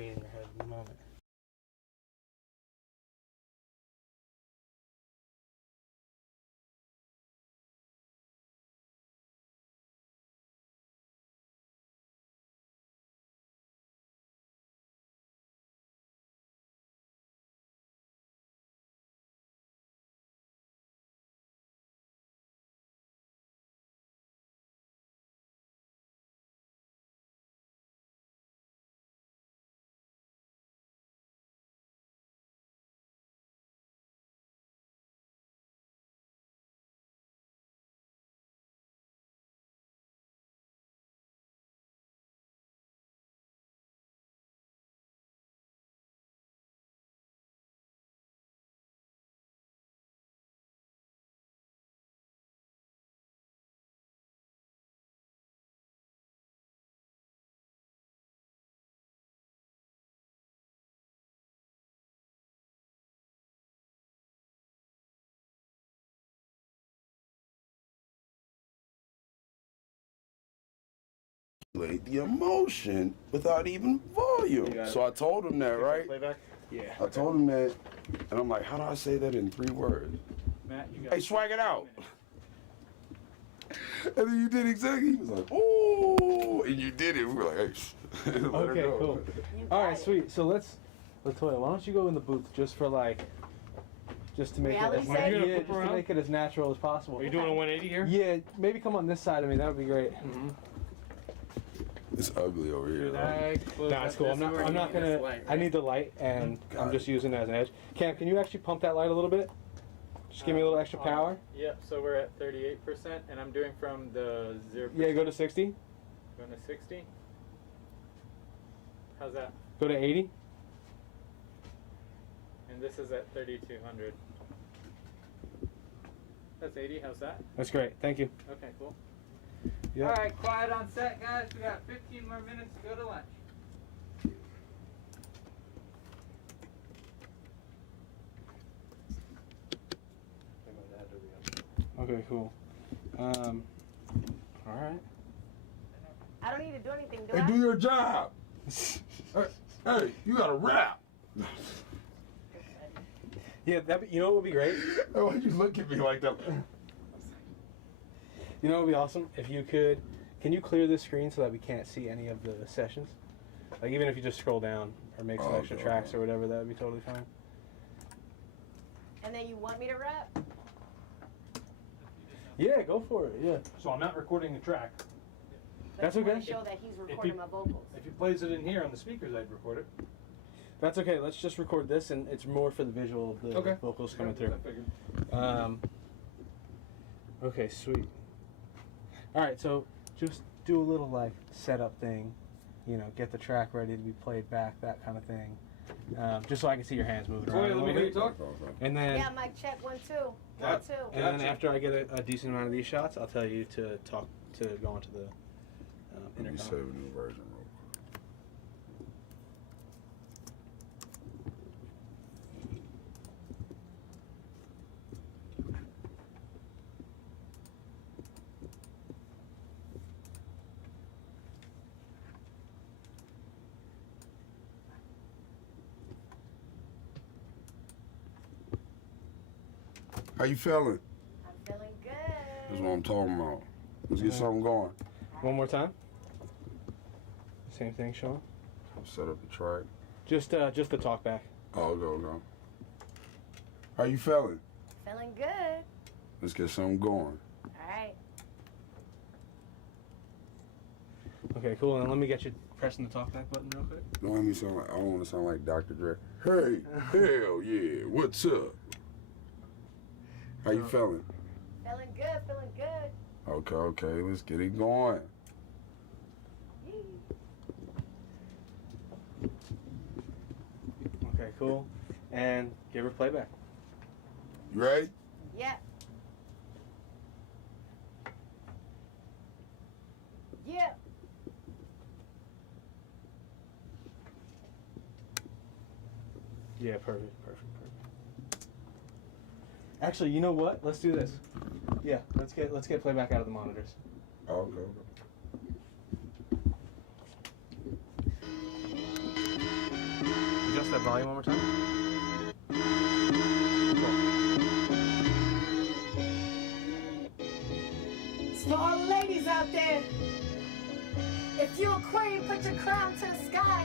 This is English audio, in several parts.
queen in your head at the moment. The emotion without even volume. So I told him that, right? Playback? Yeah. I told him that, and I'm like, how do I say that in 3 words? Matt, you got Hey, swag it out. And then you did exactly. He was like, oh, and you did it. We were like, hey, let okay, her go. cool. All right, sweet. So Latoya, why don't you go in the booth just for just to make it as natural as possible. Are you doing a 180 here? Yeah, maybe come on this side of me. That would be great. It's ugly over here. Nah, it's cool. I'm not gonna. Light, right? I need the light, and I'm just using it as an edge. Cam, can you actually pump that light a little bit? Just give me a little extra power. Yep. So we're at 38%, and I'm doing from the 0%. Yeah, go to 60. Going to 60. How's that? Go to 80. And this is at 3200. That's 80. How's that? That's great. Thank you. Okay, cool. Yep. All right, quiet on set, guys. We got 15 more minutes to go to lunch. Okay, cool. All right. I don't need to do anything, do I? I? Do your job. Hey, you got to rap. Yeah, you know what would be great? Why'd you look at me like that? You know what would be awesome? If you could, can you clear this screen so that we can't see any of the sessions? Like even if you just scroll down or make some extra tracks or whatever, that would be totally fine. And then you want me to rap? Yeah, go for it, yeah. So I'm not recording the track. That's okay. okay. To show that he's recording my vocals. If he plays it in here on the speakers, I'd record it. That's okay. Let's just record this, and it's more for the visual of the vocals coming through. Okay, sweet. All right, so just do a little like setup thing, you know, get the track ready to be played back, that kind of thing, just so I can see your hands moving around. Let me hear you talk. And then yeah, mic check 1 2 1 2. And then after I get a decent amount of these shots, I'll tell you to go onto the intercom. Let me save a new version real quick. How you feeling? I'm feeling good. That's what I'm talking about. Let's get something going. One more time. Same thing, Sean. Set up the track. Just the talk back. Oh, go. How you feeling? Feeling good. Let's get something going. All right. Okay, cool. And let me get you pressing the talk back button real quick. Don't let me sound like, I don't want to sound like Dr. Dre. Hey, hell yeah, what's up? How you feeling? Feeling good, feeling good. Okay, let's get it going. Yee. Okay, cool. And give her playback. You ready? Yeah. Yeah. Yeah, perfect. Actually, you know what? Let's do this. Yeah, let's get playback out of the monitors. Okay. adjust that volume one more time? It's for all the ladies out there. If you're a queen, put your crown to the sky.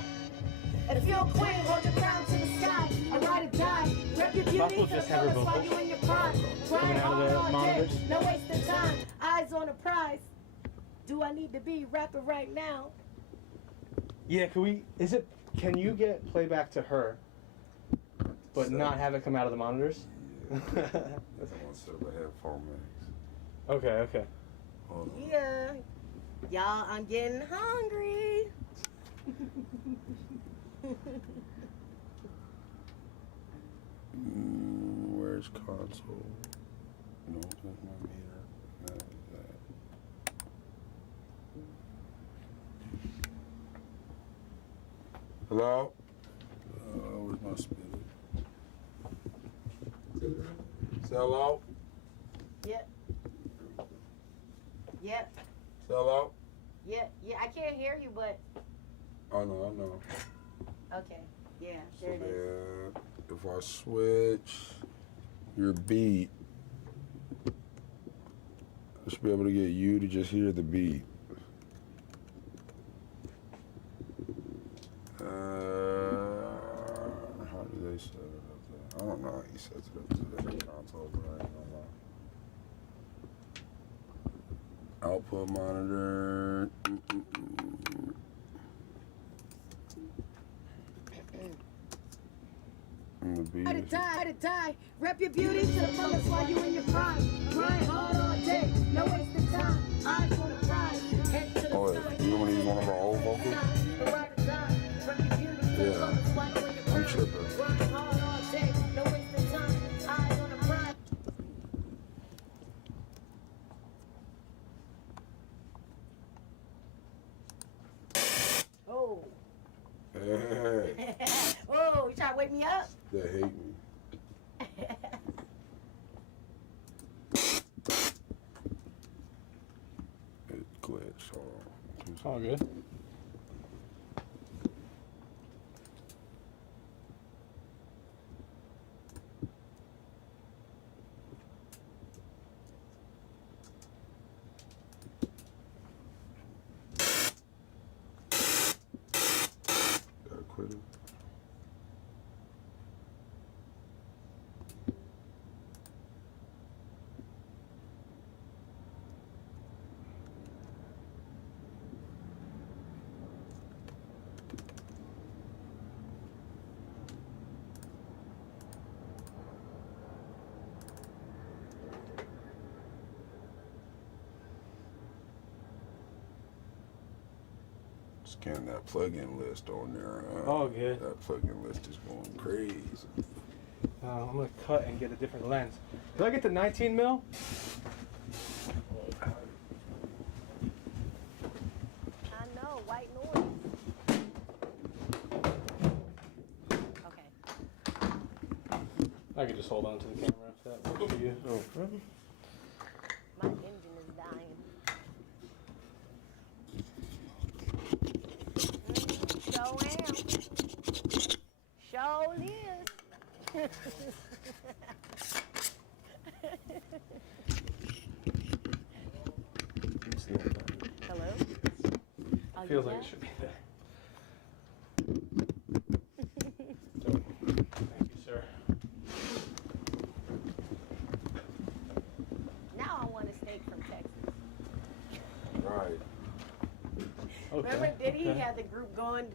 If you're a queen, hold your crown to the sky. I ride or die. Rep your beauty to the just have her fullest while vocals you in your prime. coming Grind out of hard the all day. monitors. No wasting time. Eyes on the prize. Do I need to be rapping right now? Yeah, can you get playback to her, but not have it come out of the monitors? Yeah. That's one set of headphone mix. Okay. Hold on. Yeah. Y'all, I'm getting hungry. Where's console? No, that's my meter. That is that. Hello? Where's my spitter? Say hello? Yep. Yep. Say hello? Yeah. I can't hear you, but I know. okay. Yeah, So there it is. then, if I switch your beat, I should be able to get you to just hear the beat. How do they set it up there? I don't know how he sets it up to the console, but I ain't gonna lie. Output monitor. And the beat is To die. Rep your beauty to the fullest while you in your prime. Grind hard all day. No wasting time. Eyes on the prize. Head to the Oh, wait, sky. you want me to use one of our old vocals? The ride or die. Rep your beauty to the Yeah. fullest while you in your I'm prime. tripping. Grind hard all day. No wasting time. Eyes on the prize. Oh. Hey, Oh, you trying to wake me up? they hate me. It glitched. Hold on. It's all good. Gotta quit it. Scan that plugin list on there. Oh, good. That plugin list is going crazy. I'm gonna cut and get a different lens. Did I get the 19 mil? I know, white noise. Okay. I could just hold on to the camera if that works for you. Oh, My engine is dying. Show am. Show is. Hello? Oh, you Feels like back? it should be there. So, thank you, sir. Now I want a steak from Texas. right. Okay. Remember Diddy okay. had the group going,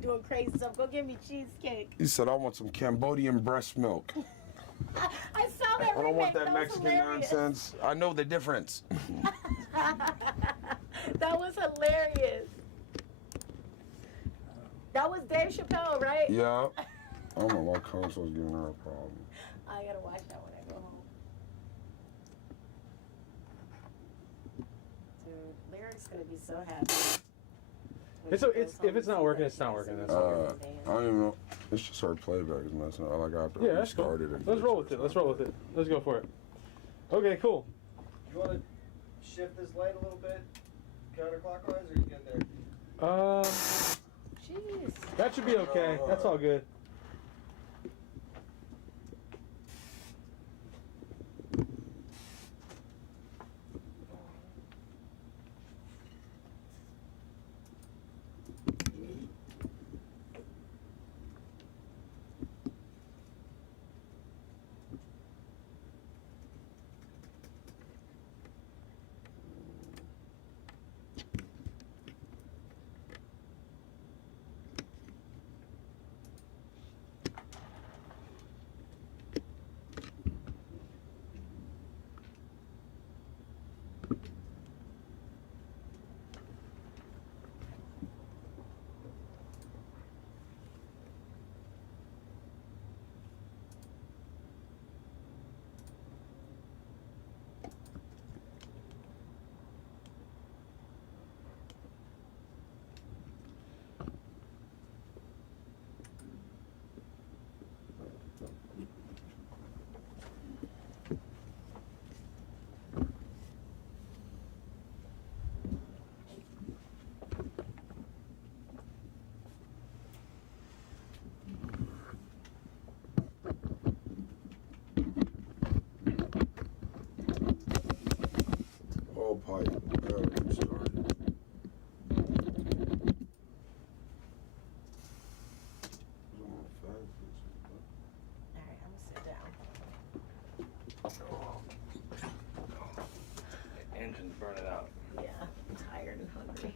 doing crazy stuff. Go get me cheesecake. He said, I want some Cambodian breast milk. I saw that. I don't want remake. that was Mexican hilarious. nonsense. I know the difference. That was hilarious. That was Dave Chappelle, right? Yeah. I don't know why console's giving her a problem. I gotta watch that when I go home. Dude, Lyric's gonna be so happy. when It's she if goes home it's and not sees working, that it's not she's working. so That's all. damn. I don't even know. It's just her playback is messing up. Like I have to Yeah, that's cool. restart it. And Let's roll with it. Let's roll with it. Let's go for it. Okay, cool. You want to shift this light a little bit counterclockwise, or you get there? Jeez. That should be okay. That's all good. light. Started. Alright, I'm gonna sit down. The engine's burning out. Yeah, I'm tired and hungry.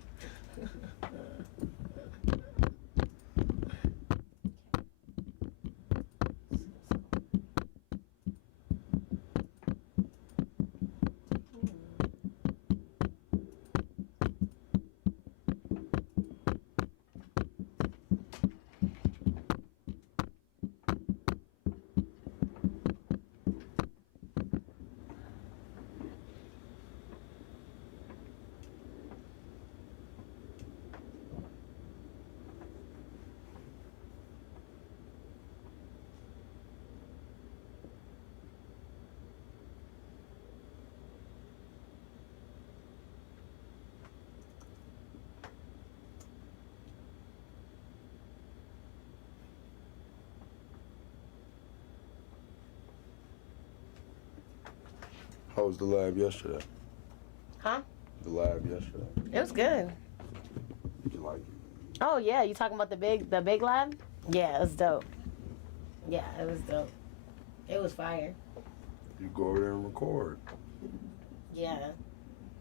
How was the lab yesterday? Huh? The lab yesterday. It was good. Did you like it? Oh yeah, you talking about the big lab? Yeah, it was dope. Yeah, it was dope. It was fire. You go over there and record. Yeah.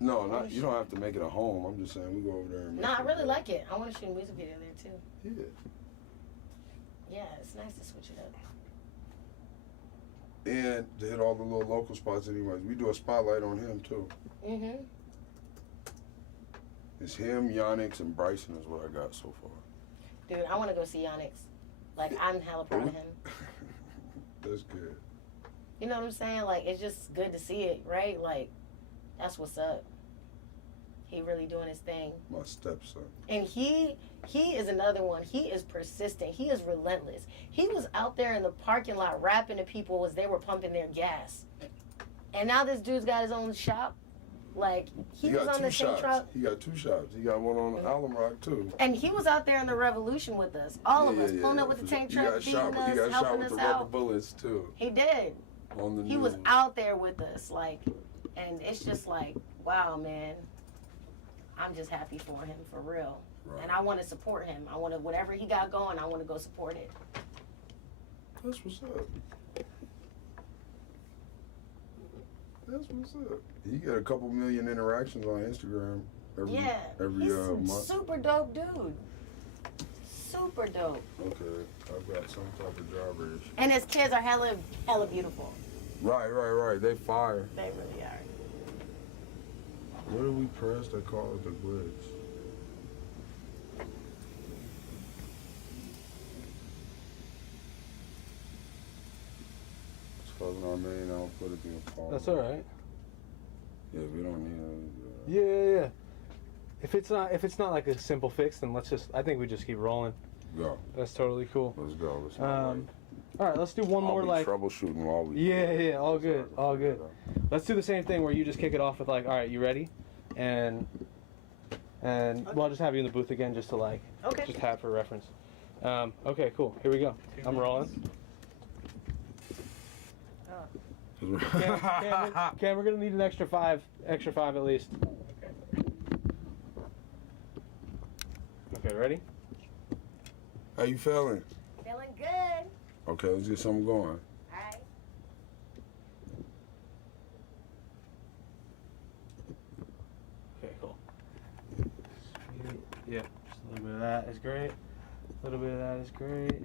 No, not you don't have to make it a home. I'm just saying we go over there and make No, I it really a- like it. I want to shoot a music video there too. Yeah. Yeah, it's nice to switch it up. And to hit all the little local spots anyways. We do a spotlight on him too. Mm-hmm. It's him, Yonix, and Bryson is what I got so far. Dude, I want to go see Yonix. Like, I'm hella proud of him. That's good. You know what I'm saying? Like, it's just good to see it, right? Like, that's what's up. He really doing his thing. My stepson. And he is another one. He is persistent. He is relentless. He was out there in the parking lot rapping to people as they were pumping their gas. And now this dude's got his own shop. Like, he was got on two the same shops. truck. He got two shops. He got one on Alum Rock too. And he was out there in the revolution with us. All of us. Pulling up with the tank truck, He feeding got us, shot helping with us the rubber out. bullets too. He did. On the He news. was out there with us. Like, and it's just like, wow, man. I'm just happy for him, for real. Right. And I want to support him. I want to, whatever he got going, I want to go support it. That's what's up. That's what's up. He got a couple million interactions on Instagram every He's a month. super dope dude. Super dope. Okay, I've got some type of driver issue. And his kids are hella beautiful. Right. They fire. They really are. What did we press that caused the glitch? It's causing our main output to be a call. That's all right. Yeah, we don't need Yeah. If it's not like a simple fix, then I think we just keep rolling. Go. That's totally cool. Let's go. Let's not wait. All right, let's do one more I'll be like. troubleshooting while we. Yeah, all good, all good. Let's do the same thing where you just kick it off with like, all right, you ready? And well, I'll just have you in the booth again just to like, Okay. just have for reference. Okay, cool. Here we go. I'm rolling. Cam, we're gonna need an extra five at least. Okay, ready? How you feeling? Feeling good. Okay, let's get something going. All right. Okay, cool. Sweet. Yeah, just a little bit of that is great. A little bit of that is great.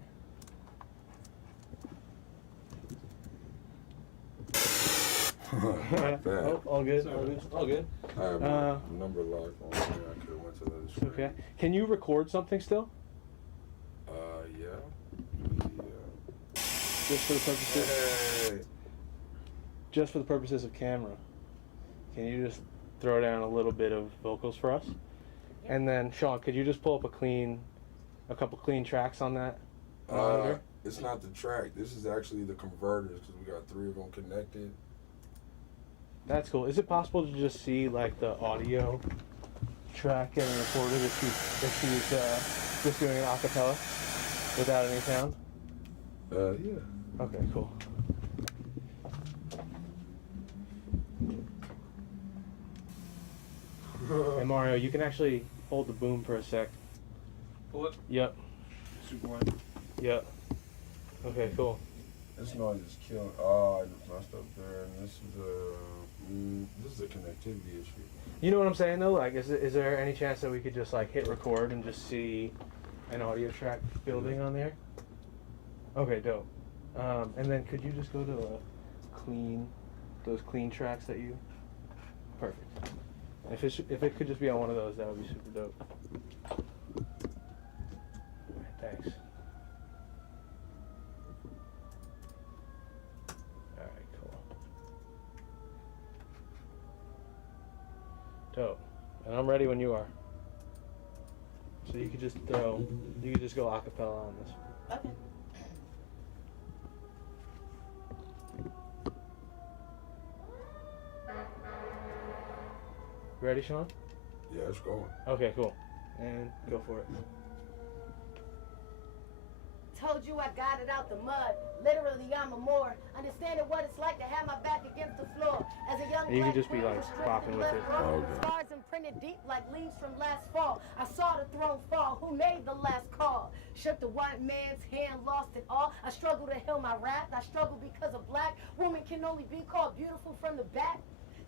Like that. Oh, all good, all good. I have my number locked on here. I could have went to the other screen. Okay. Can you record something still? Yeah. Just for the purposes. Hey. Just for the purposes of camera. Can you just throw down a little bit of vocals for us? And then Sean, could you just pull up a couple clean tracks on that? monitor? It's not the track. This is actually the converters because we got 3 of them connected. That's cool. Is it possible to just see like the audio track getting recorded if she's just doing an acapella without any sound? Yeah. Okay, cool. And Mario, you can actually hold the boom for a sec. Pull it. Yep. Super one. Yep. Okay, cool. This noise is killing. Oh, I just messed up there, and this is a connectivity issue. You know what I'm saying though? Like, is there any chance that we could just like hit record and just see an audio track building on there? Okay, dope. And then could you just go to those clean tracks that you? Perfect. If it could just be on one of those, that would be super dope. Alright, thanks. Alright, cool. Dope. And I'm ready when you are. So you could just go a cappella on this. Okay. You ready, Sean? Yeah, it's going. Okay, cool. And go for it. Told you I got it out the mud. Literally, I'm a Moor. Understanding what it's like to have my back against the floor. As a young And you can black just be queen like restricted bopping with left it. row, Okay. Scars imprinted deep like leaves from last fall. I saw the throne fall. Who made the last call? Shook the white man's hand, lost it all. I struggle to heal my wrath. I struggle because of black. Woman can only be called beautiful from the back.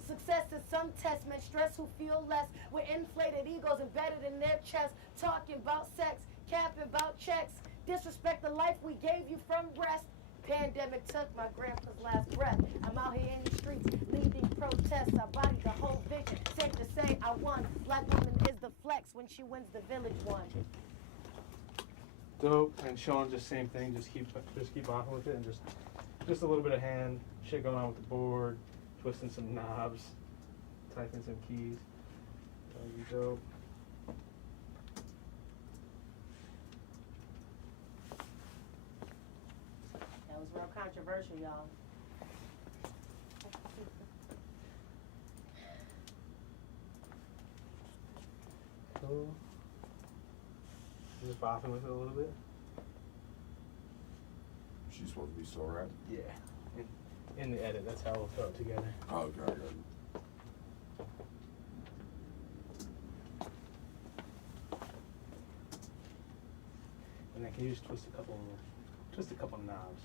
Success is some test, men stress who feel less with inflated egos embedded in their chest, talking about sex, capping about checks, disrespect the life we gave you from rest. Pandemic took my grandpa's last breath. I'm out here in the streets leading protests. I body the whole vision. Safe to say I won. Black woman is the flex when she wins the village one. Dope. And Sean, just same thing. Just keep bopping with it, and just a little bit of hand shit going on with the board, twisting some knobs, typing some keys. That'd be dope. That was real controversial, y'all. Cool. Just bopping with it a little bit. She's supposed to be so right. Yeah. In the edit, that's how we'll throw it together. Oh, okay, I got it. And then can you just twist a couple knobs?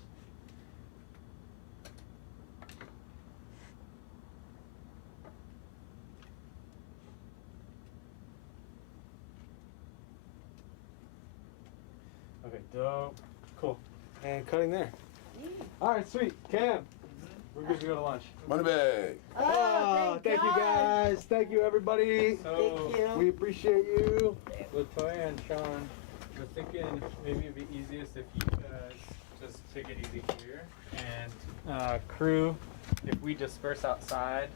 Okay, dope. Cool. And cutting there. All right, sweet. Cam, we're good to go to lunch. Money bag. Oh, thank you God. guys. Thank you, everybody. So, Thank you. We appreciate you. Latoya and Sean, we're thinking maybe it'd be easiest if you guys just take it easy here. And crew, if we disperse outside,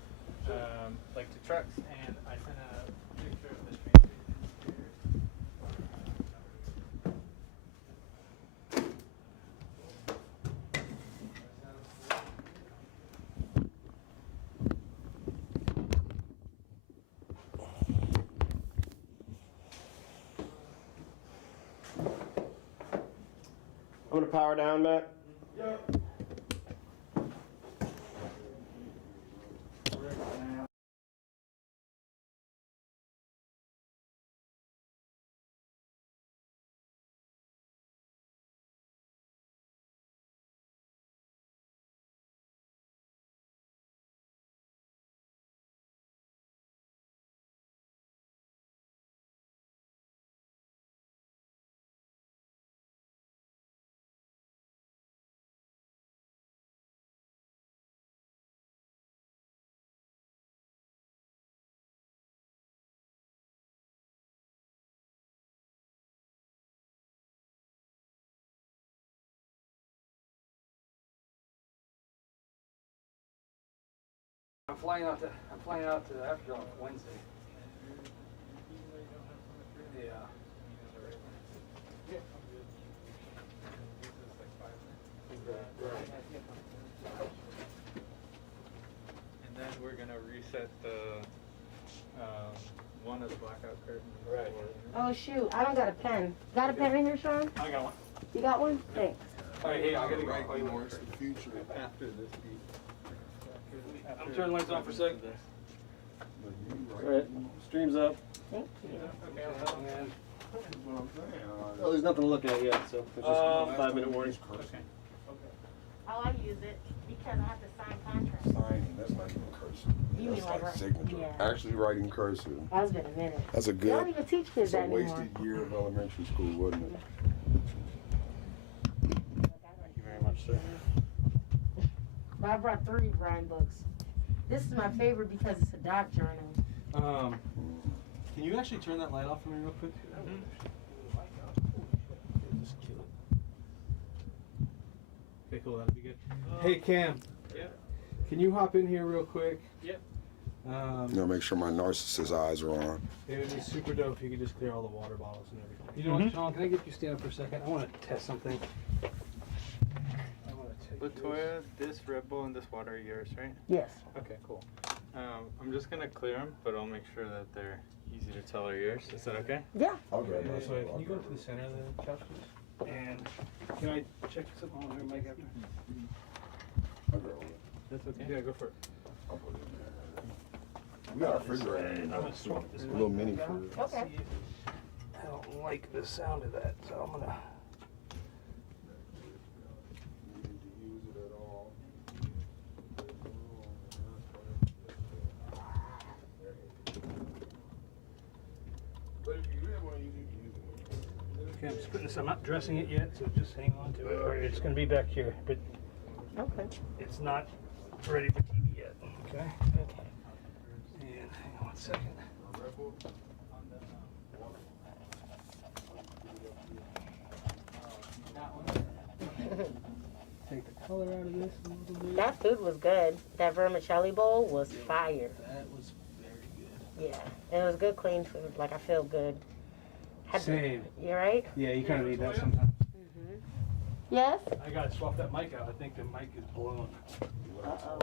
like to trucks, and I sent a picture of the train station here. I'm gonna power down, Matt. I'm flying out to Africa on Wednesday. Yeah. And then we're gonna reset the one of the blackout curtains. Right. Oh shoot, I don't got a pen. Got a pen in here, Sean? I got one. You got one? Thanks. All right, hey, I gotta go. Right, Call you more later. into the future. After this beat. I'm turning lights on for a sec. Alright, stream's up. Thank you. And, oh, there's nothing to look at yet, so there's just a 5-minute warning. Oh, I use it because I have to sign contracts. Signing, that's not even cursive. You mean That's like like right- signature. yeah. Actually writing cursive. That's been a minute. That's a They don't good, even teach kids it's a that anymore. wasted year of elementary school, wasn't it? Thank you very much, sir. But I brought 3 Brian books. This is my favorite because it's a doc journal. Can you actually turn that light off for me real quick? Just kill it. Okay, cool. That'll be good. Hey, Cam. Yep. Can you hop in here real quick? Yep. You know, make sure my narcissist eyes are on. It would be super dope if you could just clear all the water bottles and everything. You know what, Sean? Can I get you to stand up for a second? I want to test something. I want to take Latoya, this Red Bull and this water are yours, right? Yes. Okay, cool. I'm just gonna clear them, but I'll make sure that they're easy to tell are yours. Is that okay? Yeah. Okay, this. Can you go to the center of the couch, please? And can I check something on your mic after? That's okay. Yeah, go for it. We got a refrigerator. I'm gonna swap this A little mini fridge. Okay. I don't like the sound of that, so I'm gonna. Okay, I'm just putting this. I'm not dressing it yet, so just hang on to it. Or it's gonna be back here, but Okay. it's not ready for TV yet. Okay. Okay. And hang on one second. Take the color out of this a little bit. That food was good. That vermicelli bowl was fire. That was very good. Yeah. It was good, clean food. Like, I feel good. Same. You right? Yeah, you kind of need that sometimes. Yes? I gotta swap that mic out. I think the mic is blown. Uh-oh.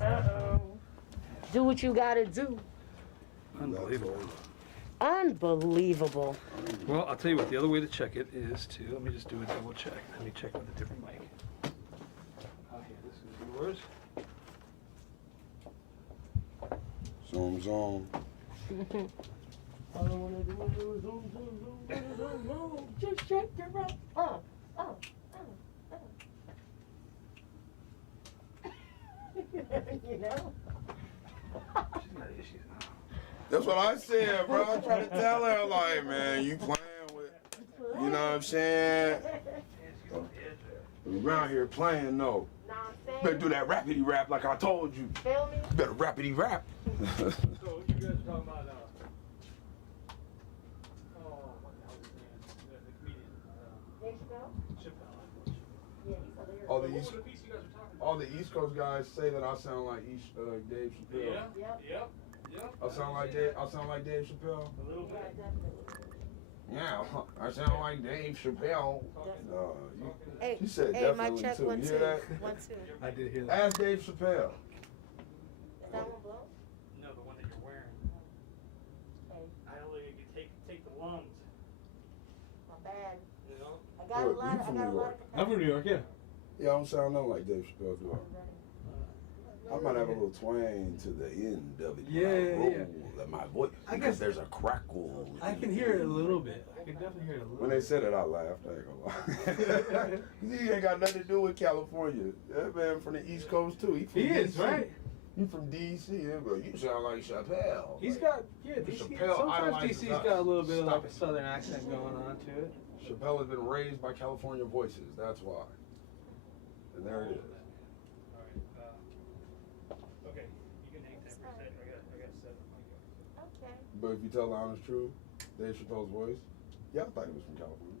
Uh-oh. Do what you gotta do. Unbelievable. Unbelievable. Well, I'll tell you what, the other way to check it is to, let me just do a double check. Let me check with a different mic. Okay, this is yours. Zoom, zoom. All I wanna do is zoom, zoom, zoom, zoom, zoom, zoom. Just shake your butt. Oh. You know? She's got issues now. That's what I said, bro. I'm trying to tell her, like, man, you playing with, you know what I'm saying? Around here playing, no. Nah, I'm Better saying. do that rapidy rap like I told you. Feel me? You better rapidy rap. So you guys are talking about, what the hell is his name? The comedian. Dave Chappelle? Chappelle. Yeah, he's hilarious. All the What East, was the piece you guys were talking about? all the East Coast guys say that I sound like Dave Chappelle. Yep. I sound like Dave. I sound like Dave Chappelle. A little Yeah, bit. definitely. Yeah, I sound like Dave Chappelle. Hey, She said hey, my definitely check too. 1 You 2. hear that? 1 2. I did hear that. Ask Dave Chappelle. Is that one blow? No, the one that you're wearing. Hey, I only take the lungs. my bad. You know? I got Look, a lot. you I from got a New lot. York. I'm from New York, yeah. Yeah, I don't sound nothing like Dave Chappelle, do I? I might have a little twang to the end of it. Yeah. Of my voice. I Because guess- there's a crackle. I can hear it a little bit. I can definitely hear it a little When bit. they said it, I laughed. I ain't gonna lie. He ain't got nothing to do with California. That man from the East Coast too. From He is, DC. right? He from DC. Yeah, bro. You sound like Chappelle. He's got, yeah, DC, Chappelle sometimes idolizes DC's us. got a little bit of Stop like a it. southern accent going on to it. Chappelle has been raised by California voices. That's why. And there it is. Okay, you can hang that for a second. I got set up. Okay. But if you tell the honest truth, Dave Chappelle's voice, yeah, I thought he was from California.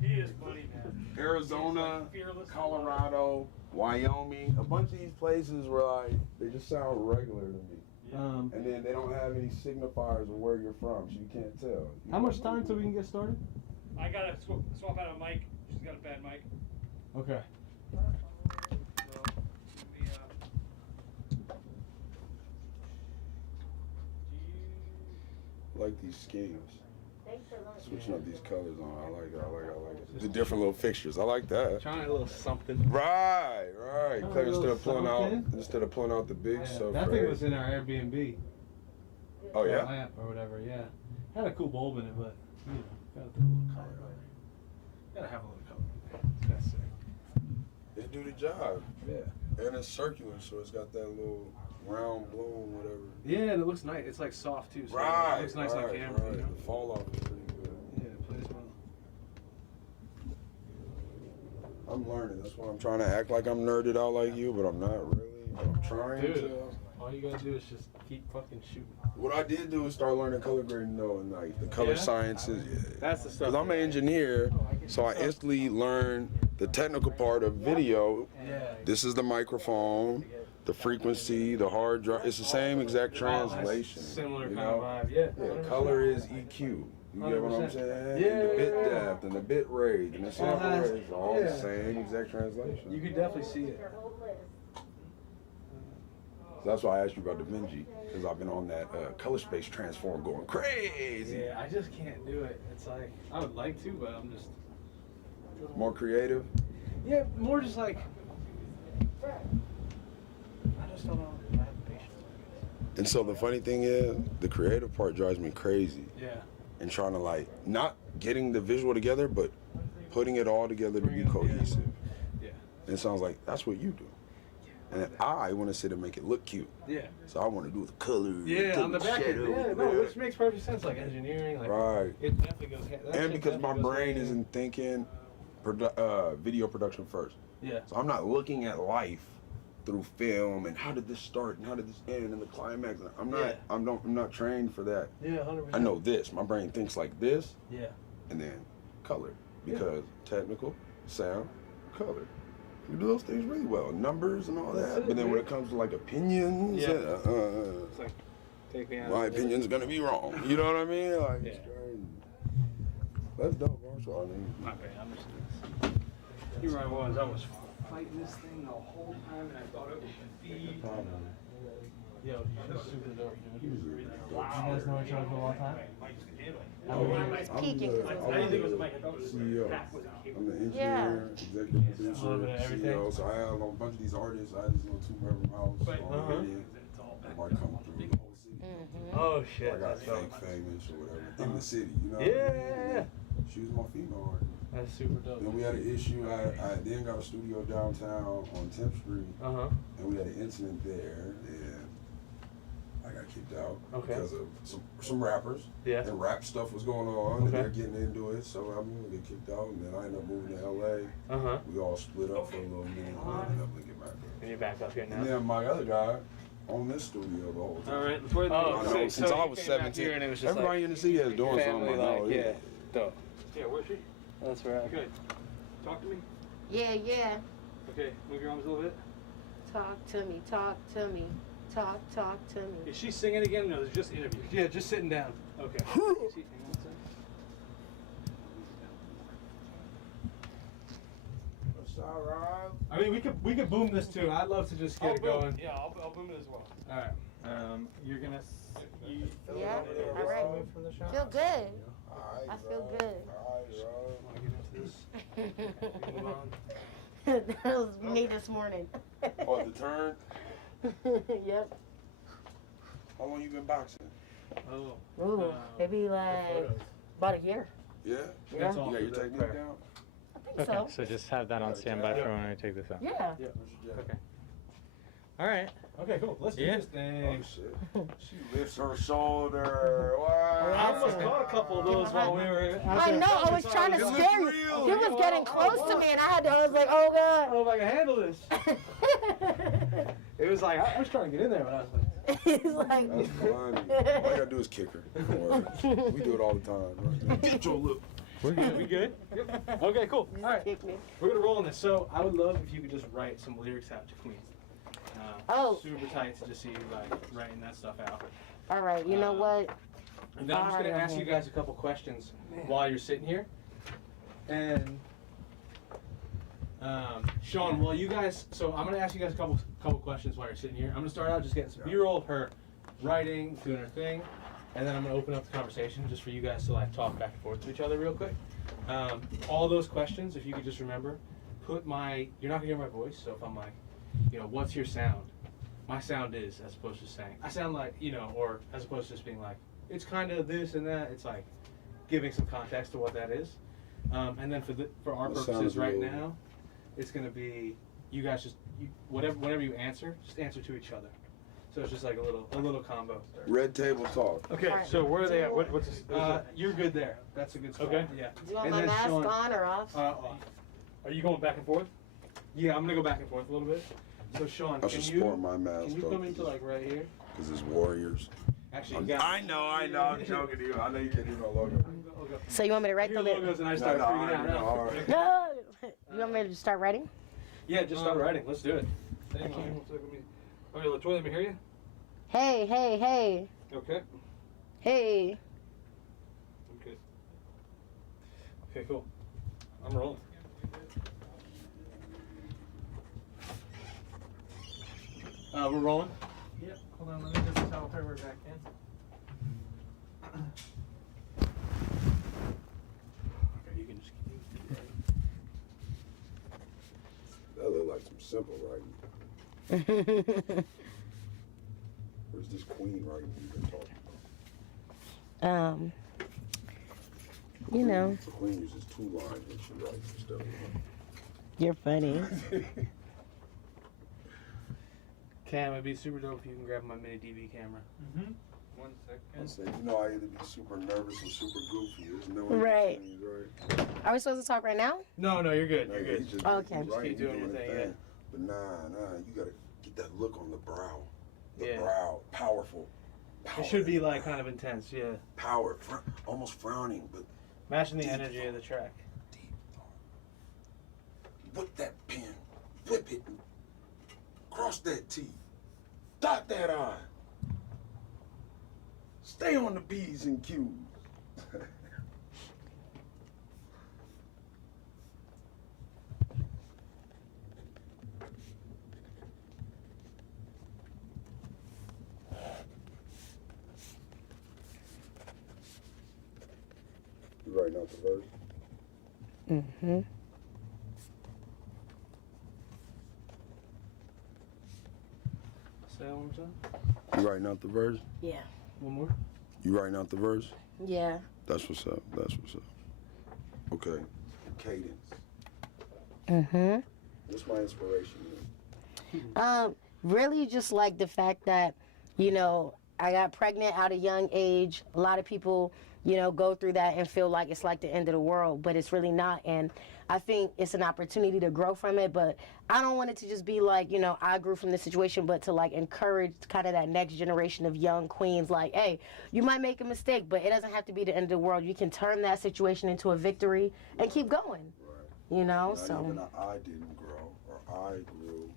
He is funny, man. Arizona, He's like fearless. Colorado, Wyoming, a bunch of these places where like they just sound regular to me. And then they don't have any signifiers of where you're from, so you can't tell. How much time till we can get started? I gotta swap out a mic. She's got a bad mic. Okay. So, we, Like these schemes. Switching up these colors on. I like it. The different little fixtures. I like that. Trying a little something. Right. Trying a Instead little of pulling something. out the big stuff. That thing was in our Airbnb. Oh yeah. Lamp or whatever. Yeah. Had a cool bulb in it, but you know, gotta put a little color on it. Gotta have a little color. That's sick. It do the job. Yeah. And it's circular, so it's got that little round bloom, whatever. Yeah, and it looks nice. It's like soft too. So Right. It looks nice on camera. Right. You know? The fall off is pretty good. Yeah, it plays well. I'm learning. That's why I'm trying to act like I'm nerded out like you, but I'm not really. But I'm trying Dude, to. all you gotta do is just keep fucking shooting. What I did do is start learning color grading though, and like the color Yeah? sciences. Yeah. That's the stuff. Because I'm an engineer, so I instantly learned the technical part of video. Yeah. This is the microphone, the frequency, the hard drive. It's the same exact translation. Similar you kind know? of vibe. Yeah. Yeah, color is EQ. You get what I'm 100%. saying? Yeah, And the bit yeah, yeah. depth and the bit rate and the sample has- rate is all yeah. the same exact translation. You could definitely see it. So that's why I asked you about DaVinci, because I've been on that color space transform going crazy. Yeah, I just can't do it. It's like I would like to, but I'm just More creative. yeah, more just like I just don't know. If I have the patience. And so the funny thing is, the creative part drives me crazy. Yeah. And trying to like, not getting the visual together, but putting it all together to be Bring it cohesive. Yeah. And it sounds like that's what you do. And I want to sit and make it look cute. Yeah. So I want to do the colors. Yeah, do on the back end. shadows, Yeah, no, which makes perfect sense. Like engineering, like Right. it definitely goes. That And shit because my definitely goes brain hand in isn't thinking video production first. hand. Yeah. So I'm not looking at life through film and how did this start and how did this end and the climax. I'm not. Yeah. I'm not trained for that. Yeah, 100%. I know this. My brain thinks like this, Yeah. and then color because technical, sound, color. You do those things really well, numbers and all That's that. it, But then when man. it comes to like opinions, Yeah. It's like take me out. my of it. opinion's gonna be wrong. You know what I mean? Like, Yeah. it's crazy. That's dope. That's all I need. My bad. I'm just. Here I was fighting this thing the whole time, and I thought it would be. Yo, he's super dope, dude. He's a You guys know each other for a long time? It's peaking. I didn't think it was Mike. I thought it was CEO. Pat was a I'm the engineer, Yeah. executive producer, A little bit of everything. CEO. So I have a bunch of these artists. I just know 2-bedroom house. But- Everybody come through the whole city. Oh I shit. got That's dope. fake famous or whatever in the city. You know? Yeah. She was my female artist. That's super dope. Then we had an issue. I then got a studio downtown on 10th Street, Uh huh. and we had an incident there, and I got kicked out Okay. because of some rappers. Yeah. And rap stuff was going on, and Okay. they're getting into it. So I mean, we get kicked out, and then I ended up moving to LA. Uh huh. We all split up for a little minute, and I ended up linking back up. And you're back up here And now. then my other guy owned this studio the whole time. All right, let's wait. Oh, I know, so since you I was came back 17. here and it was just Everybody like in the city is doing family, something. I know, like, yeah. Dope. Yeah, where's she? That's right. Okay, talk to me. Yeah, yeah. Okay, move your arms a little bit. Talk to me, talk to me. Talk to me. Is she singing again? No, it's just interview. Yeah, just sitting down. Okay. See, hang on a second. What's all right? I mean, we could boom this too. I'd love to just get it going. Yeah, I'll boom it as well. All right. You're gonna. You Yeah, all right. from the shop. Feel good. Alright, I feel bro. good. Alright, Want to get into this? Move on. That was me this morning. bro. Oh, the turn? Yep. How long you been boxing? Oh. Ooh, maybe like photos. about a year. Yeah? Yeah. That's You all got for your the technique prayer. down? I think so. So just have that on standby for when I take this out. Yeah. Where's your jacket? Okay. All right. Okay, cool. Let's do Yeah. this Oh thing. shit. She lifts her shoulder. Wow. I almost caught a couple of those while we were. I know, I was trying to This is scare you. real. He was getting close to me and I was like, oh I don't know if I can handle this. God. It was like I was trying to get in there, but I was like, He's like, That's funny. All you gotta do is kick her. Don't worry. We do it all the time. Right? Get your look. we're good. We good? Yep. Okay, cool. All right, kick me. we're gonna roll on this. So I would love if you could just write some lyrics out to Queen. Oh. Super tight to just see you like writing that stuff out. All right, you know what? And then I'm just gonna Alright, ask you guys a couple questions while you're sitting here. And Sean, while you guys, so I'm gonna ask you guys a couple questions while you're sitting here. I'm gonna start out just getting some B-roll of her writing, doing her thing. and then I'm gonna open up the conversation just for you guys to like talk back and forth to each other real quick. All those questions, if you could just remember, you're not gonna hear my voice, so if I'm like, what's your sound? My sound is, as opposed to saying, I sound like, or as opposed to just being like, it's kind of this and that. It's like giving some context to what that is. And then for our purposes right now, it's gonna be you guys whatever you answer, just answer to each other. So it's just like a little combo. Red table talk. Okay, Alright. so where are they at? What's this? You're good there. That's a good spot. Okay. Yeah. Do you want And my then mask Sean- on or off? Off. Are you going back and forth? Yeah, I'm gonna go back and forth a little bit. So Sean, I should can sport my mask you come into like right here? Because it's Warriors. Actually, you got I know, I'm joking to you. I know you can't do no logo. So you want me to I write hear the logos and I start No, freaking I out. know, all right. No. You want me to start writing? Yeah, just start writing. Let's do it. Hang on, one second, okay, Latoya, let me hear you. Hey, hey, hey. Okay. Hey. Okay. Okay, cool. I'm rolling. We're rolling. Yeah, hold on, let me just tell her we're back in. Okay, you can just keep That look like some simple writing. Where's this queen writing you've been talking about? The queen uses 2 lines when she writes and stuff. You're funny. Cam, it'd be super dope if you can grab my mini DV camera. Mm-hmm. 1 I second. say, I either be super nervous or super goofy. There's no Right. in between, right? Are we supposed to talk right now? No, you're good. No, You're yeah, good. he's just, Okay. he's writing, Keep doing he's your his thing, thing. But nah, you gotta get that look on the brow. The Yeah. brow, powerful. It should be like kind of intense, yeah. Power, almost frowning, but Matching the Deep energy of the track. deep thought. Whip that pen, whip it, cross that T, dot that I. Stay on the P's and Q's. You writing out the verse? Mm-hmm. Say it one more time. You writing out the verse? Yeah. One more. You writing out the verse? Yeah. That's what's up. That's what's up. Okay. Cadence. Mm-hmm. What's my inspiration? Really just like the fact that, I got pregnant at a young age. A lot of people, go through that and feel like it's like the end of the world, but it's really not. And I think it's an opportunity to grow from it, but I don't want it to just be like, I grew from this situation, but to like encourage kind of that next generation of young queens, like, hey, you might make a mistake, but it doesn't have to be the end of the world. You can turn that situation into a victory and keep going, Right. Not so. even I didn't grow or I grew.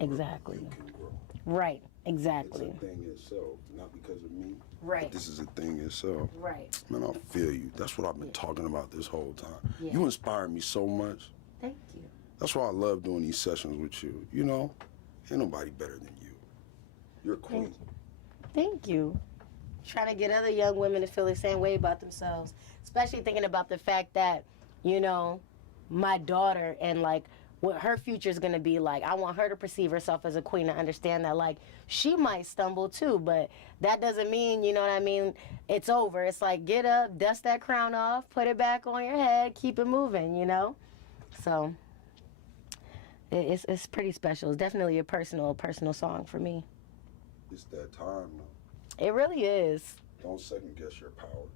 Exactly. You can grow. Right, exactly. It's a thing itself, not because of me. Right. But this is a thing itself. Right. Man, I feel you. That's what I've been talking about this whole time. Yeah. You inspire me so much. Thank you. That's why I love doing these sessions with you. Ain't nobody better than you. You're a queen. Thank you. Trying to get other young women to feel the same way about themselves, especially thinking about the fact that, my daughter and like what her future is going to be like. I want her to perceive herself as a queen and understand that like she might stumble too, but that doesn't mean, it's over. It's like get up, dust that crown off, put it back on your head, keep it moving, So it's pretty special. It's definitely a personal song for me. It's that time, though. It really is. Don't second guess your power.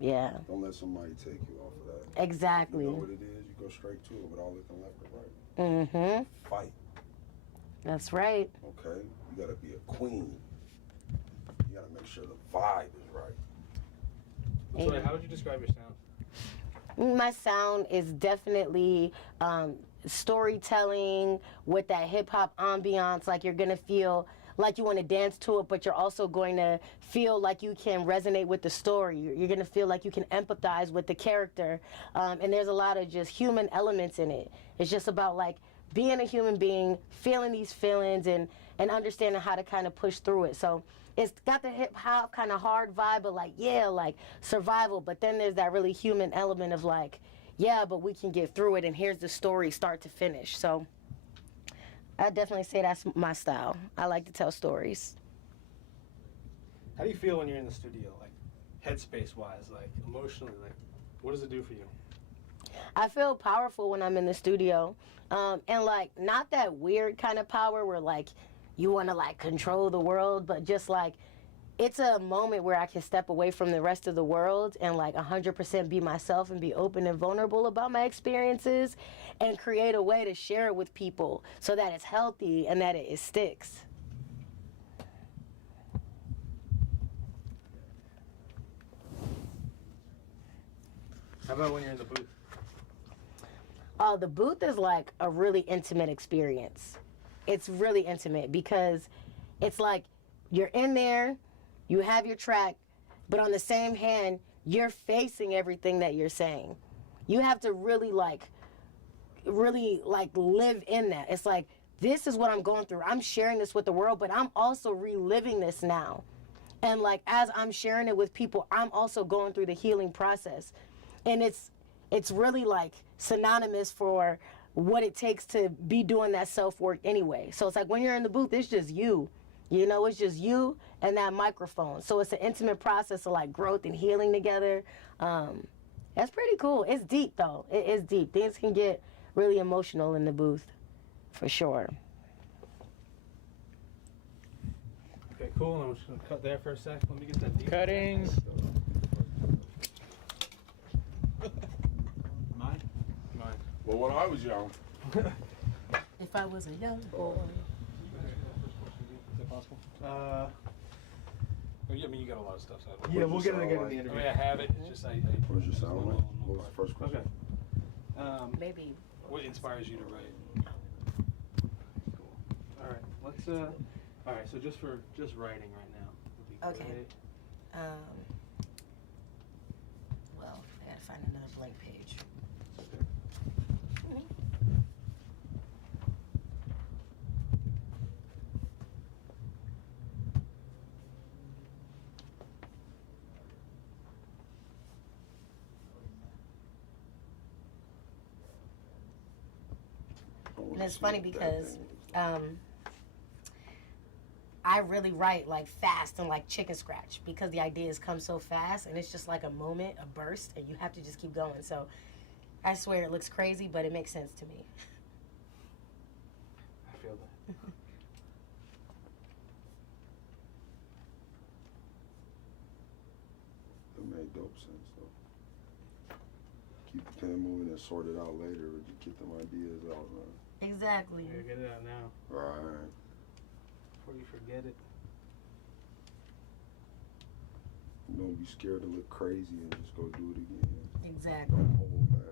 Yeah, Don't let somebody take you off of that. exactly. You know what it is, you go straight to it without looking left or right. Mm-hmm. Fight, That's right. okay? You gotta be a queen. You gotta make sure the vibe is right. So, how would you describe your sound? My sound is definitely storytelling with that hip-hop ambiance. Like you're going to feel like you want to dance to it, but you're also going to feel like you can resonate with the story. You're going to feel like you can empathize with the character. And there's a lot of just human elements in it. It's just about like being a human being, feeling these feelings and understanding how to kind of push through it. So it's got the hip hop kind of hard vibe, but like, yeah, like survival. But then there's that really human element of like, yeah, but we can get through it, and here's the story start to finish. So I definitely say that's my style. I like to tell stories. How do you feel when you're in the studio, like headspace wise, like emotionally, like what does it do for you? I feel powerful when I'm in the studio, and like not that weird kind of power where like you want to like control the world, but just like it's a moment where I can step away from the rest of the world and like 100% be myself and be open and vulnerable about my experiences and create a way to share it with people so that it's healthy and that it sticks. How about when you're in the booth? The booth is like a really intimate experience. It's really intimate because it's like you're in there, you have your track, but on the same hand, you're facing everything that you're saying. You have to really live in that. It's like, this is what I'm going through. I'm sharing this with the world, but I'm also reliving this now. And like, as I'm sharing it with people, I'm also going through the healing process. And it's really like synonymous for what it takes to be doing that self-work anyway. So it's like when you're in the booth, it's just you. You know, it's just you and that microphone. So it's an intimate process of like growth and healing together. That's pretty cool. It's deep though. It is deep. Things can get really emotional in the booth, for sure. Okay, cool. I'm just gonna cut there for a sec. Let me get that deep. Cutting. Mine? Mine. Well, when I was young, If I was a young boy. Is that possible? Well, yeah, I mean, you got a lot of stuff. So Yeah, we'll get it again in the I interview. mean, I have it. It's just I what does your sound like? What was the first question? Okay. Maybe. What inspires you to write? Cool. All right. Let's. All right. So just writing right now would be Okay. great. Well, I gotta find another blank page. And it's funny because I really write like fast and like chicken scratch because the ideas come so fast and it's just like a moment, a burst, and you have to just keep going. So I swear it looks crazy, but it makes sense to me. I feel that. It made dope sense though. Keep the pen moving and sort it out later, but you get them ideas out, man. Exactly. You gotta get it out now Right. before you forget it. Don't be scared to look crazy and just go do it again. Exactly. Don't hold back.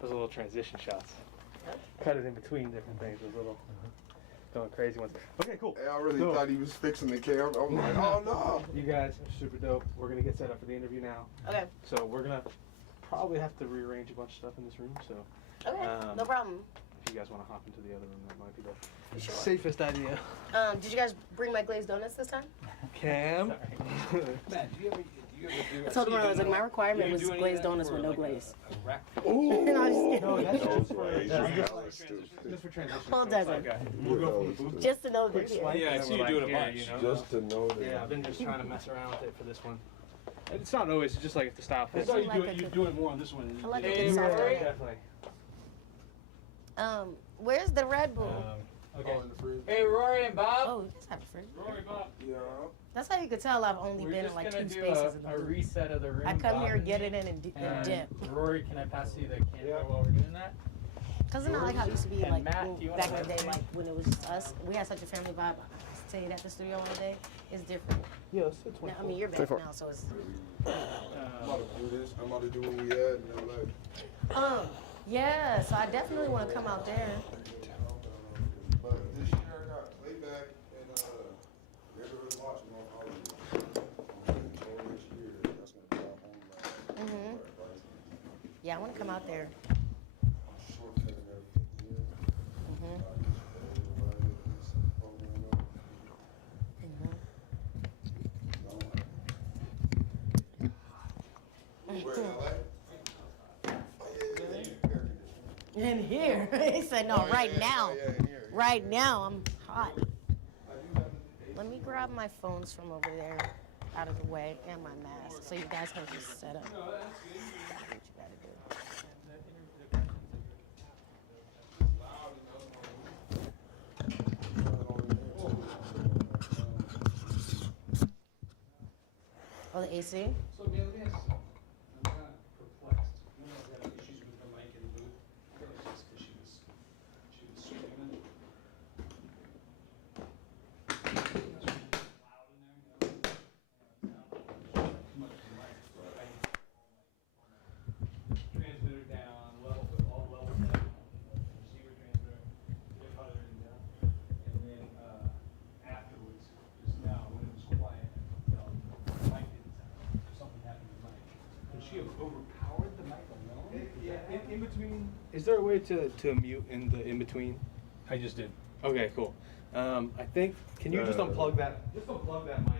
Those little transition shots. Cut it in between different things. Those little going crazy ones. Okay, cool. Hey, I really So- thought he was fixing the camera. I was like, oh no. You guys are super dope. We're gonna get set up for the interview now. Okay. So we're gonna probably have to rearrange a bunch of stuff in this room. So Okay. No problem. if you guys want to hop into the other room, that might be the Sure. safest idea. Did you guys bring my glazed donuts this time? Cam. Matt, do you ever do? I told them I was like, my requirement was glazed donuts with no glaze. Ooh. No, I'm just kidding. No, that's That was just for crazy. just That for was stupid. just for transition. Well, So does it's it? like, we'll go from the booth. Just to know Quick they're swipe, here. Yeah, I and then see we're you do like it a here, bunch. you know? Just to know that. Yeah, I've been just trying to mess around with it for this one. It's not always, it's just like if the style I fits. thought like you do it more on this one. than you I like did. a good soft drink. Definitely. Where's the Red Bull? Okay. Oh, in the fridge. Hey, Rory and Bob. Oh, you guys have a fridge. Rory, Bob. Yeah. That's how you could tell I've only We're been in just like gonna 2 do spaces in the a booth. reset of the room. I come Bob here, and get me. it in, and And dip. Rory, can I pass you the camera while we're doing that? Cause it's not like how it used to be And like Matt, do you back in wanna the day, help me? like when it was just us. We had such a family vibe. stayed at the studio all day, it's different. Yeah, let's do Now, 24. I mean, you're back 24. now, so it's. I'm about to do this. I'm about to do what we had in LA. Yeah, so I definitely want to come out there. But this year I got playback and neighborhood watching on Hollywood. Next year, that's gonna be our home run. Yeah, I want to come out there. Shortcutting everything here. Mhm. Where in LA? In here, he said no. Right now, right now I'm hot. Let me grab my phones from over there out of the way and my mask so you guys can just set up. What you gotta do. Oh, the AC? So, man, let me ask you something. I'm kind of perplexed. You know, I had issues with her mic in the booth. I think it's just because she was screaming. Loud in there, you know? Too much of the mic. So I transmitter down, all levels down, receiver transmitter, get everything down. And then afterwards, just now, when it was quiet, I felt the mic didn't sound. So something happened with the mic. Could she have overpowered the mic alone? In between, is there a way to mute in the in between? I just did. Okay, cool. I think, can you just unplug that? Just unplug that mic.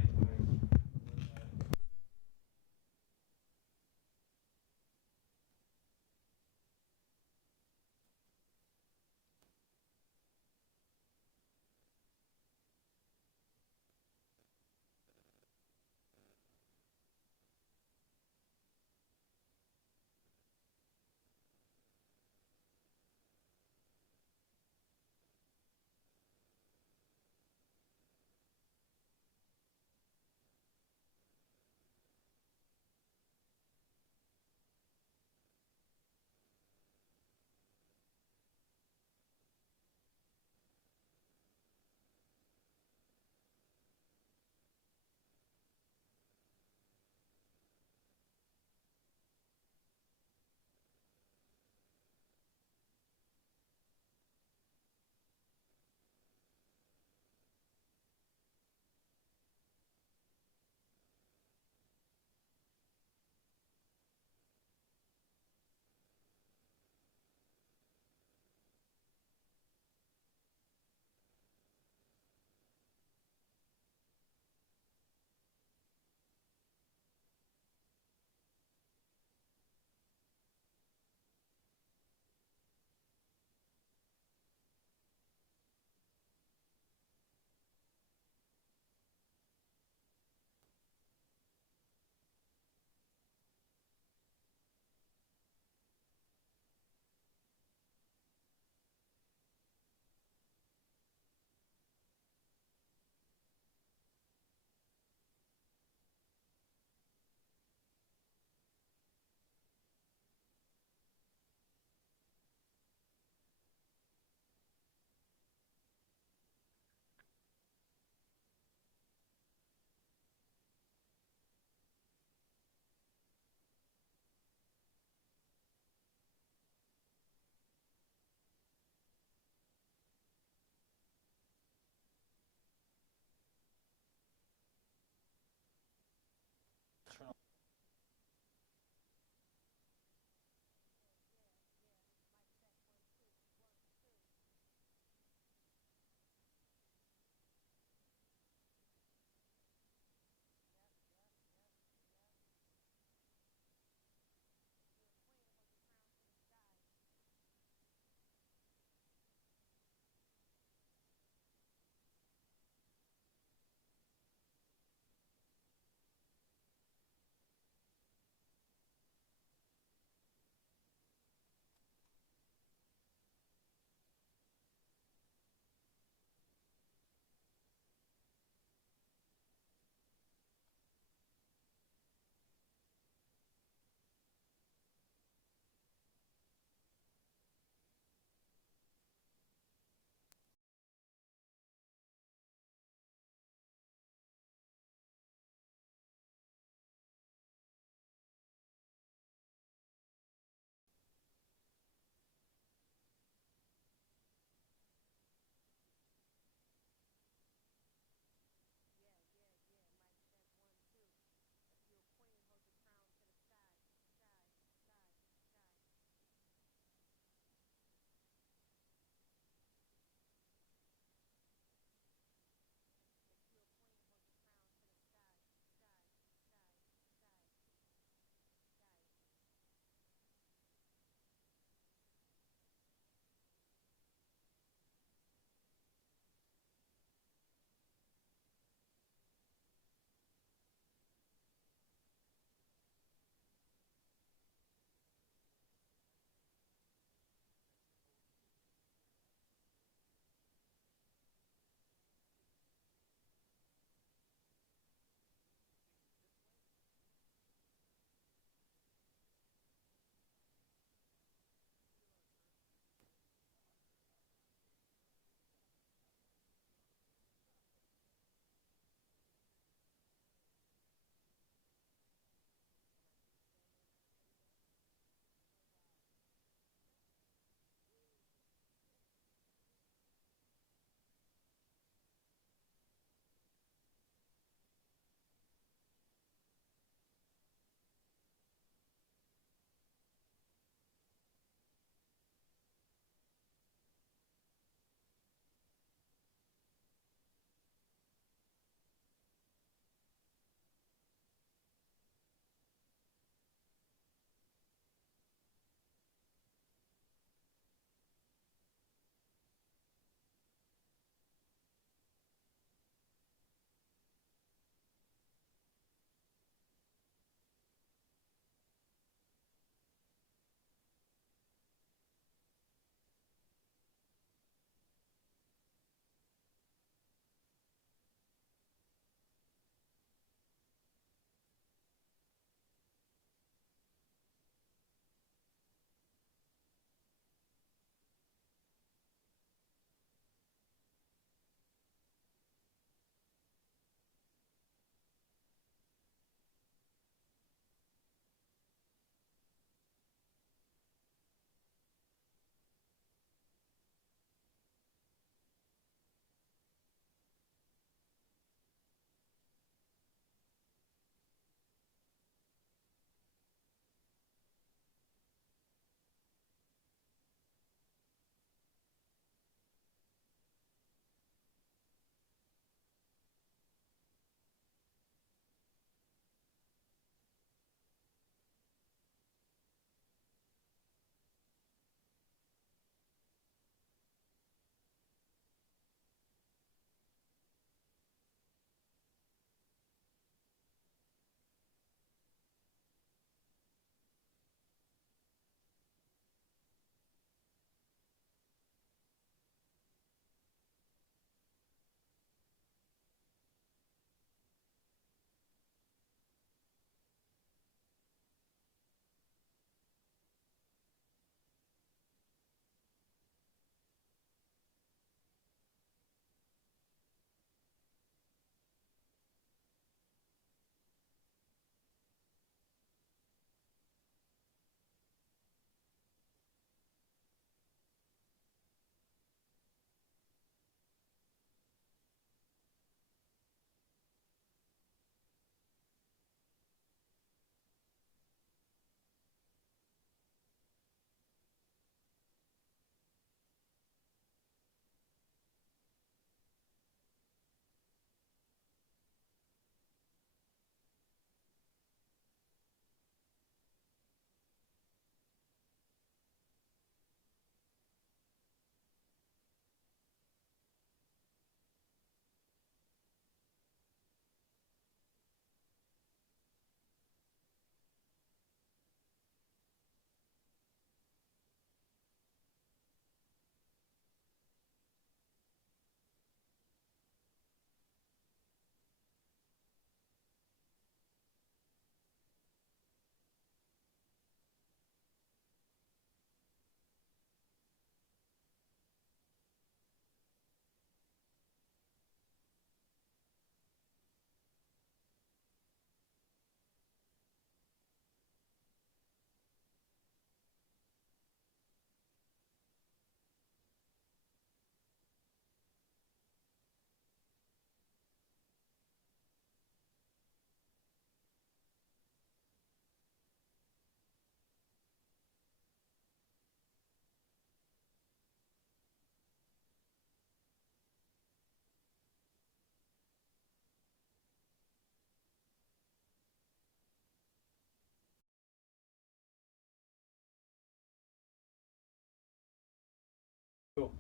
Cool.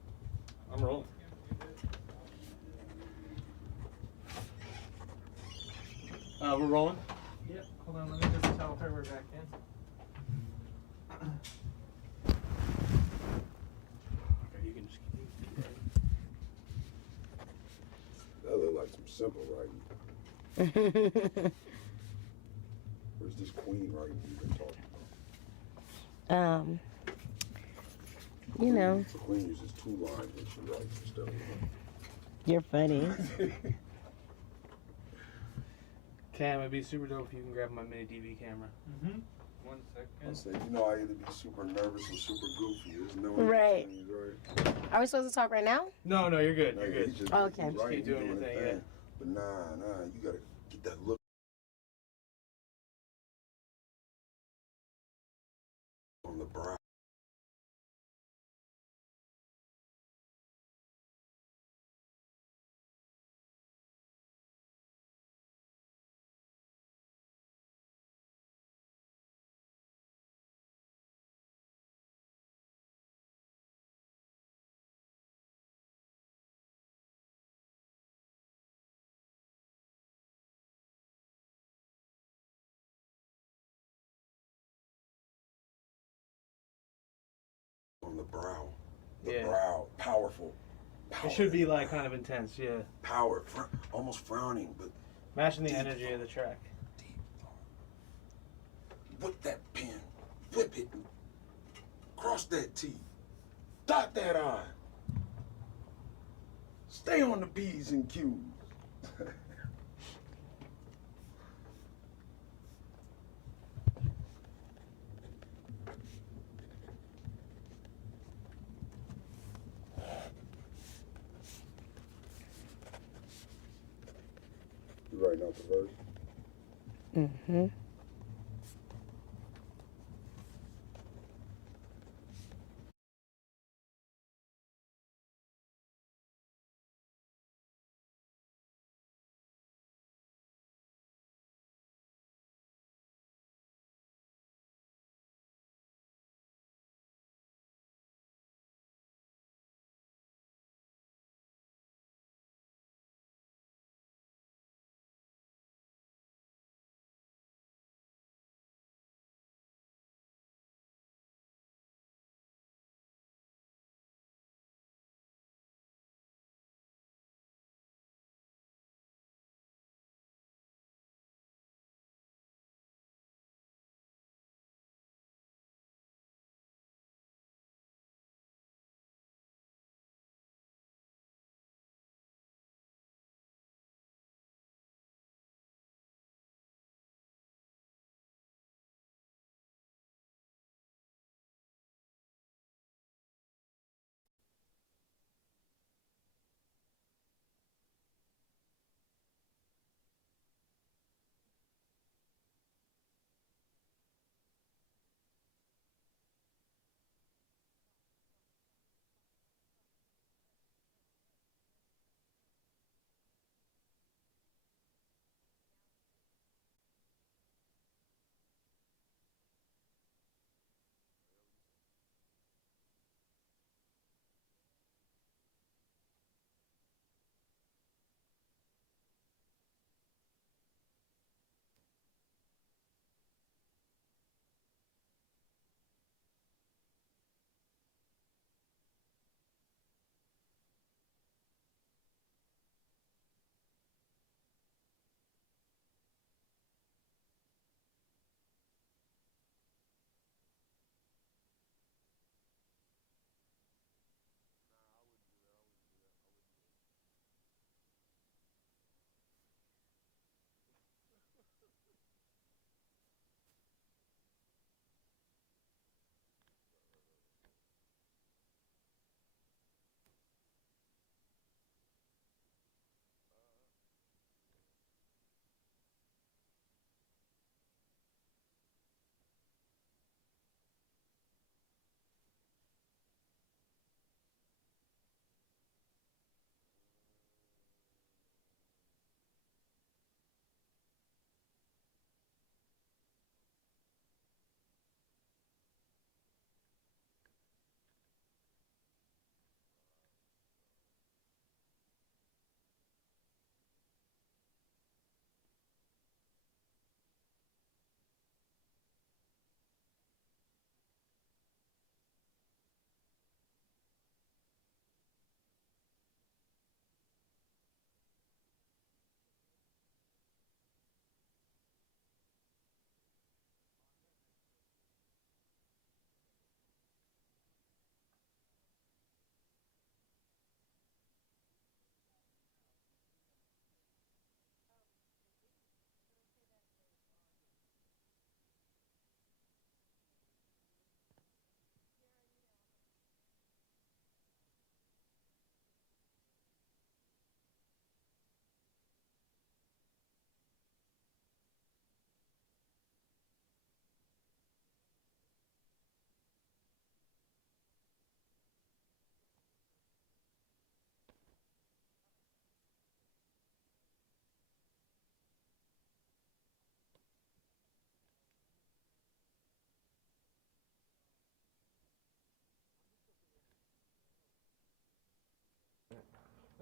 I'm rolling. We're rolling? Yep. Hold on, let me just tell her we're back in. Okay, you can just keep That look like some simple writing. Where's this queen writing you've been talking about? You know, The queen uses 2 lines when she writes instead of you're funny. 1. Cam, it'd be super dope if you can grab my mini DV camera. Mm-hmm. 1 I second. say, you know, I either be super nervous or super goofy. There's no Right. in between, right? Are we supposed to talk right now? No, you're good. No, You're he good. just, Okay. he's Just writing, keep doing he's your his thing, thing. But nah, you gotta get that look on the brow. On the brow. The Yeah. brow. Powerful. It should be like kind of intense, yeah. Power. Almost frowning, but Matching the energy of the track. deep thought. Whip that pen. Whip it. Cross that T. Dot that I. Stay on the P's and Q's. You writing out the verse? Mm-hmm.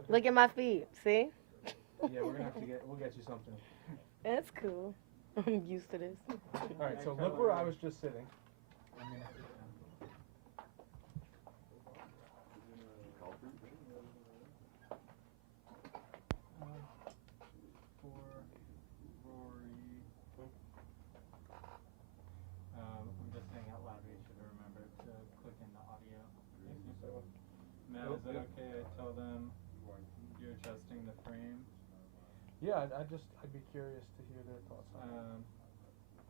Look at my feet. See? Yeah, we're gonna have to we'll get you something. That's cool. I'm used to this. All right, so look where I was just sitting. I'm gonna sit down. For Rory. I'm just saying out loud. We should remember to click in the audio. Matt, is it okay? I tell them you're adjusting the frame. Yeah, I'd be curious to hear their thoughts on it.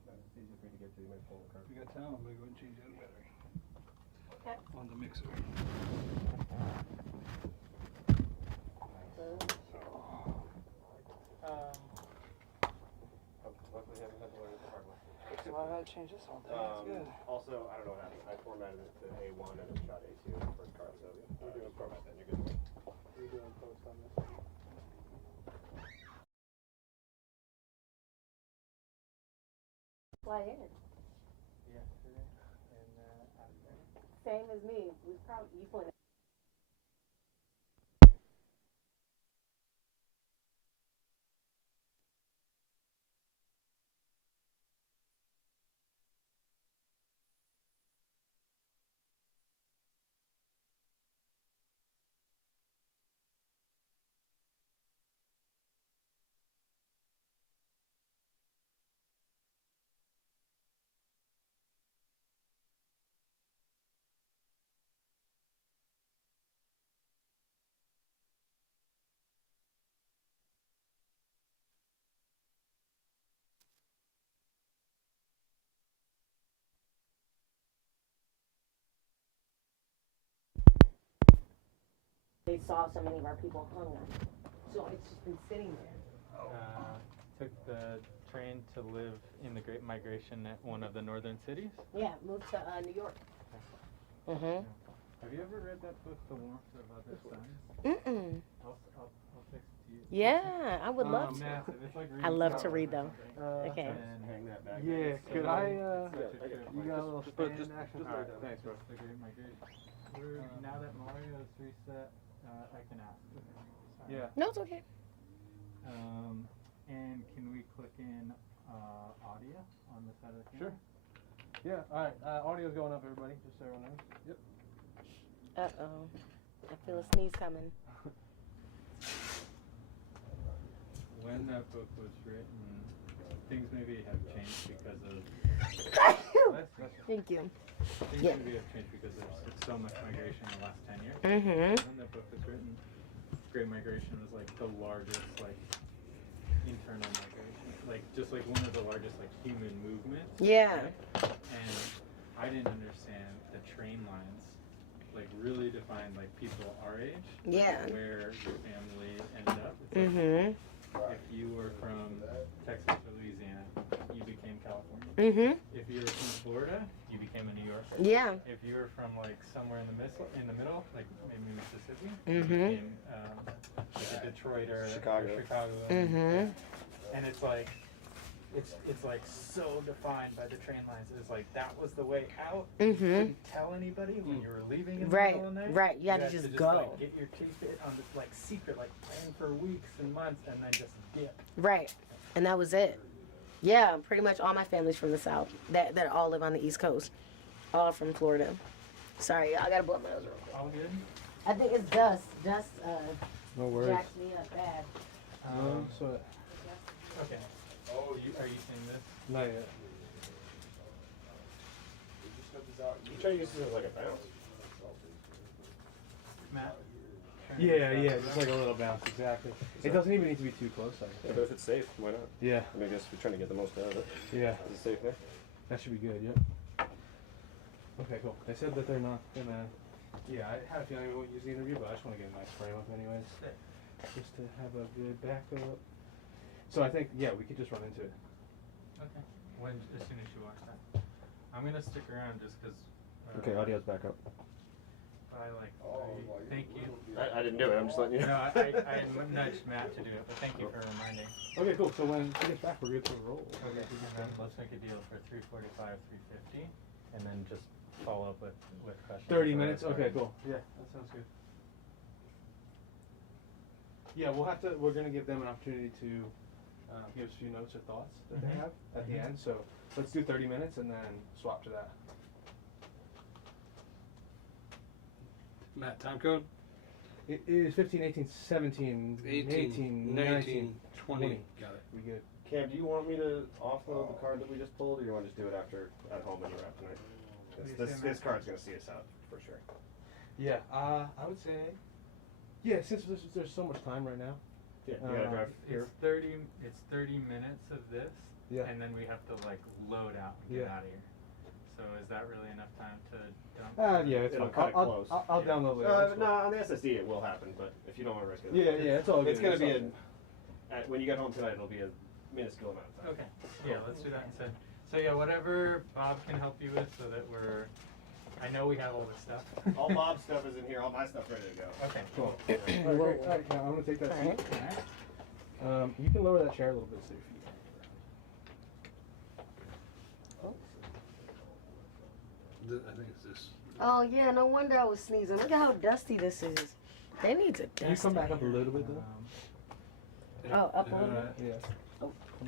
It's easy for you to get to. You might pull the car. You got time, I'm gonna go and change that battery. Okay. On the mixer. Luckily, I haven't had to learn it the hard way. So I gotta change this whole thing, that's good. Also, I don't know what happened. I formatted it to A1 and it shot A2 in the first card, so you're doing format then. You're good. You're doing post on this. Fly in. Yesterday and after. Same as me. We probably you flew in. They saw so many of our people hung them. So it's just been sitting there. Took the train to live in the Great Migration at one of the northern cities. Yeah, moved to New York. Mm-hmm. Have you ever read that book, The Warmth of Other Suns? Mm-mm. I'll text it to you. Yeah, I would love to. Massive. It's like I reading love to Star read Wars or them. something. Okay. And Hang that back. Yeah, so could I, it's such a trip. you got a little just stand action? just Alright, lay down. thanks, bro. The Great Migration. Now that Mario's reset, I can ask. Sorry. Yeah. No, it's okay. And can we click in audio on the side of the Sure. camera? Yeah, alright, audio's going up, everybody, just so everyone knows. Yep. Uh-oh. I feel a sneeze coming. When that book was written, things maybe have changed because of Thank you. things Yeah. maybe have changed because there's so much migration in the last 10 years. Mm-hmm. When that book was written, Great Migration was like the largest like internal migration, like just like one of the largest like human movements. Yeah. Right? And I didn't understand the train lines like really defined like people our age. Yeah. Where your family ended up. It's like, Mm-hmm. if you were from Texas or Louisiana, you became California. Mm-hmm. If you were from Florida, you became a New Yorker. Yeah. If you were from like somewhere in the middle, like maybe Mississippi, you Mhm. became like a Detroit or Chicago. Mhm. And it's like it's like so defined by the train lines. It's like that was the way out. You Mhm. couldn't tell anybody when you were leaving in the Right. middle of the night. Right. You had to just go. Like, get your teeth bit on this like secret, like plan for weeks and months, and then just dip. Right. And that was it. Yeah, pretty much all my family's from the South. That all live on the East Coast. All from Florida. Sorry, I gotta blow my nose real quick. All good. I think it's dust. Dust No worries. jacks me up bad. So, Okay. Oh, are you seeing this? not yet. You try to use this as like a bounce. Matt? Yeah, just like a little bounce, exactly. It doesn't even need to be too close, I Yeah, think. but if it's safe, why not? Yeah, I mean, I guess we're trying to get the most out of it. yeah, Is it safe there? that should be good, yep. Okay, cool. They said that they're not gonna, yeah, I had a feeling we won't use the interview, but I just want to get a nice frame up anyways. Just to have a good backup. So I think, yeah, we could just run into it. Okay. As soon as you watch that. I'm gonna stick around just because. Okay, audio's back up. I thank you. I didn't do it, I'm just letting you No, know. I nudged Matt to do it, but thank you for reminding. Okay, cool. So when he gets back, we're good to roll. Okay, and then let's make a deal for 3:45, 3:50, and then just follow up with questions. 30 minutes? Okay, cool. Yeah, that sounds good. Yeah, we're gonna give them an opportunity to give us a few notes or thoughts that they have at the end. So let's do 30 minutes and then swap to that. Matt, time code? It is 15, 18, 17, 18, 19, 20. Got it. We good. Cam, do you want me to offload the card that we just pulled, or you want to just do it after at home when you're out tonight? 'Cause this card's gonna see us out for sure. Yeah, I would say. Yeah, since there's so much time right now. Yeah, you gotta drive here. It's 30 minutes of this, Yeah. and then we have to like load out and get Yeah. out of here. So is that really enough time to dump? Yeah, it's It'll fine. cut it close. I'll Yeah. download it. No, It's cool. on the SSD it will happen, but if you don't want to risk it, Yeah, it's all good. It's gonna It's be all good. when you get home tonight, it'll be a minuscule amount of time. Okay. Yeah, let's do that instead. So yeah, whatever Bob can help you with, so that I know we have all this stuff. All Bob's stuff is in here. All my stuff ready to go. Okay. Cool. All right, great. All right, now I'm gonna take that seat. You can lower that chair a little bit so your feet aren't I think it's this. Oh yeah, no wonder I was sneezing. Look at how dusty this is. They need to dust. Can you come back up a little bit though? Oh, up a little bit. Yeah.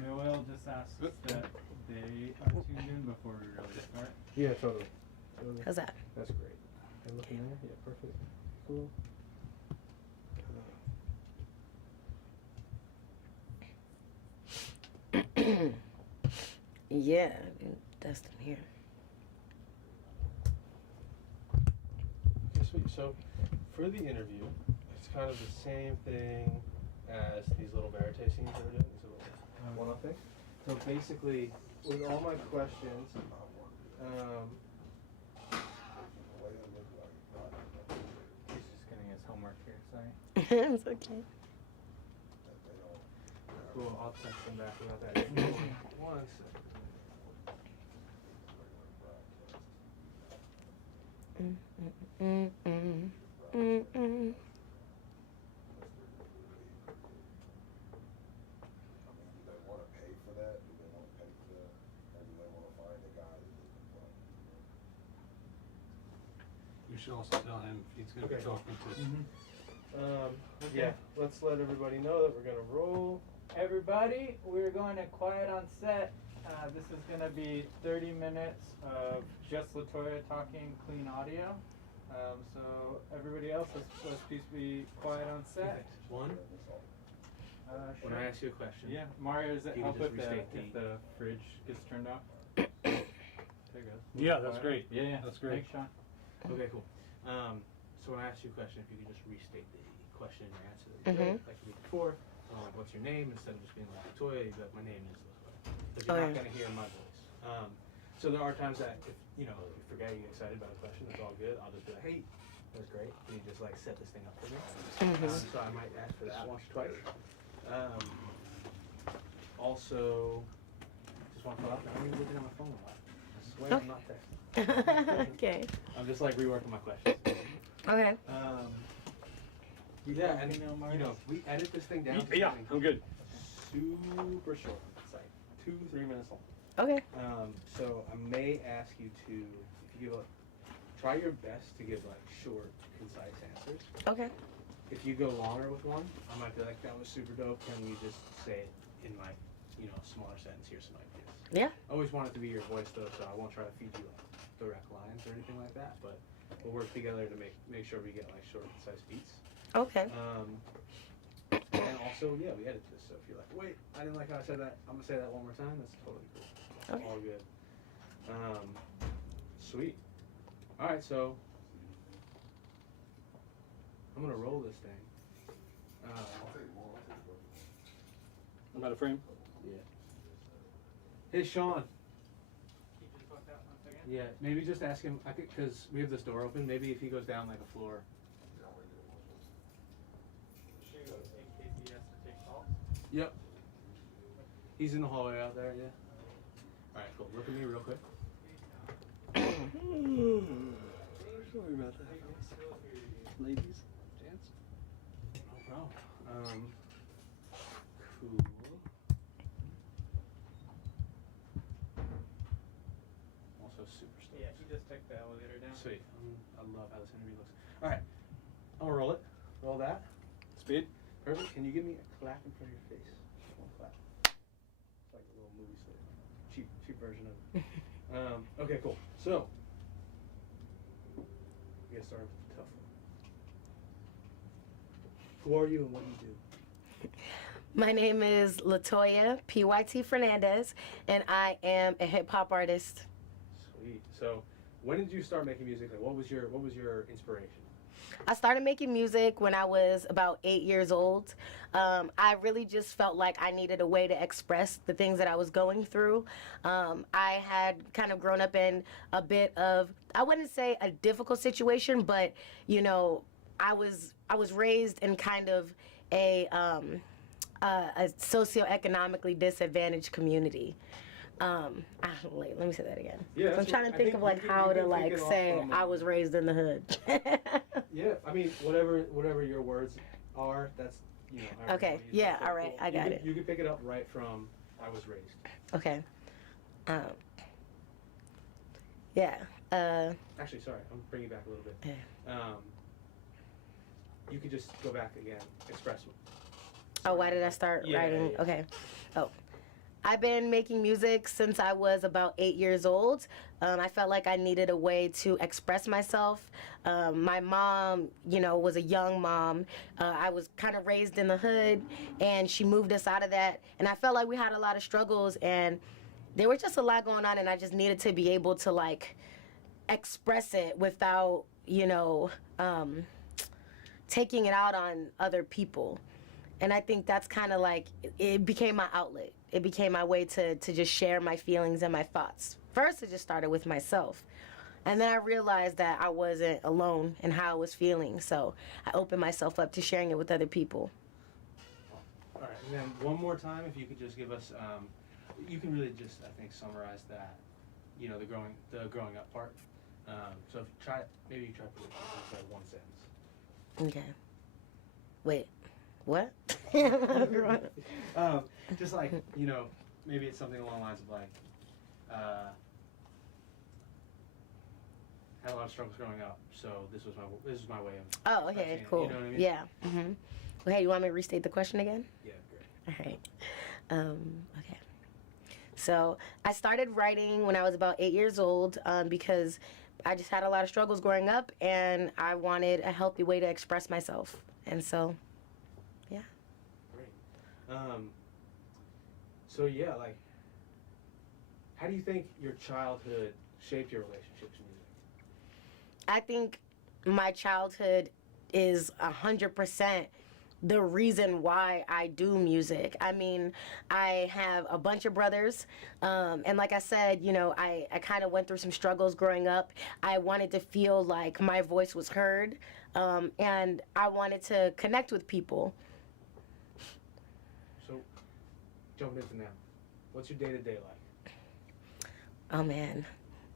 Noel just asked that they are tuned in before we really start. Yeah, totally. How's that? That's great. And looking there? Yeah, perfect. Cool. Yeah, dust in here. Okay, sweet. So for the interview, it's kind of the same thing as these little verite scenes that we're doing, these little one-off things. So basically, with all my questions, He's just getting his homework here. Sorry. It's okay. cool, I'll text them back about that. One second. Do they want to pay for that? Do they want to pay for that? Or do they want to find a guy that they can find? You should also tell him he's going to be Okay. talking to. Yeah, let's let everybody know that we're gonna roll. Everybody, we're going to quiet on set. This is going to be 30 minutes of just Latoya talking, clean audio. So everybody else, let's please be quiet on set. One. Sure. When I ask you a question. Yeah, Mario, does it You help can just if the restate the- fridge gets turned off? There it goes. Yeah, that's great. Yeah, That's great. Thanks, Sean. Okay, cool. So when I ask you a question, if you could just restate the question and your answer, like we did before. What's your name? Instead of just being like Latoya, you'd be like, my name is Latoya. Because you're not gonna hear my voice. So there are times that if you forget, you get excited about a question, it's all good. I'll just be like, hey, that was great. Can you just like set this thing up for me? So I might ask for that once or twice. Also, just want to put out there, I'm even looking at my phone a lot. I swear I'm not texting. Okay. I'm just like reworking my questions. Okay. Yeah, and if we edit this thing down to Yeah, something I'm good. super short, it's like 2-3 minutes long. Okay. So I may ask you to, if you try your best to give like short, concise answers. Okay. If you go longer with one, I might be like, that was super dope. Can we just say it in my, smaller sentence? Here's some ideas. Yeah. I always want it to be your voice though, so I won't try to feed you like direct lines or anything like that. But we'll work together to make sure we get like short, concise beats. Okay. And also, yeah, we edit this. So if you're like, wait, I didn't like how I said that, I'm gonna say that one more time. That's totally cool. Okay. All good. Sweet. All right, so I'm gonna roll this thing. I'll take one. I'll take one. I'm out of frame. Yeah. Hey, Sean. Keep it fucked out 1 second. Yeah, maybe just ask him. I think because we have this door open. Maybe if he goes down like a floor. Shoot, in case he has to take calls. Yep. He's in the hallway out there. Yeah. All right, cool. Look at me real quick. Sorry about that. Ladies, gents. No problem. Cool. Also super stoked. Yeah, he just took the elevator down. Sweet. I love how this interview looks. All right. I'm gonna roll it. Roll that. Speed? Perfect. Can you give me a clap in front of your face? One clap. It's like a little movie star. Cheap version of it. Okay, cool. So, we gotta start with the tough one. Who are you and what do you do? My name is Latoya PYT Fernandez, and I am a hip hop artist. Sweet. So, when did you start making music? Like, what was your inspiration? I started making music when I was about 8 years old. I really just felt like I needed a way to express the things that I was going through. I had kind of grown up in a bit of, I wouldn't say a difficult situation, but you know, I was raised in kind of a socioeconomically disadvantaged community. Let me say that again. Yeah, I'm that's trying what- to I think think of like you how can to kick like it off say from, I was raised in the hood. Yeah, I mean, whatever your words are, that's, you know. however Okay, you use yeah, that. So all right, I you got can- it. You can pick it up right from I was raised. Okay. Yeah. Actually, sorry, I'm bringing it back a little bit. Yeah. You could just go back again, express. Oh, why did I start Yeah, writing? yeah. Okay. Oh. I've been making music since I was about 8 years old. I felt like I needed a way to express myself. My mom, you know, was a young mom. I was kind of raised in the hood, and she moved us out of that. And I felt like we had a lot of struggles, and there was just a lot going on, and I just needed to be able to, like, express it without, you know, taking it out on other people. And I think that's kind of like, it became my outlet. It became my way to just share my feelings and my thoughts. First, it just started with myself. And then I realized that I wasn't alone in how I was feeling. So I opened myself up to sharing it with other people. All right, and then one more time, if you could just give us, you can really just, I think, summarize that, you know, the growing up part. So if you maybe try to put it into one sentence. Okay. Wait, what? Just like, you know, maybe it's something along the lines of like, had a lot of struggles growing up, so this was my way of. Oh, okay, expressing it, cool. You know what I mean? Yeah. Mm-hmm. Well, hey, you want me to restate the question again? Yeah, great. All right. Okay. So I started writing when I was about 8 years old because I just had a lot of struggles growing up, and I wanted a healthy way to express myself. And so, yeah. Great. So yeah, like, how do you think your childhood shaped your relationships with music? I think my childhood is 100% the reason why I do music. I mean, I have a bunch of brothers, and like I said, you know, I kind of went through some struggles growing up. I wanted to feel like my voice was heard, and I wanted to connect with people. So, jumping into now, what's your day-to-day like? Oh man,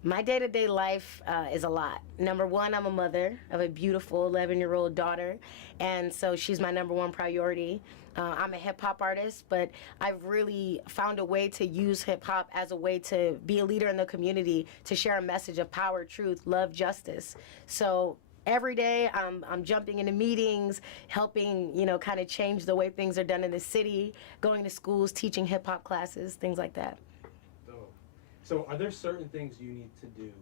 my day-to-day life is a lot. Number one, I'm a mother of a beautiful 11-year-old daughter, and so she's my number one priority. I'm a hip-hop artist, but I've really found a way to use hip-hop as a way to be a leader in the community, to share a message of power, truth, love, justice. So every day I'm jumping into meetings, helping, you know, kind of change the way things are done in the city, going to schools, teaching hip-hop classes, things like that. So are there certain things you need to do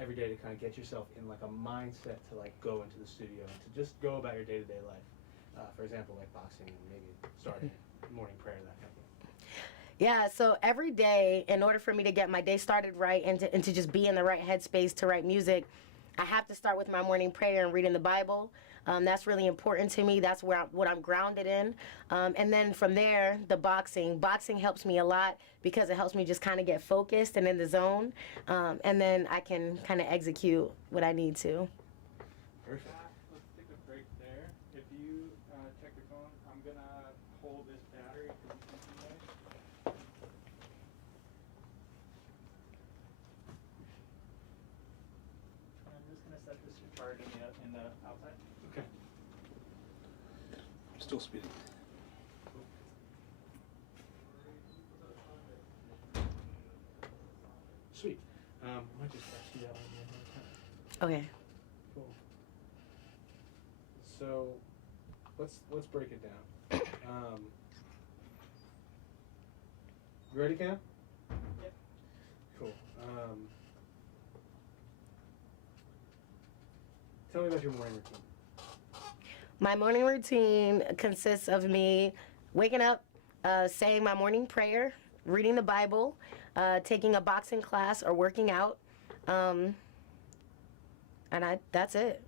every day to kind of get yourself in like a mindset to like go into the studio and to just go about your day-to-day life? For example, like boxing and maybe starting morning prayer, that kind of thing. Yeah, so every day, in order for me to get my day started right and to just be in the right headspace to write music, I have to start with my morning prayer and reading the Bible. That's really important to me. That's what I'm grounded in. And then from there, the boxing. Boxing helps me a lot because it helps me just kind of get focused and in the zone. And then I can kind of execute what I need to. Perfect. Let's take a break there. If you check your phone, I'm going to hold this battery because it's empty there. I'm just going to set this to charge in the outside. Okay. I'm still speeding. Sweet. I might just ask you that one more time. Okay. Cool. So, let's break it down. You ready, Cam? Yep. Cool. Tell me about your morning routine. My morning routine consists of me waking up, saying my morning prayer, reading the Bible, taking a boxing class or working out, and that's it.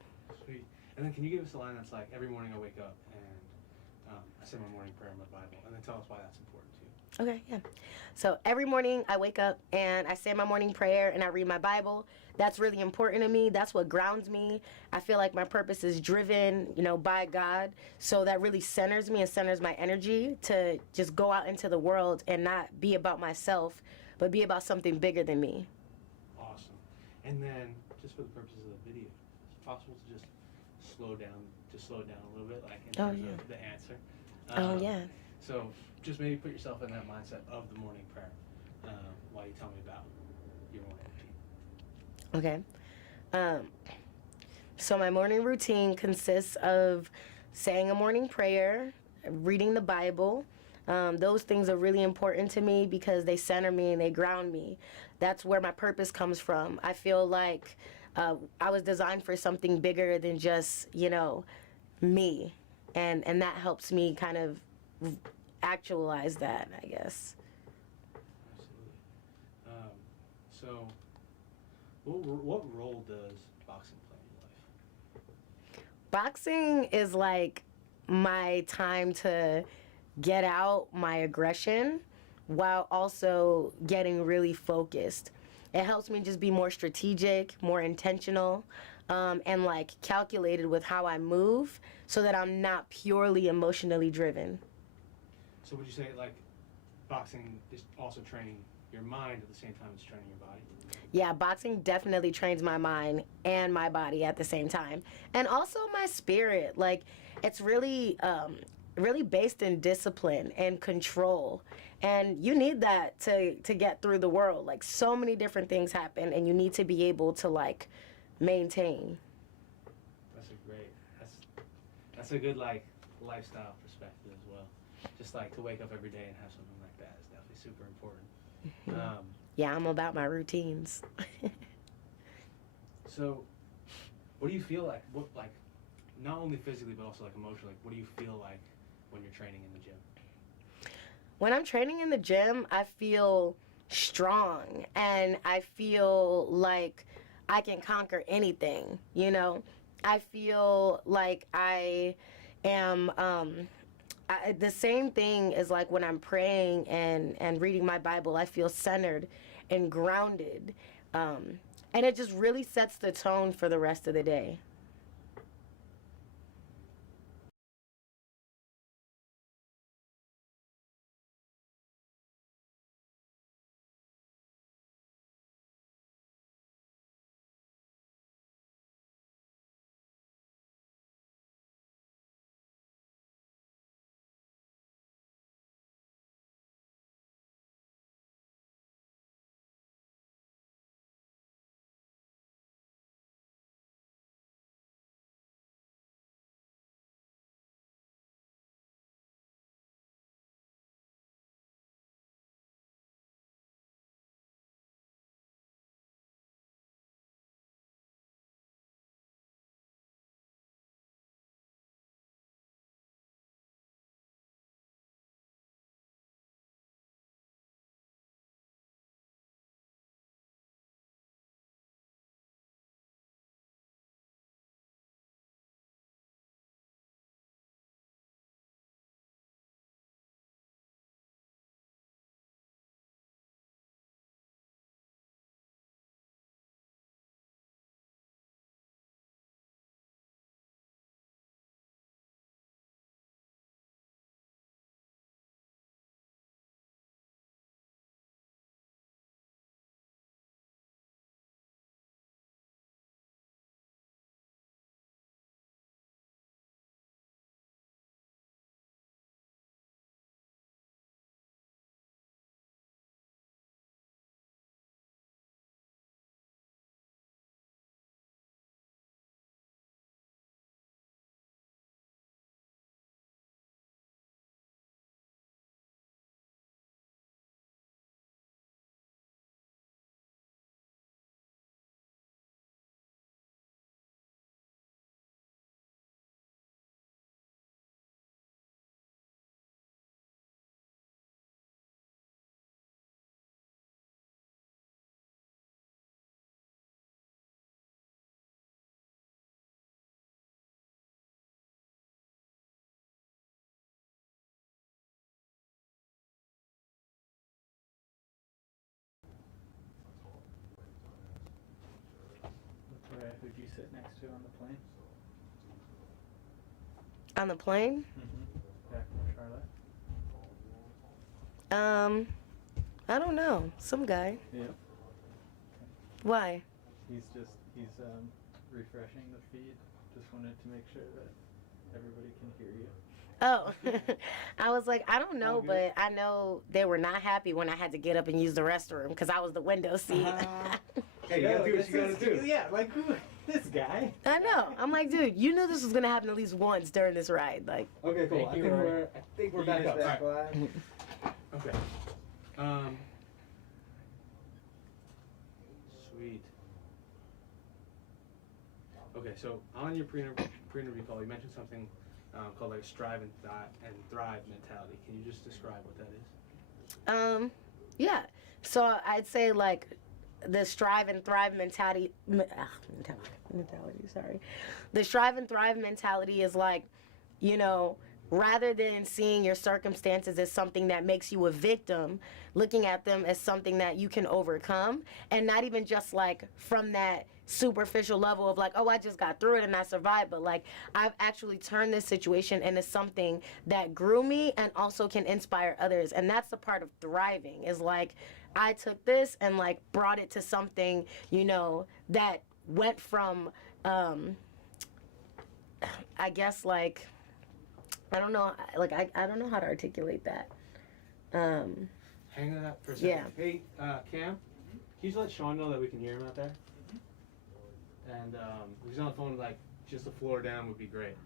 Sweet. And then can you give us a line that's like, every morning I wake up and I say my morning prayer in my Bible, and then tell us why that's important too. Okay, yeah. So every morning I wake up and I say my morning prayer and I read my Bible. That's really important to me. That's what grounds me. I feel like my purpose is driven, by God. So that really centers me and centers my energy to just go out into the world and not be about myself, but be about something bigger than me. Awesome. And then, just for the purposes of the video, is it possible to just slow down a little bit, like in terms of the answer? Yeah. So just maybe put yourself in that mindset of the morning prayer while you tell me about your morning routine. Okay. So my morning routine consists of saying a morning prayer, reading the Bible. Those things are really important to me because they center me and they ground me. That's where my purpose comes from. I feel like I was designed for something bigger than just, me. And that helps me kind of actualize that, I guess. Absolutely. So, what role does boxing play in your life? Boxing is like my time to get out my aggression while also getting really focused. It helps me just be more strategic, more intentional, and like calculated with how I move so that I'm not purely emotionally driven. So would you say like boxing is also training your mind at the same time as training your body? Yeah, boxing definitely trains my mind and my body at the same time. And also my spirit. Like, it's really, really based in discipline and control. And you need that to get through the world. Like, so many different things happen, and you need to be able to, like, maintain. That's a good, like, lifestyle perspective as well. Just, like, to wake up every day and have something like that is definitely super important. Yeah, I'm about my routines. So, what do you feel like? What, like, not only physically but also like emotionally? What do you feel like when you're training in the gym? When I'm training in the gym, I feel strong and I feel like I can conquer anything, I feel like I am the same thing is like when I'm praying and reading my Bible, I feel centered and grounded. And it just really sets the tone for the rest of the day. sit next to on the plane? On the plane? Back from Charlotte? I don't know. Some guy. Yeah. Why? He's refreshing the feed. Just wanted to make sure that everybody can hear you. Oh, I was like, I don't know, All good. but I know they were not happy when I had to get up and use the restroom because I was the window seat. Hey, you gotta do what you gotta do. Yeah, like who? This guy. I know. I'm like, dude, you knew this was gonna happen at least once during this ride. Like, Okay, cool. Thank you, Rory. I think we're You back guys up. back All right. live? Okay. Sweet. Okay, so on your pre-interview call, you mentioned something called like strive and thrive mentality. Can you just describe what that is? yeah. So I'd say like the strive and thrive mentality. Sorry. The strive and thrive mentality is like, you know, rather than seeing your circumstances as something that makes you a victim, looking at them as something that you can overcome, and not even just like from that superficial level of like, oh, I just got through it and I survived, but like I've actually turned this situation into something that grew me and also can inspire others. And that's the part of thriving, is like I took this and like brought it to something, you know, that went from I guess like I don't know, like I don't know how to articulate that. Hang on that for a second. Yeah. Hey, Cam, can you just let Sean know that we can hear him out there? And if he's on the phone, like just the floor down would be great.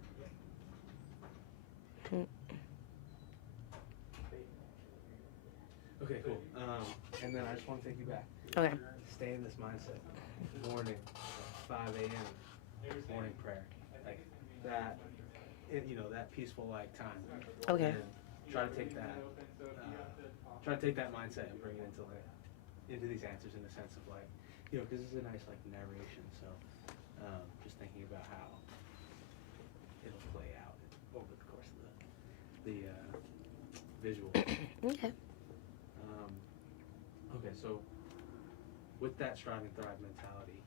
Okay, cool. And then I just want to take you back. Okay. Stay in this mindset. Morning, 5 a.m. morning prayer, like that. You know, that peaceful like time. Okay. And try to take that. Try to take that mindset and bring it into like into these answers in the sense of like, you know, because it's a nice like narration. So just thinking about how it'll play out over the course of the visual. Okay. Okay, so with that strive and thrive mentality,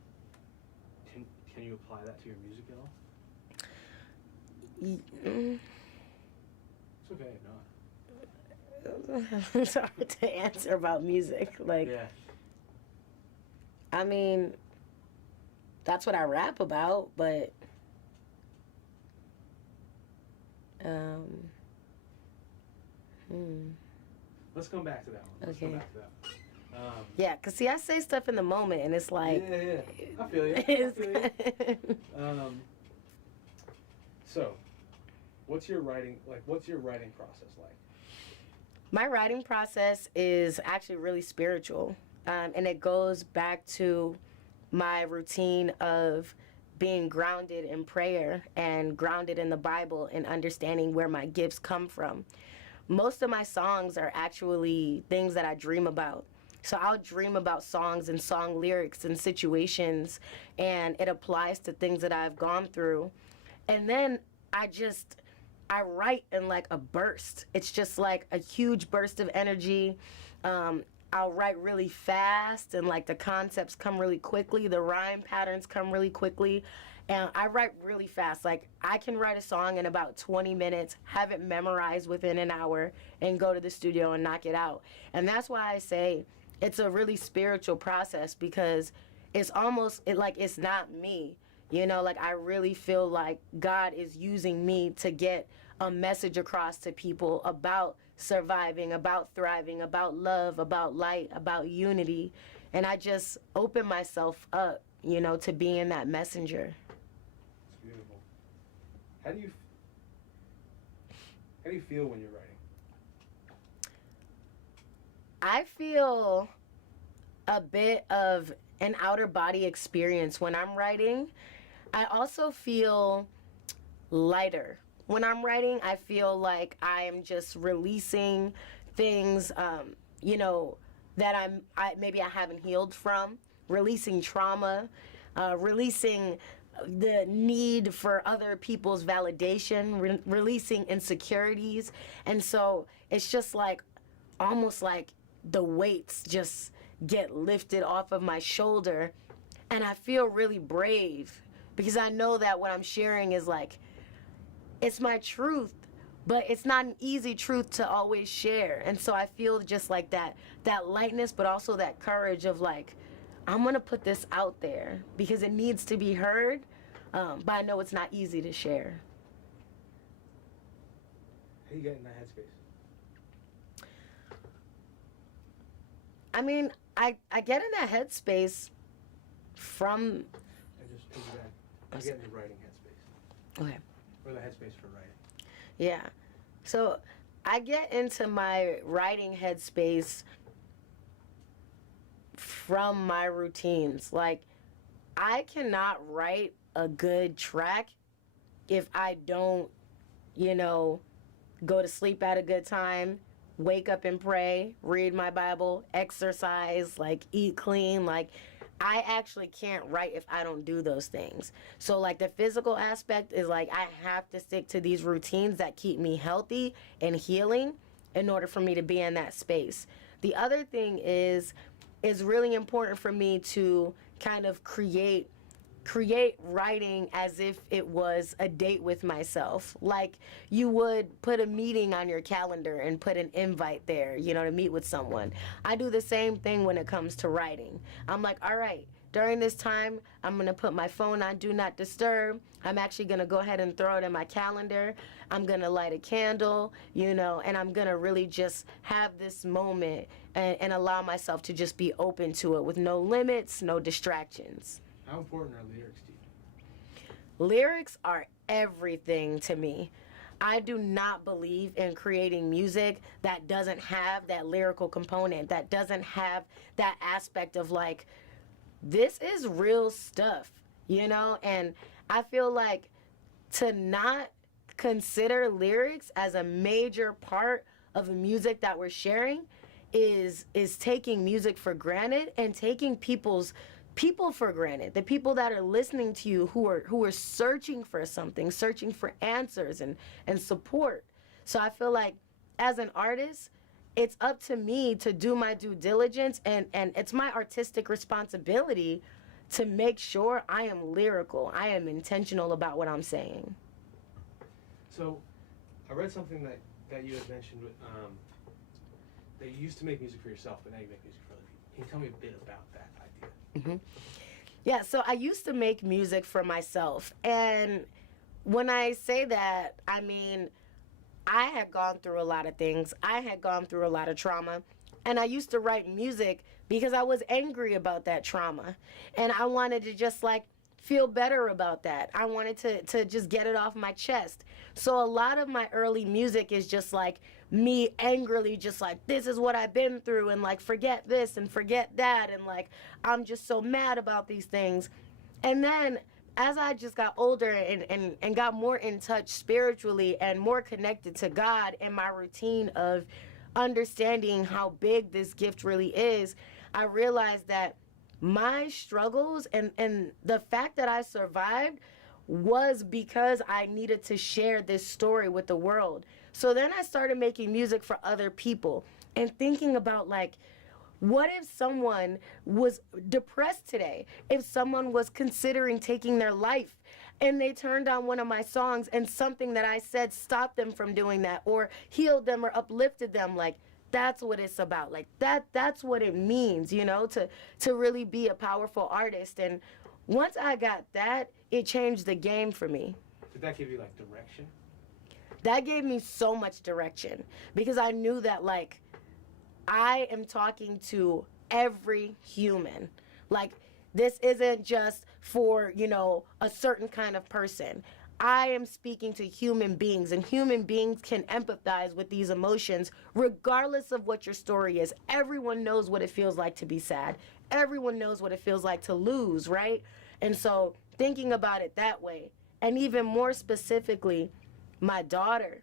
can you apply that to your music at all? It's okay if not. It's hard to answer about music. Like, Yeah. I mean, that's what I rap about, but Let's come back to that one. Let's Okay. come back to that one. Yeah, cause see, I say stuff in the moment, and it's like, Yeah. I feel you. I it's- feel you. So, what's your writing process like? My writing process is actually really spiritual, and it goes back to my routine of being grounded in prayer and grounded in the Bible and understanding where my gifts come from. Most of my songs are actually things that I dream about. So I'll dream about songs and song lyrics and situations, and it applies to things that I've gone through. And then I write in like a burst. It's just like a huge burst of energy. I'll write really fast, and like the concepts come really quickly. The rhyme patterns come really quickly. And I write really fast. Like I can write a song in about 20 minutes, have it memorized within an hour, and go to the studio and knock it out. And that's why I say it's a really spiritual process, because it's almost it's not me. You know, like I really feel like God is using me to get a message across to people about surviving, about thriving, about love, about light, about unity. And I just open myself up, you know, to being that messenger. It's beautiful. How do you feel when you're writing? I feel a bit of an outer body experience when I'm writing. I also feel lighter. When I'm writing, I feel like I am just releasing things, you know, that maybe I haven't healed from, releasing trauma, releasing the need for other people's validation, releasing insecurities. And so it's just like almost like the weights just get lifted off of my shoulder, and I feel really brave because I know that what I'm sharing is like, it's my truth, but it's not an easy truth to always share. And so I feel just like that lightness, but also that courage of like, I'm gonna put this out there because it needs to be heard, but I know it's not easy to share. How you get in that headspace? I mean, I get in that headspace from, I just piggyback. I get in the writing headspace. okay, Or the headspace for writing. yeah. So I get into my writing headspace from my routines. Like, I cannot write a good track if I don't, go to sleep at a good time, wake up and pray, read my Bible, exercise, like eat clean. Like, I actually can't write if I don't do those things. So like the physical aspect is like, I have to stick to these routines that keep me healthy and healing in order for me to be in that space. The other thing is really important for me to kind of create writing as if it was a date with myself. Like you would put a meeting on your calendar and put an invite there, to meet with someone. I do the same thing when it comes to writing. I'm like, all right, during this time, I'm going to put my phone on Do Not Disturb. I'm actually going to go ahead and throw it in my calendar. I'm going to light a candle, and I'm going to really just have this moment and allow myself to just be open to it with no limits, no distractions. How important are lyrics to you? Lyrics are everything to me. I do not believe in creating music that doesn't have that lyrical component, that doesn't have that aspect of like, this is real stuff, And I feel like to not consider lyrics as a major part of the music that we're sharing is taking music for granted and taking people for granted. The people that are listening to you who are searching for something, searching for answers and support. So I feel like as an artist, it's up to me to do my due diligence and it's my artistic responsibility to make sure I am lyrical. I am intentional about what I'm saying. So, I read something that you had mentioned that you used to make music for yourself, but now you make music for other people. Can you tell me a bit about that idea? Yeah, so I used to make music for myself. And when I say that, I mean, I had gone through a lot of things. I had gone through a lot of trauma. And I used to write music because I was angry about that trauma. And I wanted to just like feel better about that. I wanted to just get it off my chest. So a lot of my early music is just like me angrily just like, this is what I've been through, and like forget this and forget that, and like I'm just so mad about these things. And then as I just got older and got more in touch spiritually and more connected to God and my routine of understanding how big this gift really is, I realized that my struggles and the fact that I survived was because I needed to share this story with the world. So then I started making music for other people and thinking about like, what if someone was depressed today? If someone was considering taking their life and they turned on one of my songs and something that I said stopped them from doing that or healed them or uplifted them, like that's what it's about. Like that's what it means, to really be a powerful artist. And once I got that, it changed the game for me. Did that give you like direction? That gave me so much direction because I knew that like I am talking to every human. Like this isn't just for, a certain kind of person. I am speaking to human beings, and human beings can empathize with these emotions regardless of what your story is. Everyone knows what it feels like to be sad. Everyone knows what it feels like to lose, right? And so thinking about it that way, and even more specifically, my daughter,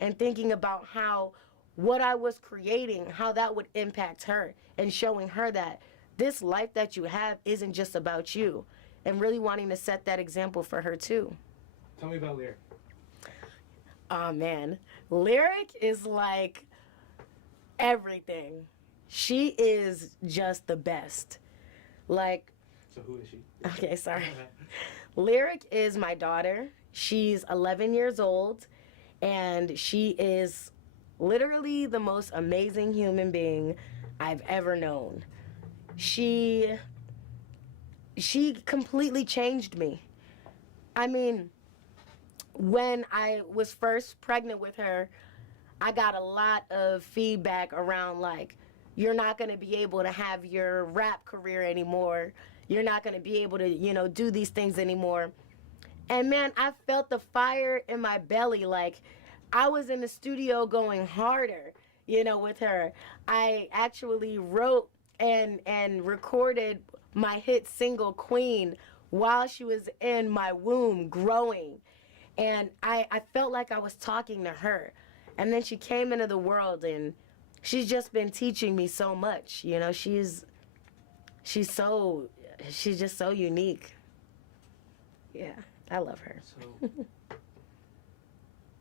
and thinking about how what I was creating, how that would impact her, and showing her that this life that you have isn't just about you, and really wanting to set that example for her too. Tell me about Lyric. Oh man, Lyric is like everything. She is just the best. Like, So who is she? okay, sorry. Lyric is my daughter. She's 11 years old, and she is literally the most amazing human being I've ever known. She completely changed me. I mean, when I was first pregnant with her, I got a lot of feedback around like, you're not going to be able to have your rap career anymore. You're not going to be able to, you know, do these things anymore. And man, I felt the fire in my belly. Like, I was in the studio going harder, you know, with her. I actually wrote and recorded my hit single Queen while she was in my womb growing. And I felt like I was talking to her. And then she came into the world, and she's just been teaching me so much. You know, she's just so unique. Yeah, I love her. So,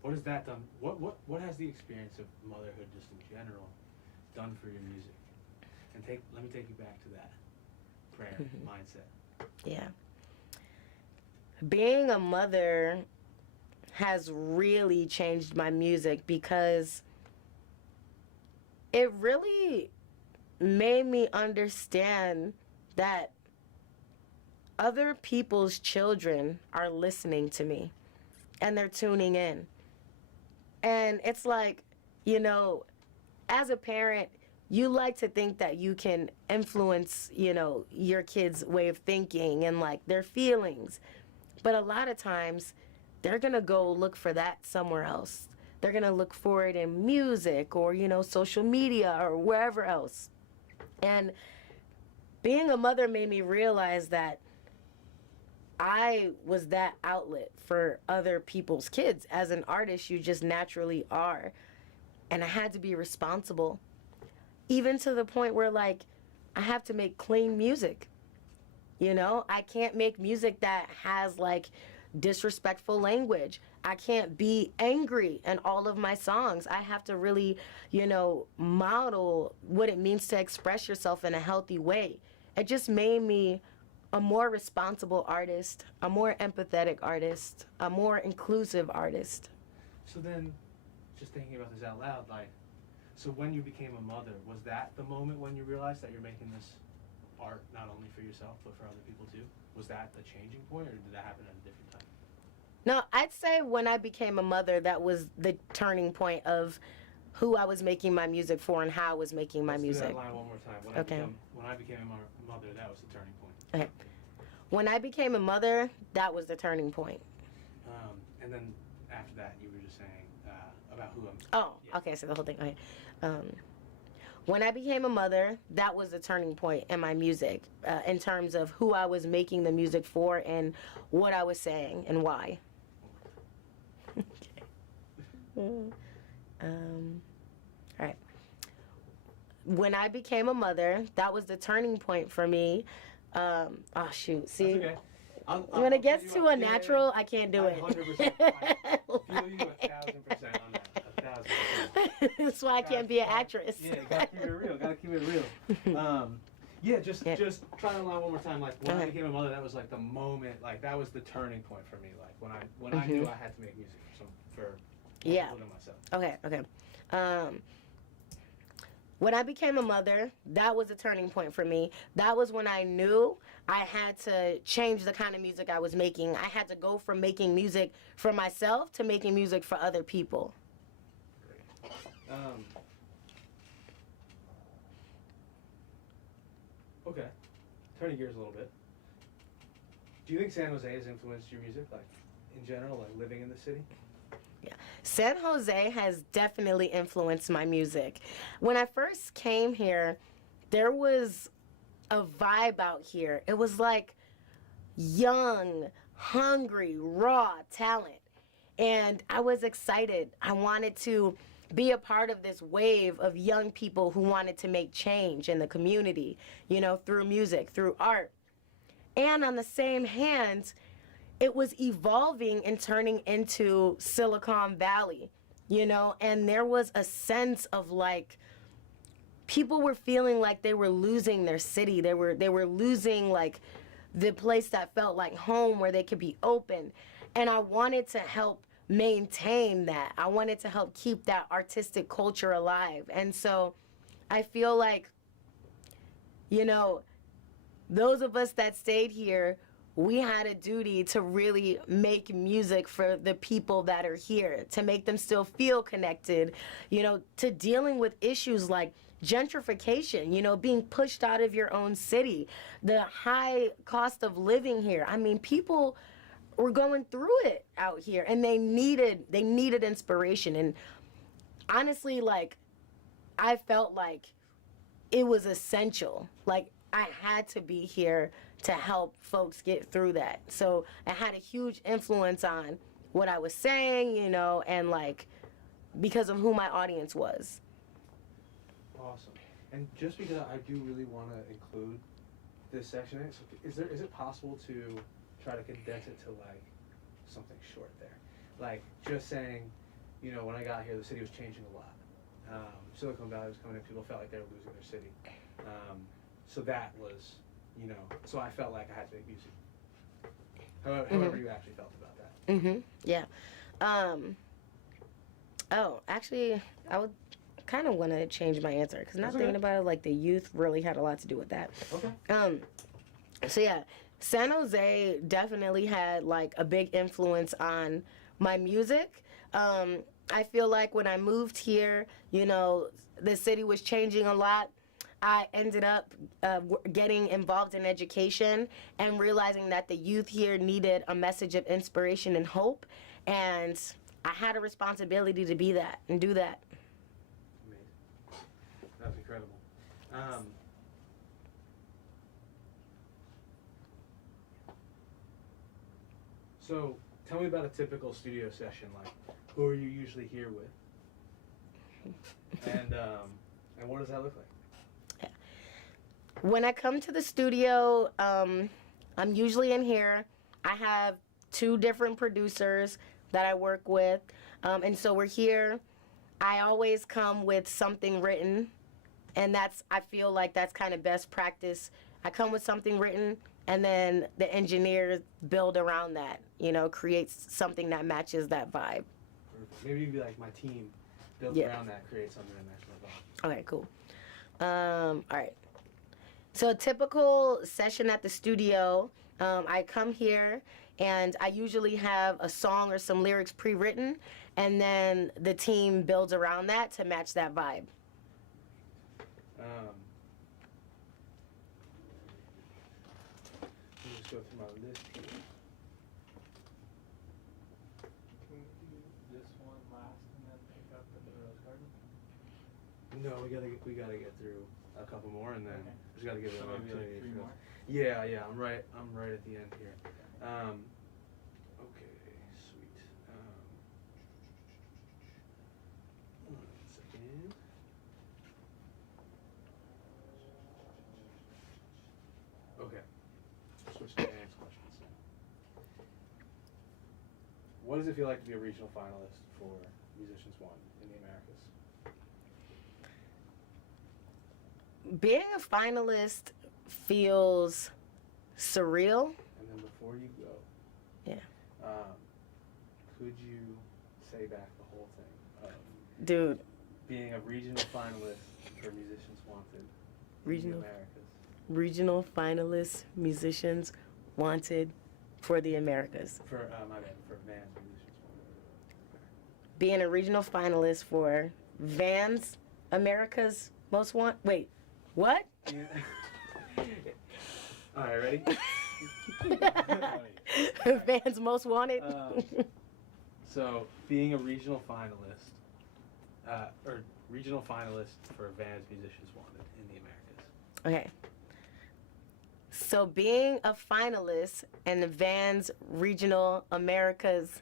what has that done? What has the experience of motherhood, just in general, done for your music? And let me take you back to that prayer mindset. Yeah. Being a mother has really changed my music because it really made me understand that other people's children are listening to me and they're tuning in. And it's like, you know, as a parent, you like to think that you can influence, you know, your kids' way of thinking and like their feelings. But a lot of times, they're going to go look for that somewhere else. They're going to look for it in music or, you know, social media or wherever else. And being a mother made me realize that I was that outlet for other people's kids. As an artist, you just naturally are. And I had to be responsible. Even to the point where, like, I have to make clean music. You know, I can't make music that has, like, disrespectful language. I can't be angry in all of my songs. I have to really, you know, model what it means to express yourself in a healthy way. It just made me a more responsible artist, a more empathetic artist, a more inclusive artist. So then, just thinking about this out loud, like, so when you became a mother, was that the moment when you realized that you're making this art not only for yourself but for other people too? Was that the changing point, or did that happen at a different time? No, I'd say when I became a mother, that was the turning point of who I was making my music for and how I was making my music. Let's do that line one more time. When I became a mother, that was the turning point. Okay. When I became a mother, that was the turning point. And then after that, you were just saying about who I'm... Oh, yeah. Okay, so the whole thing. Okay. When I became a mother, that was the turning point in my music in terms of who I was making the music for and what I was saying and why. Okay. All right. When I became a mother, that was the turning point for me. Oh, shoot. See? That's okay. When it gets to a natural, I can't do it. 100%. I feel you 1,000% on that. 1,000%. That's why I can't be an actress. Yeah, gotta keep it real. Gotta keep it real. Just try to line one more time. Like when I became a mother, that was like the moment. Like that was the turning point for me. Like when I knew I had to make music for people than myself. Okay. When I became a mother, that was a turning point for me. That was when I knew I had to change the kind of music I was making. I had to go from making music for myself to making music for other people. Okay. Turning gears a little bit. Do you think San Jose has influenced your music, like in general, like living in the city? Yeah. San Jose has definitely influenced my music. When I first came here, there was a vibe out here. It was like young, hungry, raw talent. And I was excited. I wanted to be a part of this wave of young people who wanted to make change in the community, you know, through music, through art. And on the same hand, it was evolving and turning into Silicon Valley, you know, and there was a sense of like, people were feeling like they were losing their city. They were losing like the place that felt like home where they could be open. And I wanted to help maintain that. I wanted to help keep that artistic culture alive. And so I feel like, you know, those of us that stayed here, we had a duty to really make music for the people that are here, to make them still feel connected, you know, to dealing with issues like gentrification, you know, being pushed out of your own city, the high cost of living here. I mean, people were going through it out here, and they needed inspiration. And honestly, like, I felt like it was essential. Like, I had to be here to help folks get through that. So it had a huge influence on what I was saying, you know, and like, because of who my audience was. Awesome. And just because I do really want to include this section in it, so is it possible to try to condense it to like something short there? Like just saying, you know, when I got here, the city was changing a lot. Silicon Valley was coming in, people felt like they were losing their city. So that was, you know, so I felt like I had to make music. However you actually felt about that. Mm-hmm. Yeah. Oh, actually, I would kind of want to change my answer because not thinking about it, like the youth really had a lot to do with that. Okay. So yeah, San Jose definitely had like a big influence on my music. I feel like when I moved here, you know, the city was changing a lot. I ended up getting involved in education and realizing that the youth here needed a message of inspiration and hope. And I had a responsibility to be that and do that. Amazing. That was incredible. So tell me about a typical studio session. Like, who are you usually here with? And what does that look like? When I come to the studio, I'm usually in here. I have 2 different producers that I work with. And so we're here. I always come with something written. And I feel like that's kind of best practice. I come with something written, and then the engineers build around that, you know, creates something that matches that vibe. Maybe you'd be like, my team builds around that, creates something that matches that vibe. Okay, cool. All right. So a typical session at the studio, I come here and I usually have a song or some lyrics pre-written, and then the team builds around that to match that vibe. Let me just go through my list here. Can we do this one last and then pick up the Rose Garden? No, we gotta get through a couple more, and then we just gotta give it So an maybe like opportunity. 3 more? Yeah, I'm right at the end here. Okay, sweet. 1 second. Okay, switch to Anne's questions now. What does it feel like to be a regional finalist for Musicians One in the Americas? Being a finalist feels surreal. And then before you go, could you say back the whole thing of Dude, being a regional finalist for Musicians Wanted in the Americas? Regional finalists, musicians wanted for the Americas. For Vans Musicians Wanted. Being a regional finalist for Vans America's Most Want. Wait, what? Yeah. All right, ready? Vans Most Wanted. So, being a regional finalist, or regional finalist for Vans Musicians Wanted in the Americas. Okay. So being a finalist in the Vans Regional Americas.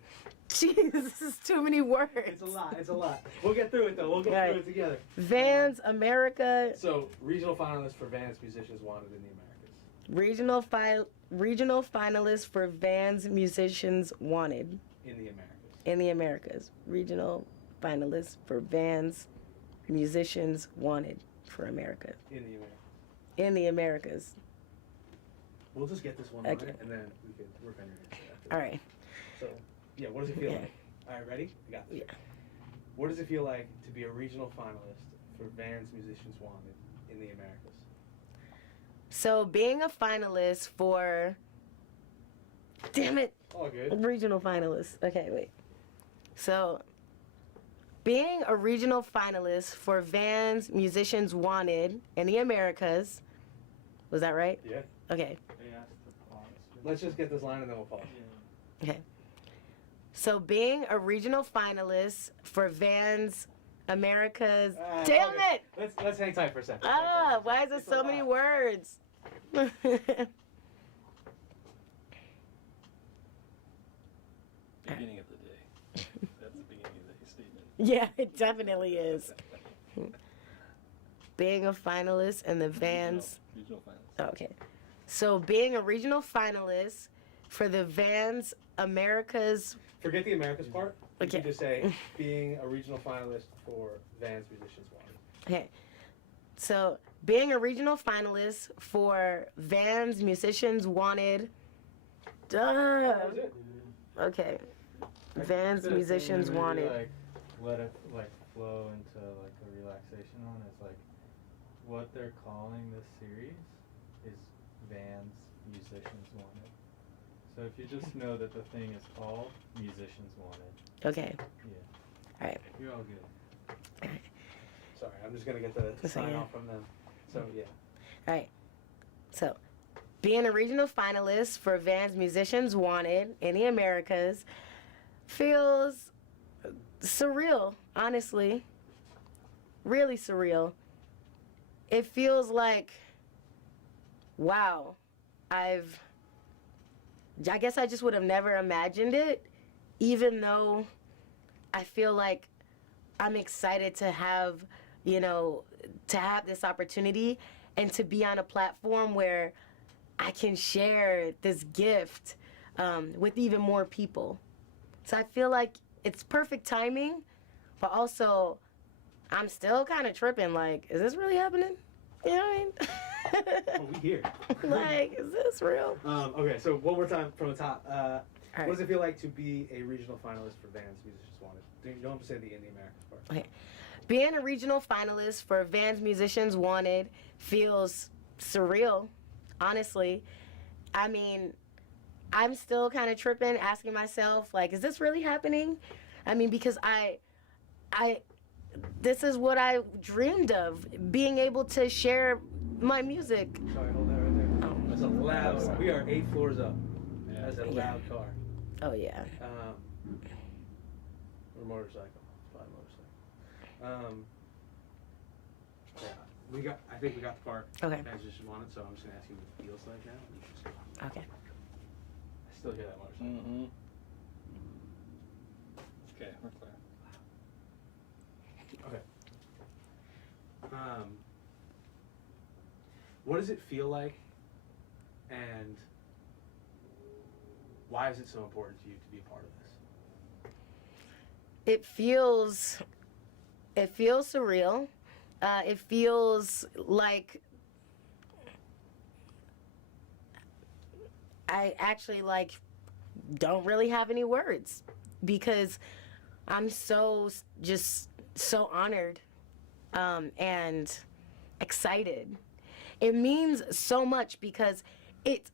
Jeez, this is too many words. It's a lot. We'll get through it though. We'll get through it together. Vans America. So, regional finalist for Vans Musicians Wanted in the Americas. Regional finalist for Vans Musicians Wanted In the Americas. in the Americas. Regional finalist for Vans Musicians Wanted for America. In the Americas. In the Americas. We'll just get this one Okay. right, and then we can work on your answer after. All right. So, yeah, what does it feel Yeah. like? All right, ready? I got this. Yeah. What does it feel like to be a regional finalist for Vans Musicians Wanted in the Americas? So being a finalist for, damn it, All good. regional finalist. Okay, wait. So being a regional finalist for Vans Musicians Wanted in the Americas, was that right? Yeah. Okay. They asked the pause. Let's just get this line and then we'll pause. Okay. So being a regional finalist for Vans Americas, damn okay. it! Let's hang tight for a second. Ah, why is there It's a so many lot. words? Beginning of the day. That's the beginning of the statement. Yeah, it definitely is. Being a finalist in the Vans. Regional finals. Okay. So being a regional finalist for the Vans Americas. Forget the Americas part. You Okay. can just say being a regional finalist for Vans Musicians Wanted. Okay. So being a regional finalist for Vans Musicians Wanted. That was it. Okay. Vans The thing Musicians to maybe, Wanted. Like, let it like flow into like a relaxation on is like what they're calling this series is Vans Musicians Wanted. So if you just know that the thing is called Musicians Wanted, Okay. yeah. All right. You're all good. Sorry, I'm just gonna get the That's sign okay. off from them. So yeah. All right. So, being a regional finalist for Vans Musicians Wanted in the Americas feels surreal, honestly. Really surreal. It feels like, wow, I guess I just would have never imagined it, even though I feel like I'm excited to have, to have this opportunity and to be on a platform where I can share this gift with even more people. So I feel like it's perfect timing, but also I'm still kind of tripping. Like, is this really happening? You know what I mean? Oh, we here. Like, is this real? Okay, so one more time from the top. All What does it feel like to be a regional finalist for Vans Musicians Wanted? You don't have to say the in the Americas part. Okay. Being a regional finalist for Vans Musicians Wanted feels surreal, honestly. I mean, I'm still kind of tripping, asking myself, like, is this really happening? I mean, because this is what I dreamed of, being able to share my music. Sorry, hold that right there. Oh. That's a loud. We are 8 floors up. Yeah. That's a Yeah. loud car. Oh, yeah. Or motorcycle. It's probably a motorcycle. Yeah, I think we got the part. Okay. Vans Musicians Wanted, so I'm just gonna ask you what it feels like now. You just go. Okay. I still hear that motorcycle. Mm-hmm. Okay, we're clear. Okay. What does it feel like, and why is it so important to you to be a part of this? It feels surreal. It feels like I actually don't really have any words because I'm so honored and excited. It means so much because it's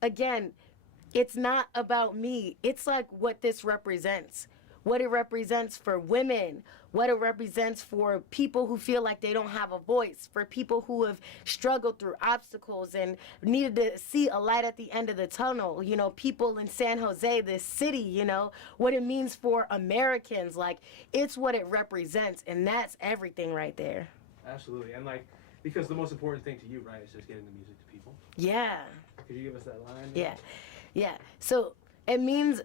not about me. It's like what this represents. What it represents for women, what it represents for people who feel like they don't have a voice, for people who have struggled through obstacles and needed to see a light at the end of the tunnel. People in San Jose, this city, what it means for Americans. Like, it's what it represents, and that's everything right there. Absolutely, and because the most important thing to you, right, is just getting the music to people. Yeah. Could you give us that line? Yeah. So it means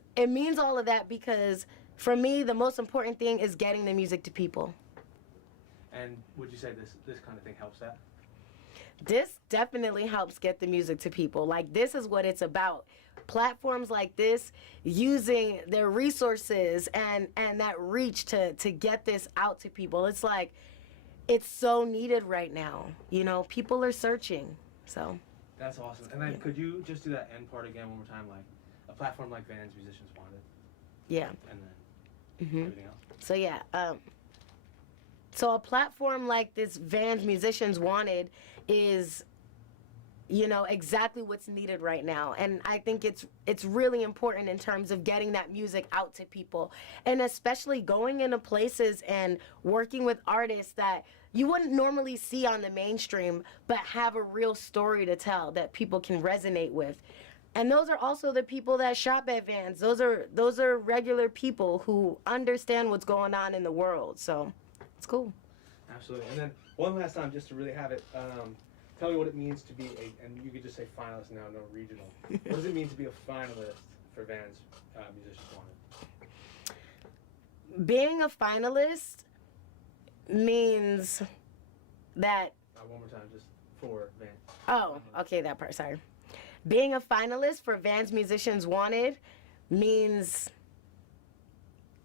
all of that because for me, the most important thing is getting the music to people. And would you say this kind of thing helps that? This definitely helps get the music to people. Like, this is what it's about. Platforms like this, using their resources and that reach to get this out to people. It's like, it's so needed right now. People are searching. So. That's awesome. And then could you just do that end part again one more time, like a platform like Vans Musicians Wanted, Yeah. and then Mm-hmm. everything else? So yeah, so a platform like this Vans Musicians Wanted is, you know, exactly what's needed right now. And I think it's really important in terms of getting that music out to people, and especially going into places and working with artists that you wouldn't normally see on the mainstream, but have a real story to tell that people can resonate with. And those are also the people that shop at Vans. Those are regular people who understand what's going on in the world. So it's cool. Absolutely. And then one last time, just to really have it, tell me what it means to be and you could just say finalist now, no regional. What does it mean to be a finalist for Vans Musicians Wanted? Being a finalist means that. One more time, just for Vans. Oh, okay, that part. Sorry. Being a finalist for Vans Musicians Wanted means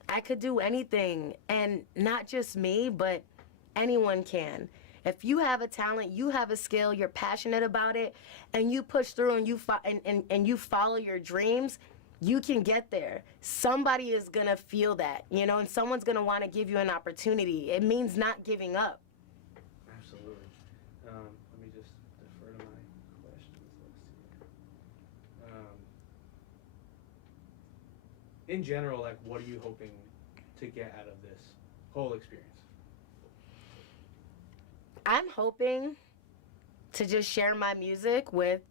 I could do anything, and not just me, but anyone can. If you have a talent, you have a skill, you're passionate about it, and you push through and you follow your dreams, you can get there. Somebody is gonna feel that, you know, and someone's gonna want to give you an opportunity. It means not giving up. Absolutely. Let me just defer to my questions. Let's see. In general, like, what are you hoping to get out of this whole experience? I'm hoping to just share my music with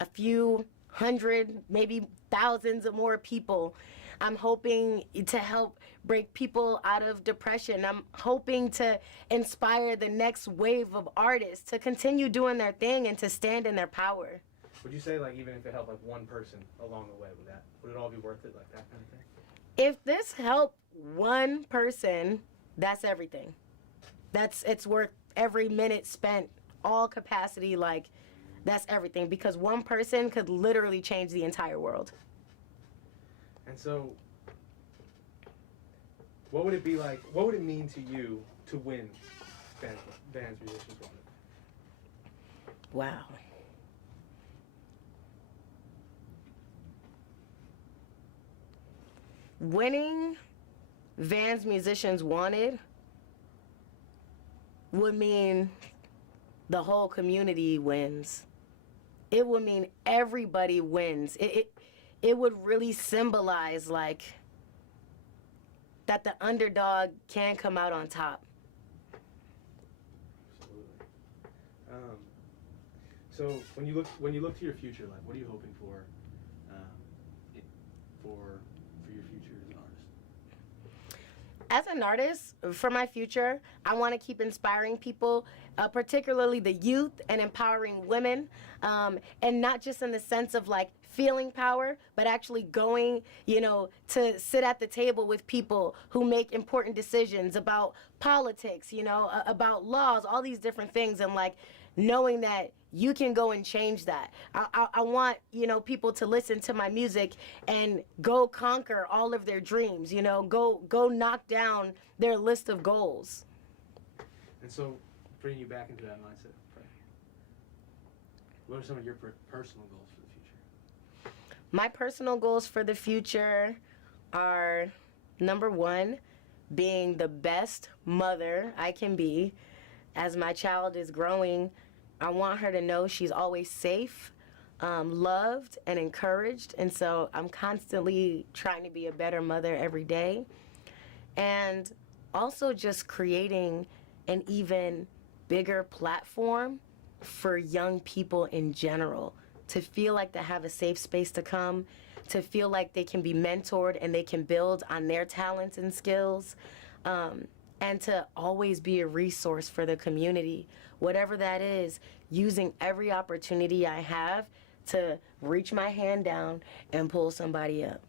a few hundred, maybe thousands of more people. I'm hoping to help break people out of depression. I'm hoping to inspire the next wave of artists to continue doing their thing and to stand in their power. Would you say, like, even if it helped, like, one person along the way, would it all be worth it, like that kind of thing? If this helped one person, that's everything. It's worth every minute spent, all capacity, like, that's everything, because one person could literally change the entire world. And so, what would it be like, what would it mean to you to win Vans Musicians Wanted? Wow. Winning Vans Musicians Wanted would mean the whole community wins. It would mean everybody wins. It would really symbolize, like, that the underdog can come out on top. Absolutely. So when you look to your future, like, what are you hoping for, for your future as an artist? As an artist, for my future, I want to keep inspiring people, particularly the youth, and empowering women, and not just in the sense of, like, feeling power, but actually going, you know, to sit at the table with people who make important decisions about politics, you know, about laws, all these different things, and, like, knowing that you can go and change that. I want, you know, people to listen to my music and go conquer all of their dreams, you know, go knock down their list of goals. And so, bringing you back into that mindset, right? What are some of your personal goals for the future? My personal goals for the future are, number one, being the best mother I can be. As my child is growing, I want her to know she's always safe, loved, and encouraged. And so I'm constantly trying to be a better mother every day. And also just creating an even bigger platform for young people in general, to feel like they have a safe space to come, to feel like they can be mentored and they can build on their talents and skills, and to always be a resource for the community, whatever that is, using every opportunity I have to reach my hand down and pull somebody up.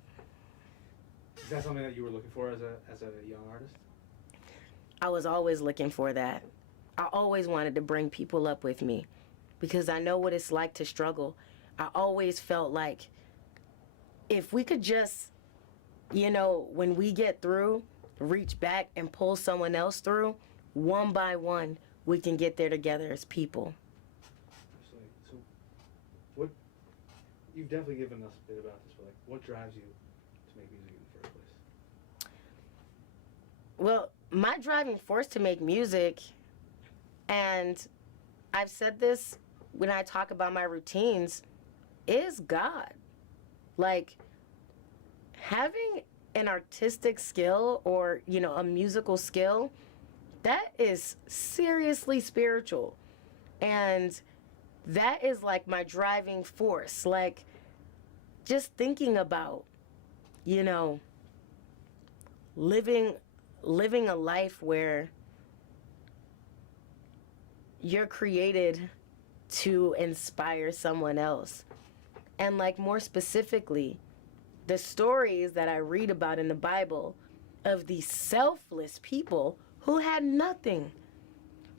Is that something that you were looking for as a young artist? I was always looking for that. I always wanted to bring people up with me because I know what it's like to struggle. I always felt like if we could just, you know, when we get through, reach back and pull someone else through, one by one, we can get there together as people. Absolutely. you've definitely given us a bit about this, but like, what drives you to make music in the first place? Well, my driving force to make music, and I've said this when I talk about my routines, is God. Like, having an artistic skill or, you know, a musical skill, that is seriously spiritual. And that is like my driving force. Like, just thinking about, you know, living a life where you're created to inspire someone else. And like more specifically, the stories that I read about in the Bible of these selfless people who had nothing,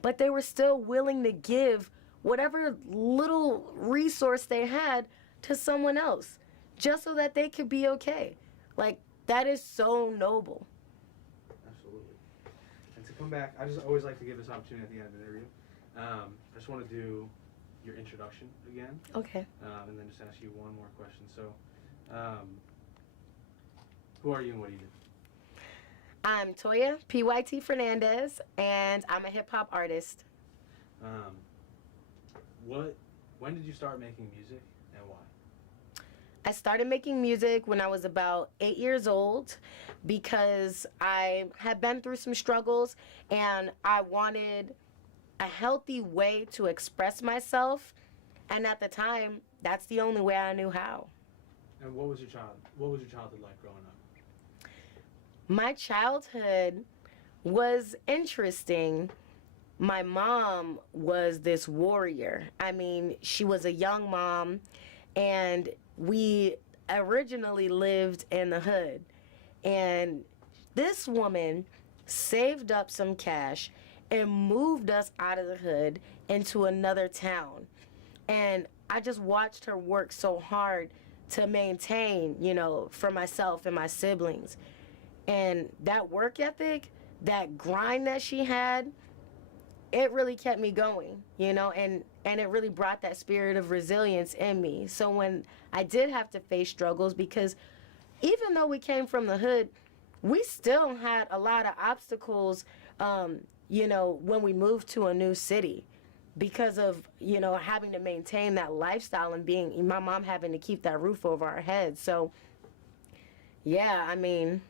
but they were still willing to give whatever little resource they had to someone else just so that they could be okay. Like, that is so noble. Absolutely. And to come back, I just always like to give this opportunity at the end of an interview. I just want to do your introduction again. Okay. And then just ask you one more question. So, who are you and what do you do? I'm Toya PYT Fernandez, and I'm a hip hop artist. When did you start making music and why? I started making music when I was about 8 years old because I had been through some struggles and I wanted a healthy way to express myself. And at the time, that's the only way I knew how. And what was your childhood like growing up? My childhood was interesting. My mom was this warrior. I mean, she was a young mom, and we originally lived in the hood. And this woman saved up some cash and moved us out of the hood into another town. And I just watched her work so hard to maintain, you know, for myself and my siblings. And that work ethic, that grind that she had, it really kept me going, you know, and it really brought that spirit of resilience in me. So when I did have to face struggles, because even though we came from the hood, we still had a lot of obstacles, you know, when we moved to a new city because of, you know, having to maintain that lifestyle and my mom having to keep that roof over our heads. So, yeah, I mean,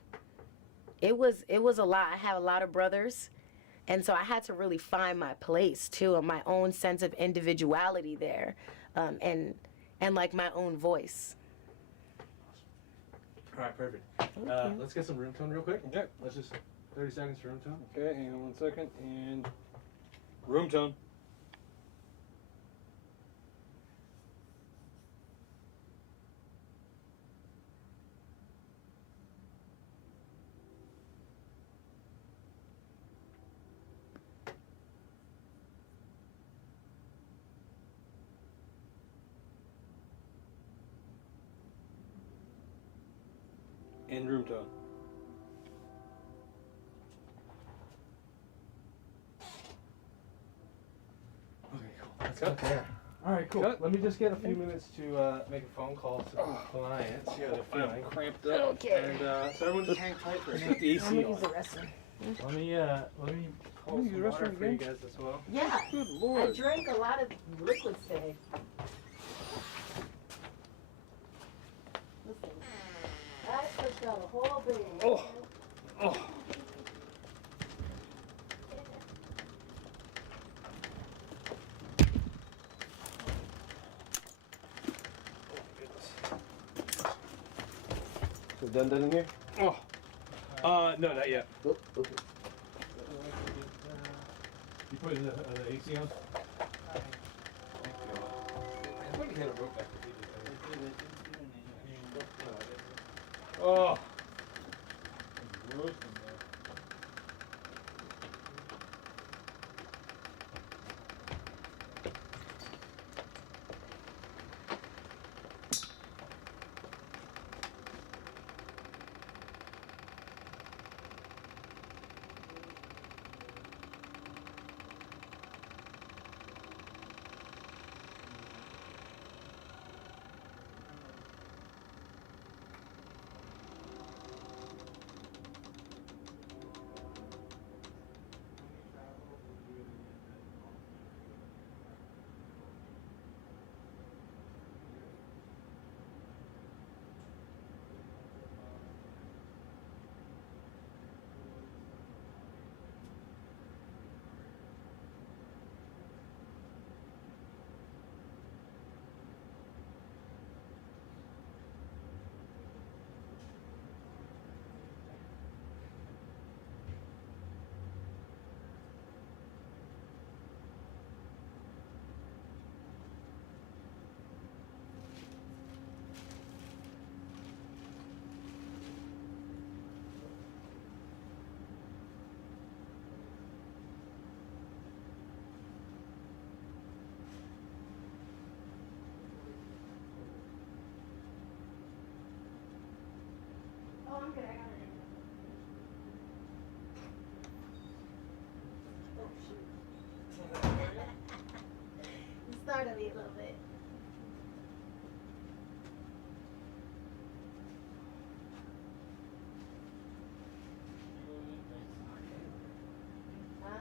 it was a lot. I had a lot of brothers. And so I had to really find my place too, and my own sense of individuality there, and like my own voice. Awesome. All right, perfect. Let's get some room tone real quick. Okay. Let's just 30 seconds for room tone. Okay, hang on 1 second. And room tone. And room tone. Okay, cool. Let's cut there. All right, cool. Cut. Let me just get a few minutes to make a phone call to clients. Yeah, they're feeling feeling. cramped up. Okay. And so everyone just hang tight for a second. The AC I'm gonna on. use the restroom. Let me call Use some the water restroom for you again? guys as well. Yeah, Good I lord. drank a lot of liquids today. Listen, I pushed out a whole big. Oh. Oh. So done in here? Oh. No, not yet. Oh, okay. You put the AC on? I thought you had a rope back Oh. Oh, I'm good. I got it. Oh, shoot. You startled me a little bit. Huh?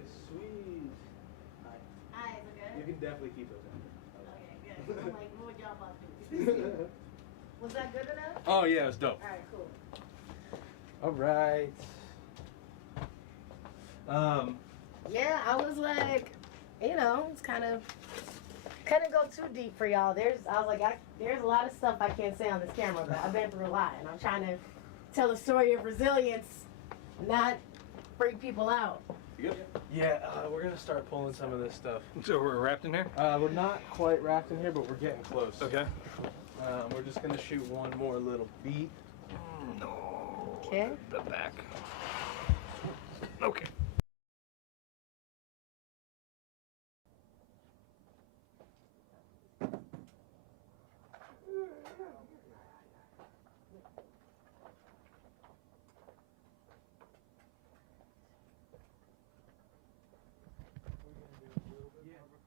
Okay, sweet. Alright. Eyes are You good? can definitely keep those in. Okay, good. I'm like, what y'all about to do? Was that good enough? Oh yeah, it's dope. Alright, cool. Alright. Yeah, I was like, you know, it's kind of couldn't go too deep for y'all. There's a lot of stuff I can't say on this camera, but I've been through a lot, and I'm trying to tell a story of resilience, not freak people out. Yeah, we're gonna start pulling some of this stuff. So we're wrapped in here? We're not quite wrapped in here, but we're getting close. Okay. We're just gonna shoot one more little beat. No. Okay. The back. Okay.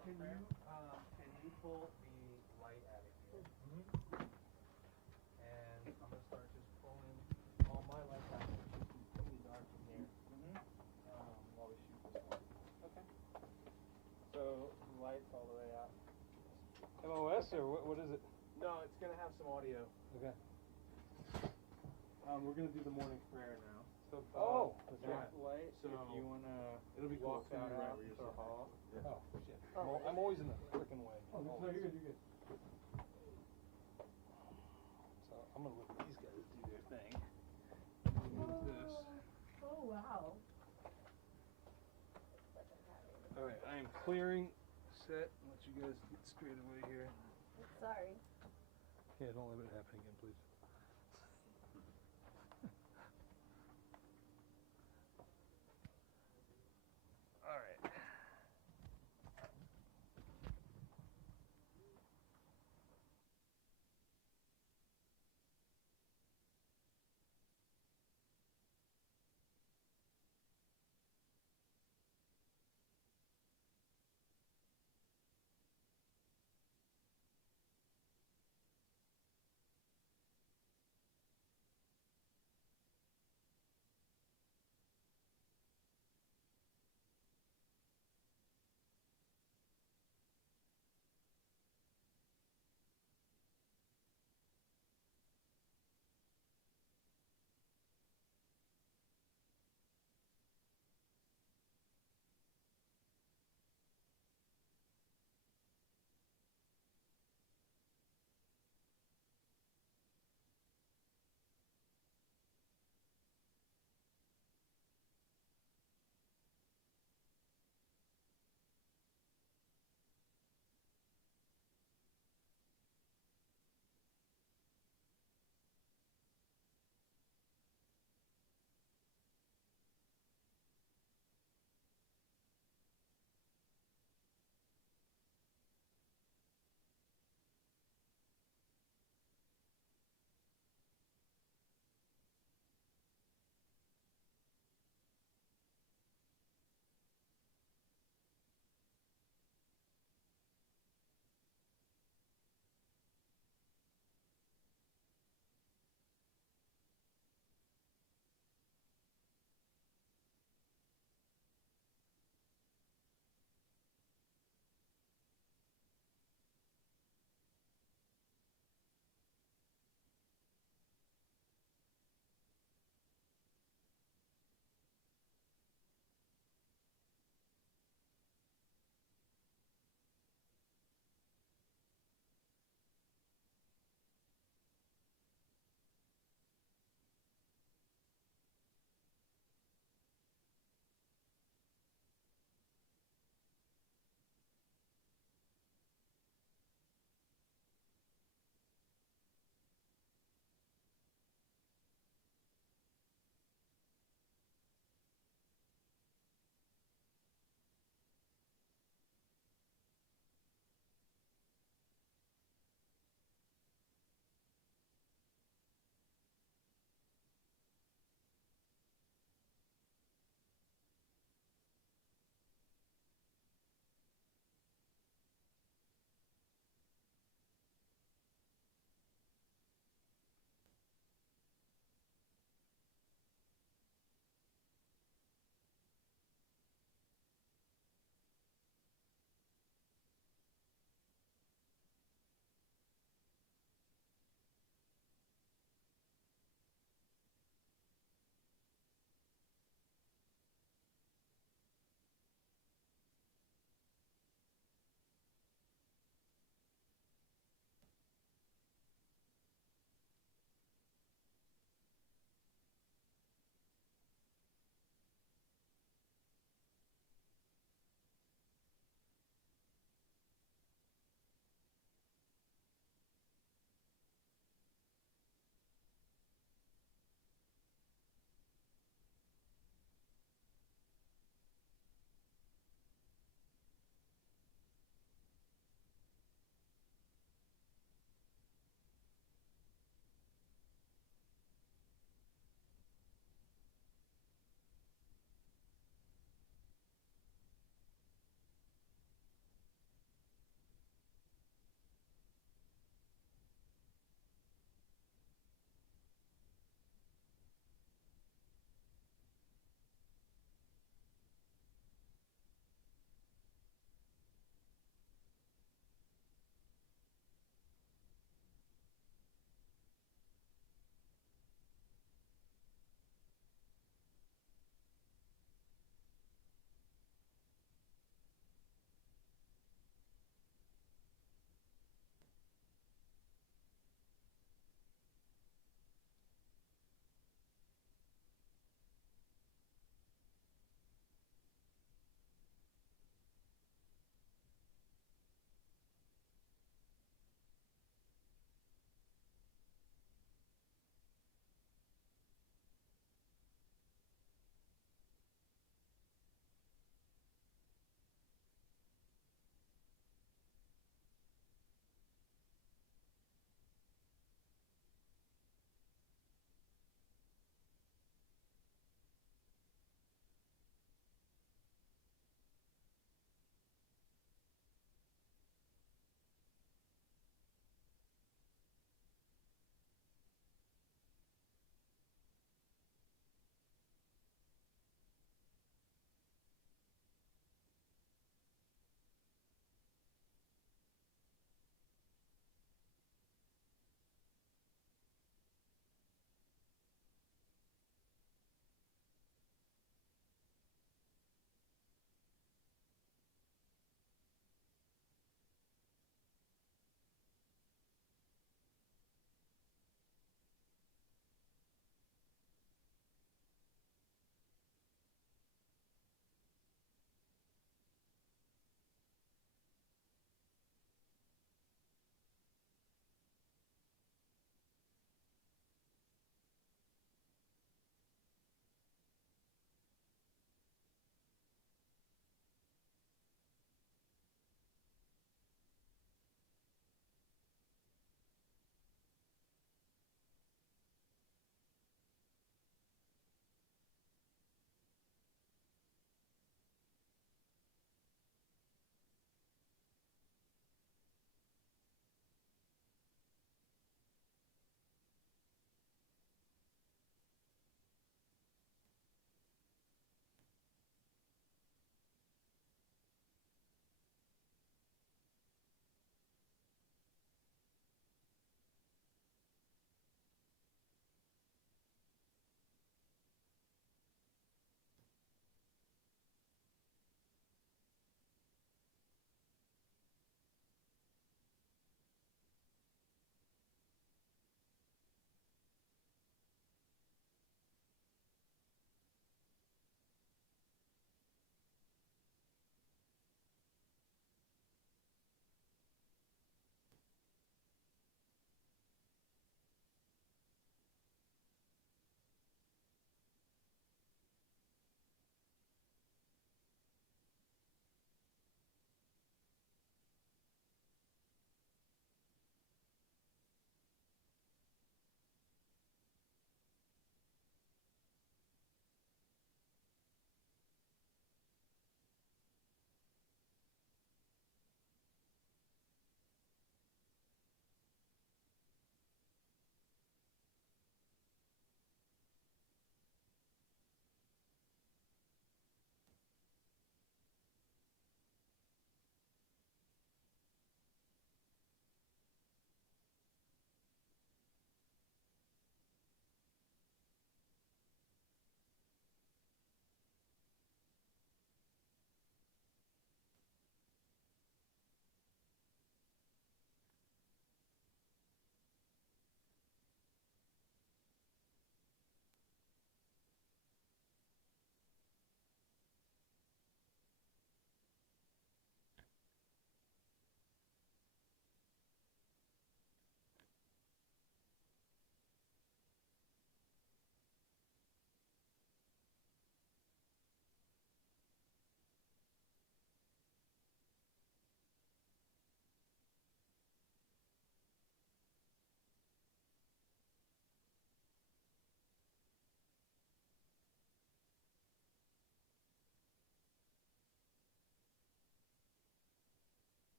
Can you pull the light out of here? And I'm gonna start just pulling all my lights out. It's completely dark in here. While we shoot this one. Okay. So lights all the way out. MOS or what is it? No, it's gonna have some audio. Okay. We're gonna do the morning prayer now. So that's that right. light, So, if you wanna It'll be cool. walk It's gonna that be right out where to you're the sitting. hall. Oh, shit. I'm always in the freaking way. Oh, no, Always. you're good, you're good. So I'm gonna let these guys do their thing. Move this. Oh, wow. Alright, I am clearing set. Let you guys get straight away here. Sorry. Yeah, don't let it happen again, please. Alright.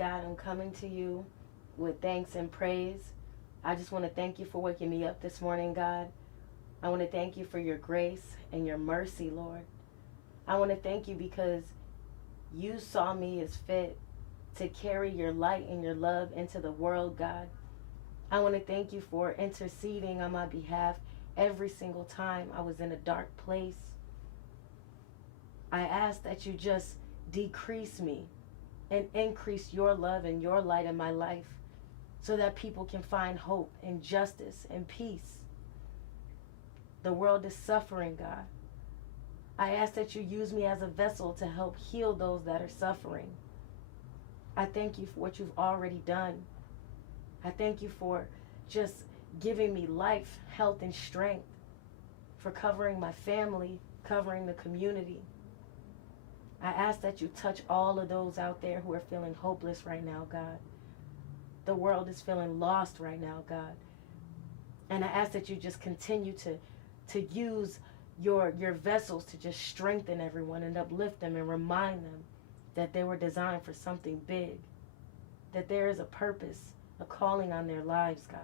God, I'm coming to you with thanks and praise. I just want to thank you for waking me up this morning, God. I want to thank you for your grace and your mercy, Lord. I want to thank you because you saw me as fit to carry your light and your love into the world, God. I want to thank you for interceding on my behalf every single time I was in a dark place. I ask that you just decrease me and increase your love and your light in my life so that people can find hope and justice and peace. The world is suffering, God. I ask that you use me as a vessel to help heal those that are suffering. I thank you for what you've already done. I thank you for just giving me life, health, and strength, for covering my family, covering the community. I ask that you touch all of those out there who are feeling hopeless right now, God. The world is feeling lost right now, God. And I ask that you just continue to use your vessels to just strengthen everyone and uplift them and remind them that they were designed for something big, that there is a purpose, a calling on their lives, God.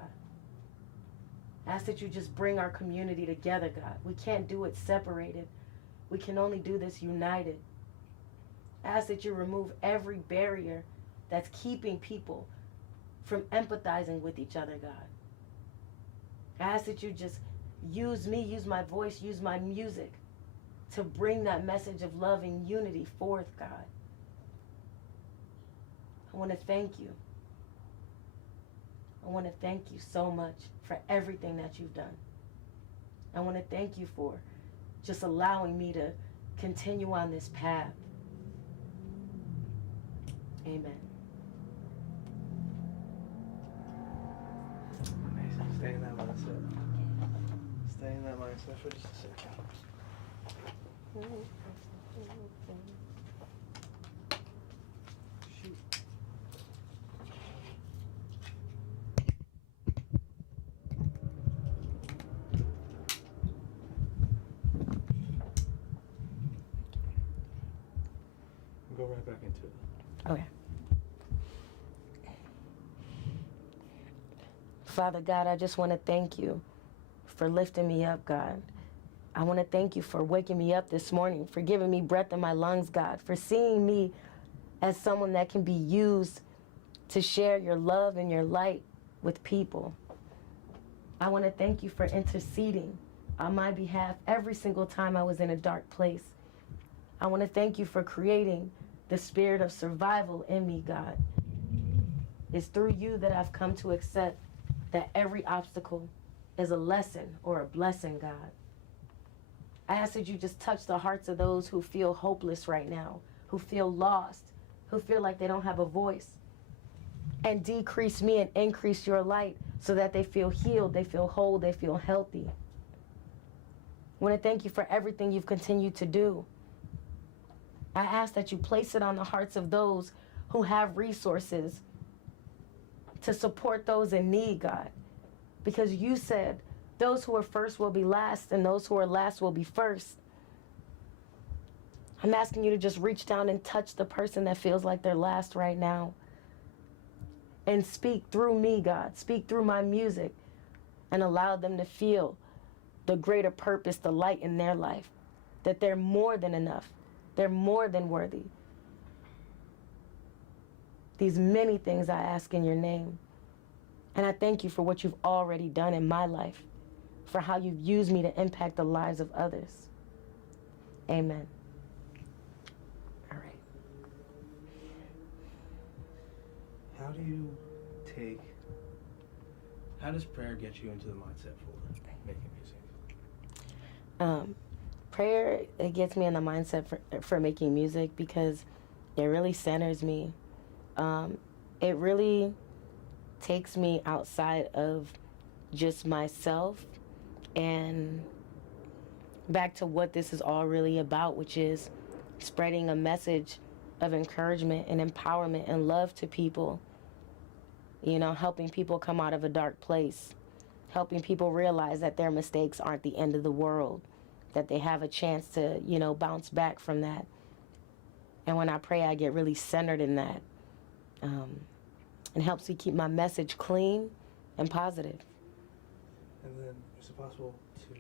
I ask that you just bring our community together, God. We can't do it separated. We can only do this united. I ask that you remove every barrier that's keeping people from empathizing with each other, God. I ask that you just use me, use my voice, use my music to bring that message of love and unity forth, God. I want to thank you. I want to thank you so much for everything that you've done. I want to thank you for just allowing me to continue on this path. Amen. Amazing. Stay in that mindset. Stay in that mindset for just a second. Shoot. Go right back into it. Okay. Father God, I just want to thank you for lifting me up, God. I want to thank you for waking me up this morning, for giving me breath in my lungs, God, for seeing me as someone that can be used to share your love and your light with people. I want to thank you for interceding on my behalf every single time I was in a dark place. I want to thank you for creating the spirit of survival in me, God. It's through you that I've come to accept that every obstacle is a lesson or a blessing, God. I ask that you just touch the hearts of those who feel hopeless right now, who feel lost, who feel like they don't have a voice, and decrease me and increase your light so that they feel healed, they feel whole, they feel healthy. I want to thank you for everything you've continued to do. I ask that you place it on the hearts of those who have resources to support those in need, God. Because you said those who are first will be last and those who are last will be first. I'm asking you to just reach down and touch the person that feels like they're last right now. And speak through me, God. Speak through my music and allow them to feel the greater purpose, the light in their life. That they're more than enough. They're more than worthy. These many things I ask in your name. And I thank you for what you've already done in my life, for how you've used me to impact the lives of others. Amen. All right. How does prayer get you into the mindset for making music? Prayer, it gets me in the mindset for making music because it really centers me. It really takes me outside of just myself and back to what this is all really about, which is spreading a message of encouragement and empowerment and love to people. You know, helping people come out of a dark place, helping people realize that their mistakes aren't the end of the world, that they have a chance to, you know, bounce back from that. And when I pray, I get really centered in that. and helps me keep my message clean and positive. And then is it possible to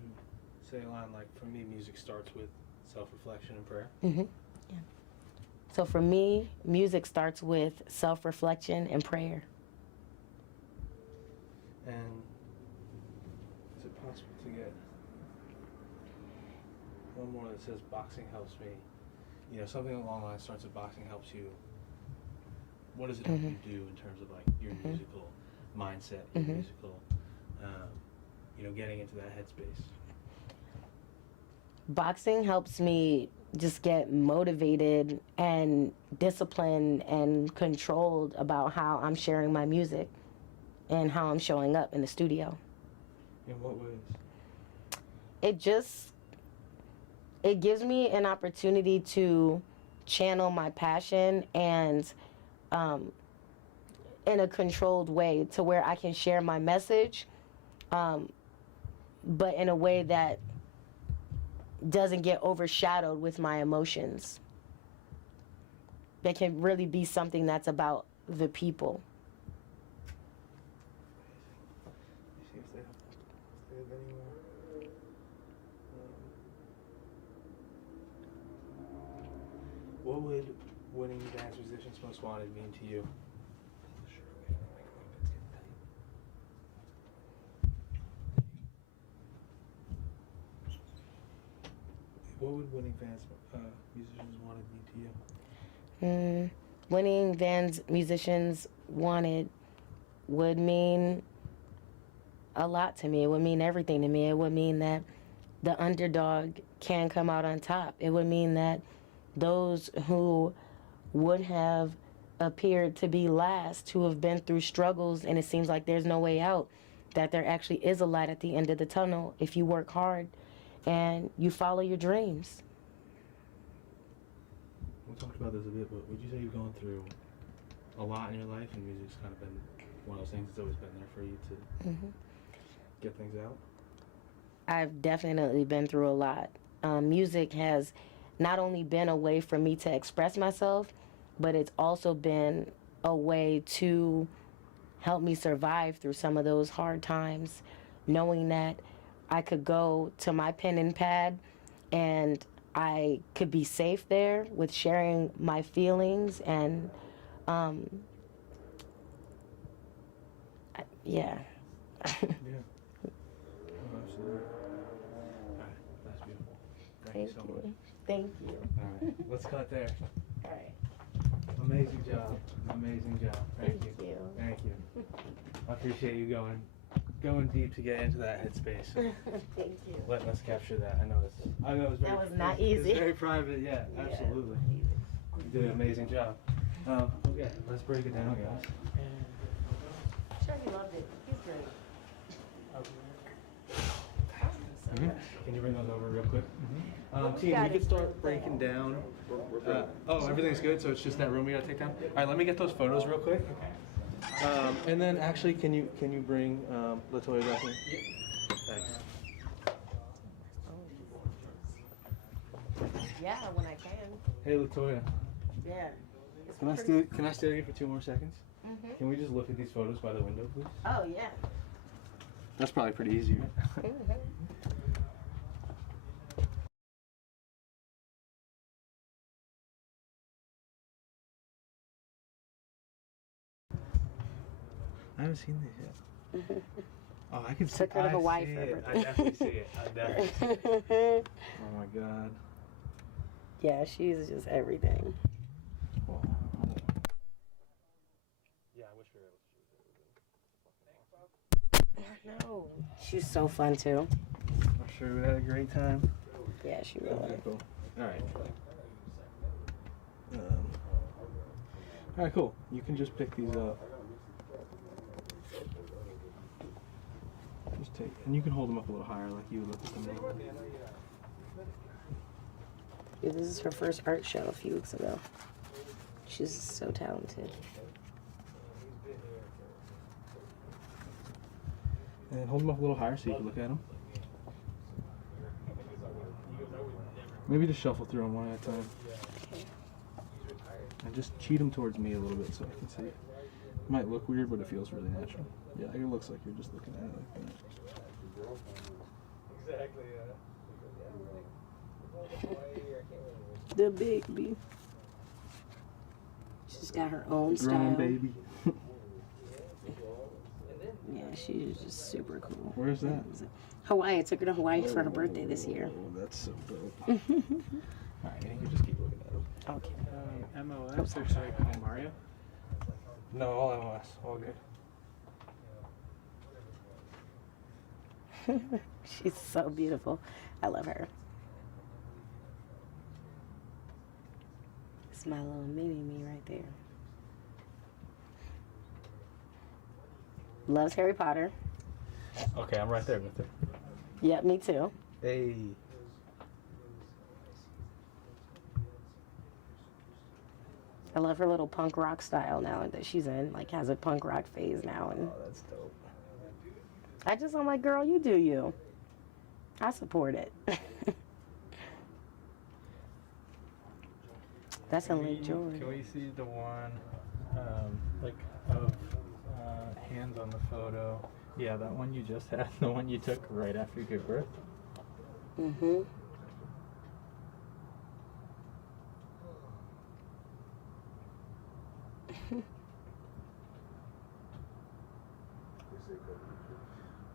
say a line like, for me, music starts with self-reflection and prayer? Mm-hmm. Yeah. So for me, music starts with self-reflection and prayer. And is it possible to get one more that says boxing helps me? You know, something along the line starts with boxing helps you. What does it help you do in terms of like your musical mindset, your musical, you know, getting into that headspace? Boxing helps me just get motivated and disciplined and controlled about how I'm sharing my music and how I'm showing up in the studio. In what ways? It gives me an opportunity to channel my passion and in a controlled way to where I can share my message, but in a way that doesn't get overshadowed with my emotions. That can really be something that's about the people. See if they have any more. What would winning Dance Musicians Most Wanted mean to you? What would winning Musicians Wanted mean to you? Winning Vans Musicians Wanted would mean a lot to me. It would mean everything to me. It would mean that the underdog can come out on top. It would mean that those who would have appeared to be last, who have been through struggles and it seems like there's no way out, that there actually is a light at the end of the tunnel if you work hard and you follow your dreams. We talked about this a bit, but would you say you've gone through a lot in your life and music's kind of been one of those things that's always been there for you to get things out? I've definitely been through a lot. Music has not only been a way for me to express myself, but it's also been a way to help me survive through some of those hard times, knowing that I could go to my pen and pad and I could be safe there with sharing my feelings and yeah. Yeah. Oh, absolutely. All right, that's beautiful. Thank you so much. Thank you. All right, let's cut there. All right. Amazing job. Amazing job. Thank you. Thank you. Thank you. I appreciate you going deep to get into that headspace. Thank you. Letting us capture that. I know it's very, That was not it's easy. very private. Yeah, absolutely. You did an amazing job. Okay, let's break it down, guys. Sure, he loved it. He's great. Can you bring those over real quick? Team, got we can it. start breaking down. Everything's good, so it's just that room we gotta take down. All right, let me get those photos real quick. And then actually, can you bring Latoya back in? Thanks. Yeah, when I can. Hey, Latoya. Yeah. Can I steal you for 2 more seconds? Can we just look at these photos by the window, please? Oh, yeah. That's probably pretty easy, right? I haven't seen these yet. Oh, I can see it. Took her to Hawaii for her I birthday. definitely see it. I definitely see it. Oh my god. Yeah, she's just everything. Wow. Yeah, I wish we were able to shoot it. No. She's so fun, too. I'm sure we had a great time. Yeah, she really Okay, cool. Alright. Alright, cool. You can just pick these up. Just take, and you can hold them up a little higher like you would look at them normally. Yeah, this is her first art show a few weeks ago. She's so talented. And hold them up a little higher so you can look at them. Maybe just shuffle through them one at a time. Okay. And just cheat them towards me a little bit so I can see. It might look weird, but it feels really natural. Yeah, it looks like you're just looking at it like that. Exactly. The big B. She's got her own style. Grown baby. Yeah, she's just super cool. Where's that? Hawaii. I took her to Hawaii for her birthday this year. Oh, that's so dope. Alright, and you can just keep looking at them. Okay. MOS or should I call Mario? No, all MOS. All good. She's so beautiful. I love her. It's my little mini me right there. Loves Harry Potter. Okay, I'm right there with her. Yep, me too. Hey. I love her little punk rock style now that she's in. Like, has a punk rock phase now. And Oh, that's dope. I'm like, girl, you do you. I support it. That's a Lake George. Can we see the one, like, of hands on the photo? Yeah, that one you just had, the one you took right after you gave birth. Mm-hmm.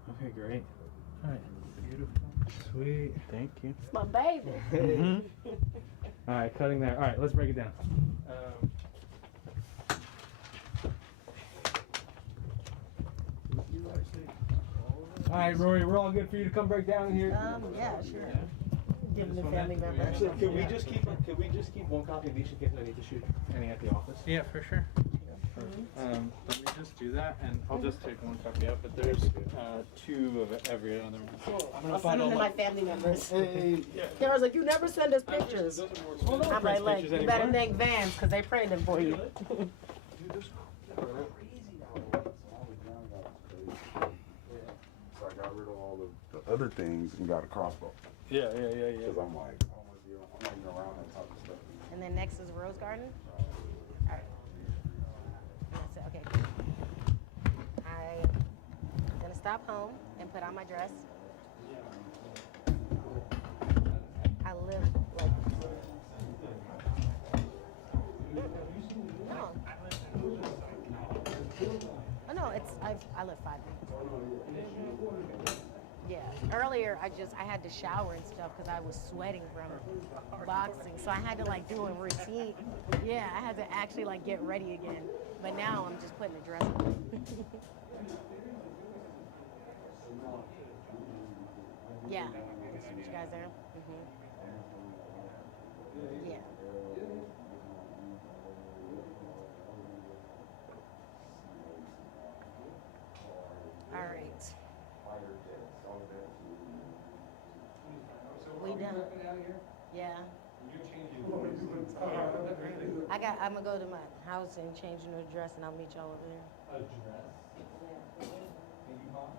Okay, great. Alright, beautiful. Sweet. Thank you. It's my baby. Mm-hmm. Alright, cutting there. Alright, let's break it down. Alright, Rory, we're all good for you to come break down in here. Yeah, sure. Give them the family member. Actually, could we just keep one copy of each in case I need to shoot any at the office? Yeah, for sure. Let me just do that, and I'll just take one copy out, but there's two of every other one. I'll send them to my family members. Hey. Kara's like, you never send us pictures. I'm like, you better anymore. thank Vans because they printed them for you. So I got rid of all the other things and got a crossbow. Yeah. Because I'm like, I'm with you. I'm not even around that type of stuff. And then next is Rose Garden. All right. That's it. Okay. I'm gonna stop home and put on my dress. I live like. No. Oh no, I live 5 minutes. Yeah. Earlier, I had to shower and stuff because I was sweating from boxing, so I had to like do a routine. Yeah, I had to actually like get ready again. But now I'm just putting a dress on. Yeah. You guys there? Mm-hmm. Yeah. All right. We done. Yeah. I'm gonna go to my house and change into a dress, and I'll meet y'all over there. A dress? Yeah. Thank you, Mom.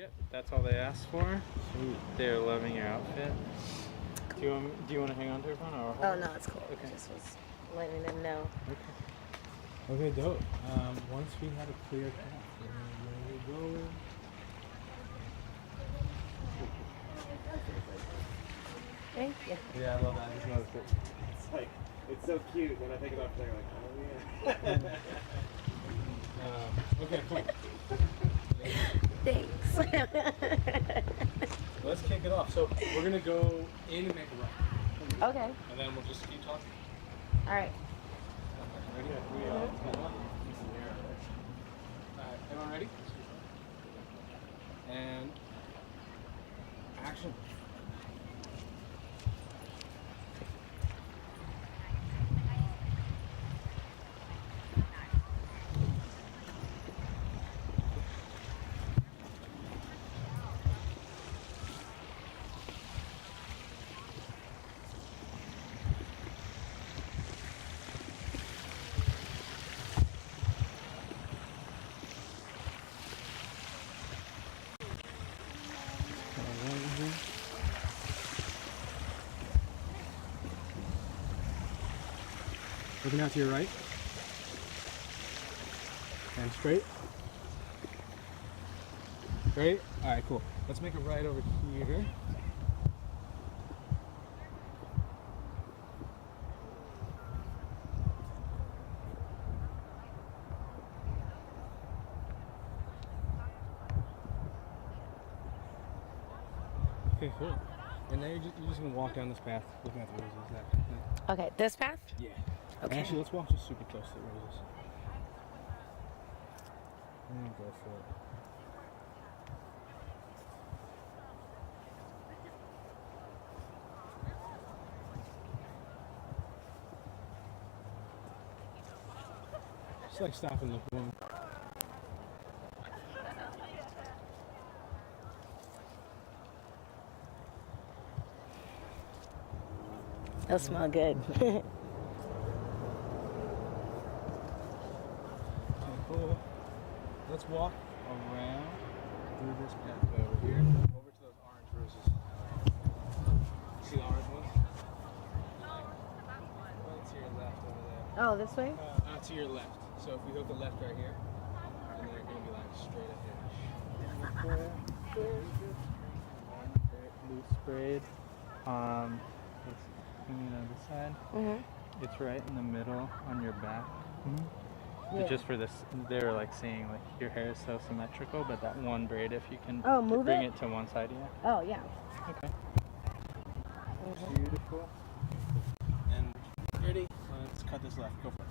Yep, that's all they asked for. Sweet. They're loving your outfit. Do you want to hang on to her phone or? Oh, no, it's cool. Okay. Just was letting them know. Okay, dope. Once we had a clear path, where we going? Thank you. Yeah, I love that. I just noticed it. It's like, it's so cute. When I think about it, I'm like, oh yeah. Okay, cool. Thanks. Let's kick it off. So we're gonna go in and make a right, Okay. and then we'll just keep talking. All right. Ready? Alright, everyone ready? And action. Looking out to your right. And straight. Straight? Alright, cool. Let's make a right over here. Okay, cool. And now you're just gonna walk down this path, looking at the roses. That. Okay, this path? Yeah. Okay. Actually, let's walk just super close to the roses. And go for it. Just like stop and look one. Those smell good. Okay, cool. Let's walk around through this pathway over here, over to those orange roses. See the orange ones? Right to your left over there. Oh, this way? To your left. So if we go to the left right here, and they're gonna be like straight ahead. Blue sprayed. It's coming on this side. Mm-hmm. It's right in the middle on your back. Yeah. Just for this, they were like saying like your hair is so symmetrical, but that one braid, if you can Move bring it? it to one side, yeah. Oh, yeah. Okay. Mhm. Beautiful. And ready? Let's cut this left. Go for it.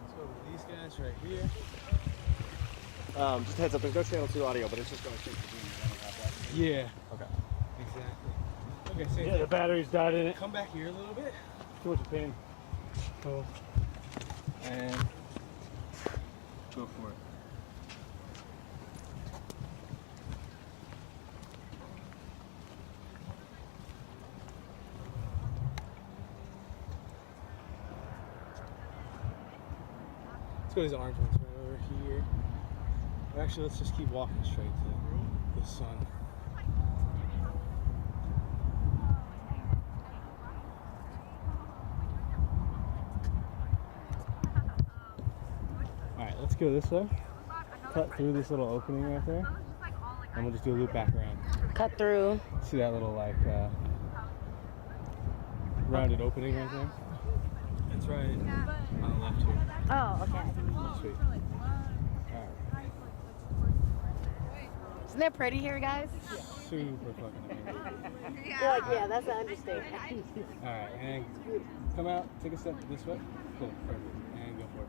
Let's go to these guys right here. Just a heads up, there's no channel 2 audio, but it's just going to shoot the Zoom. I don't have that. Yeah. Okay. Exactly. Okay, same Yeah, the thing. battery's died in it. Come back here a little bit. Too much pain. Cool. And go for it. Let's go to these orange ones right over here. Actually, let's just keep walking straight to the sun. Alright, let's go this way. Cut through this little opening right there. And we'll just do a loop back around. Cut through. See that little like rounded opening right there? It's right on the left here. Oh, okay. Sweet. Alright. Isn't that pretty here, guys? Super fucking amazing. Yeah, that's an understatement. Alright, and come out, take a step this way. Cool, perfect. And go for it.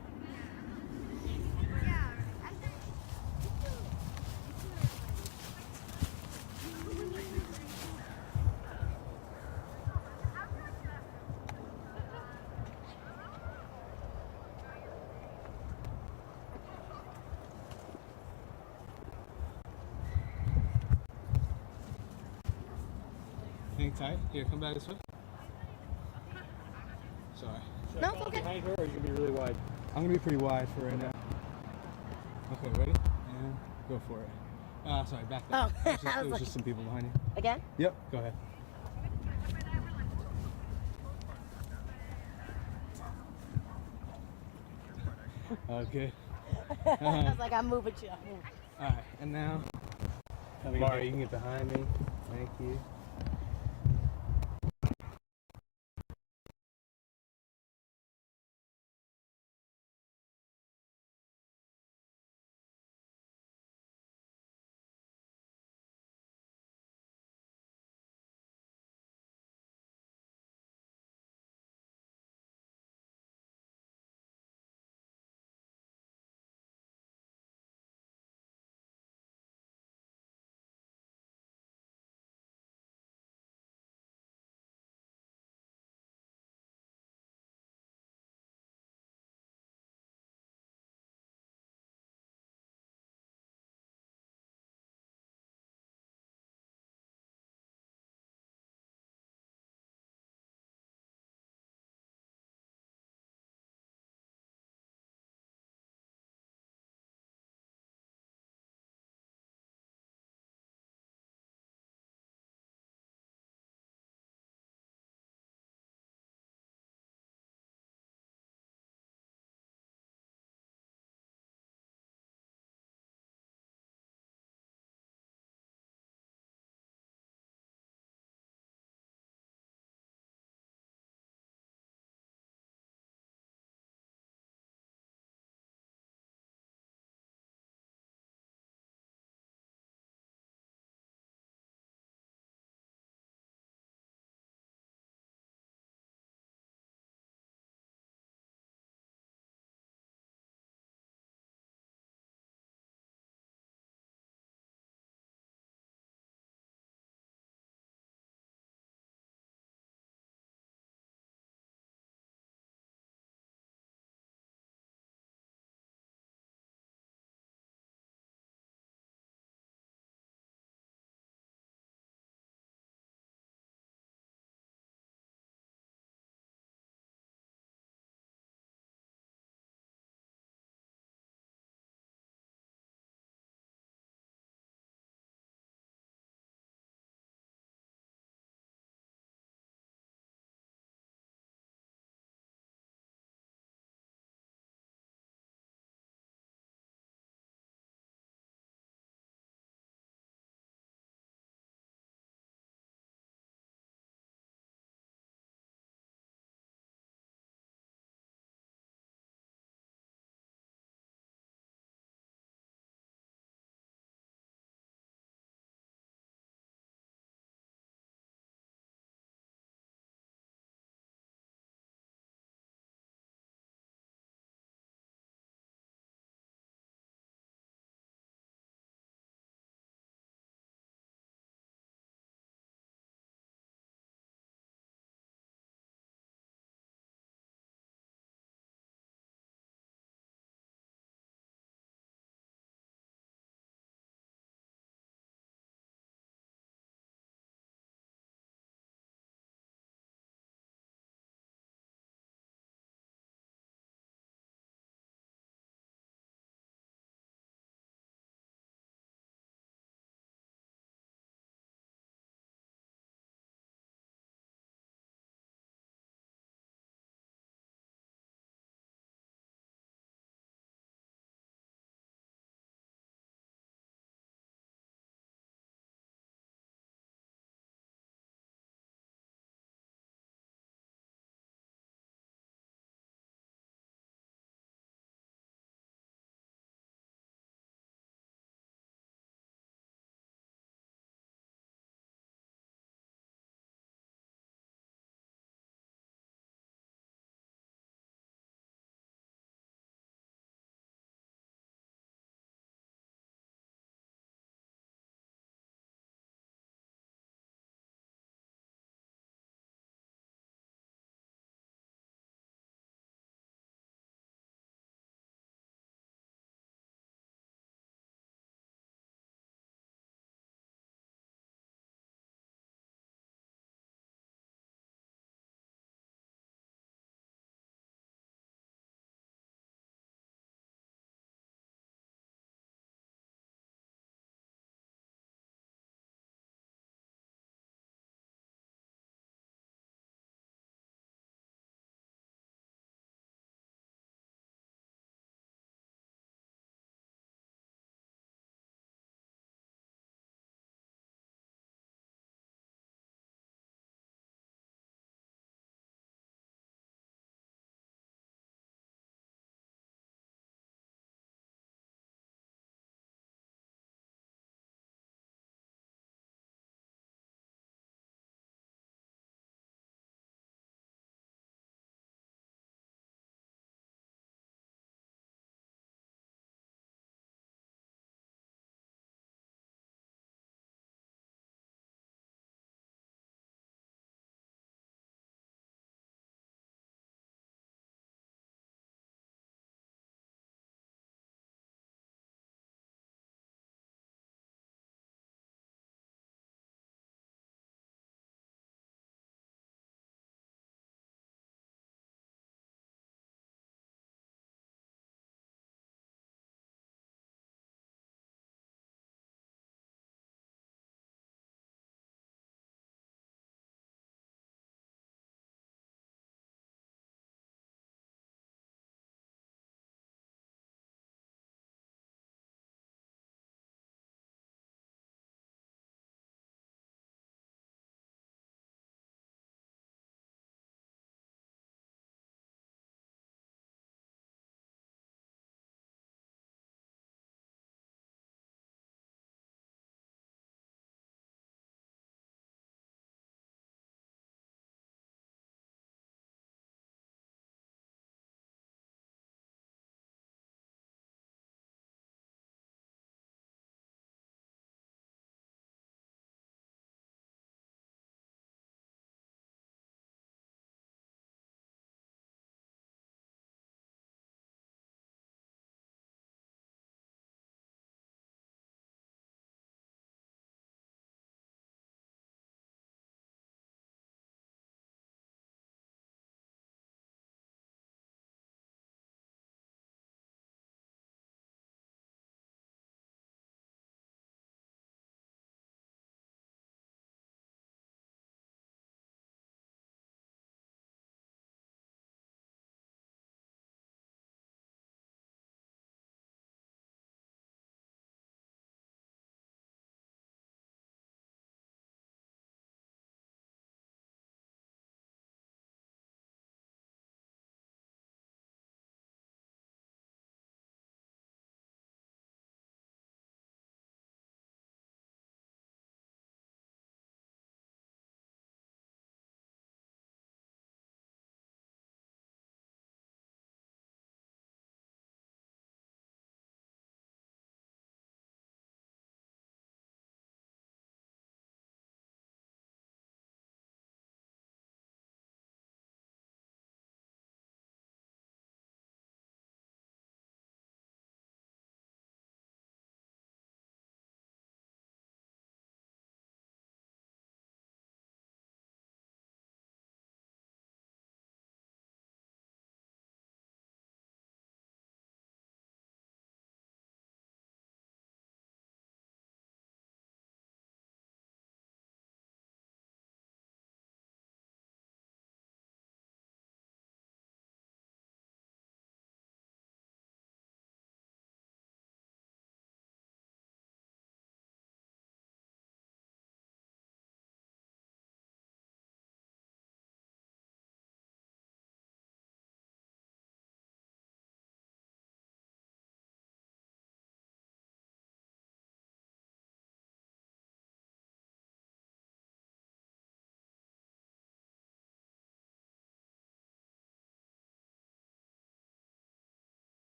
tight. Here, come back this way. Sorry. No, it's okay. Behind her, or are you gonna be really wide? I'm gonna be pretty wide for right now. Okay, ready? And go for it. Sorry, back up. Oh, It I was was like, just some people behind you. again? Yep, go ahead. Okay. I was like, I'm moving you. I'm moving. Alright, and now, Mari, you can get behind me. Thank you.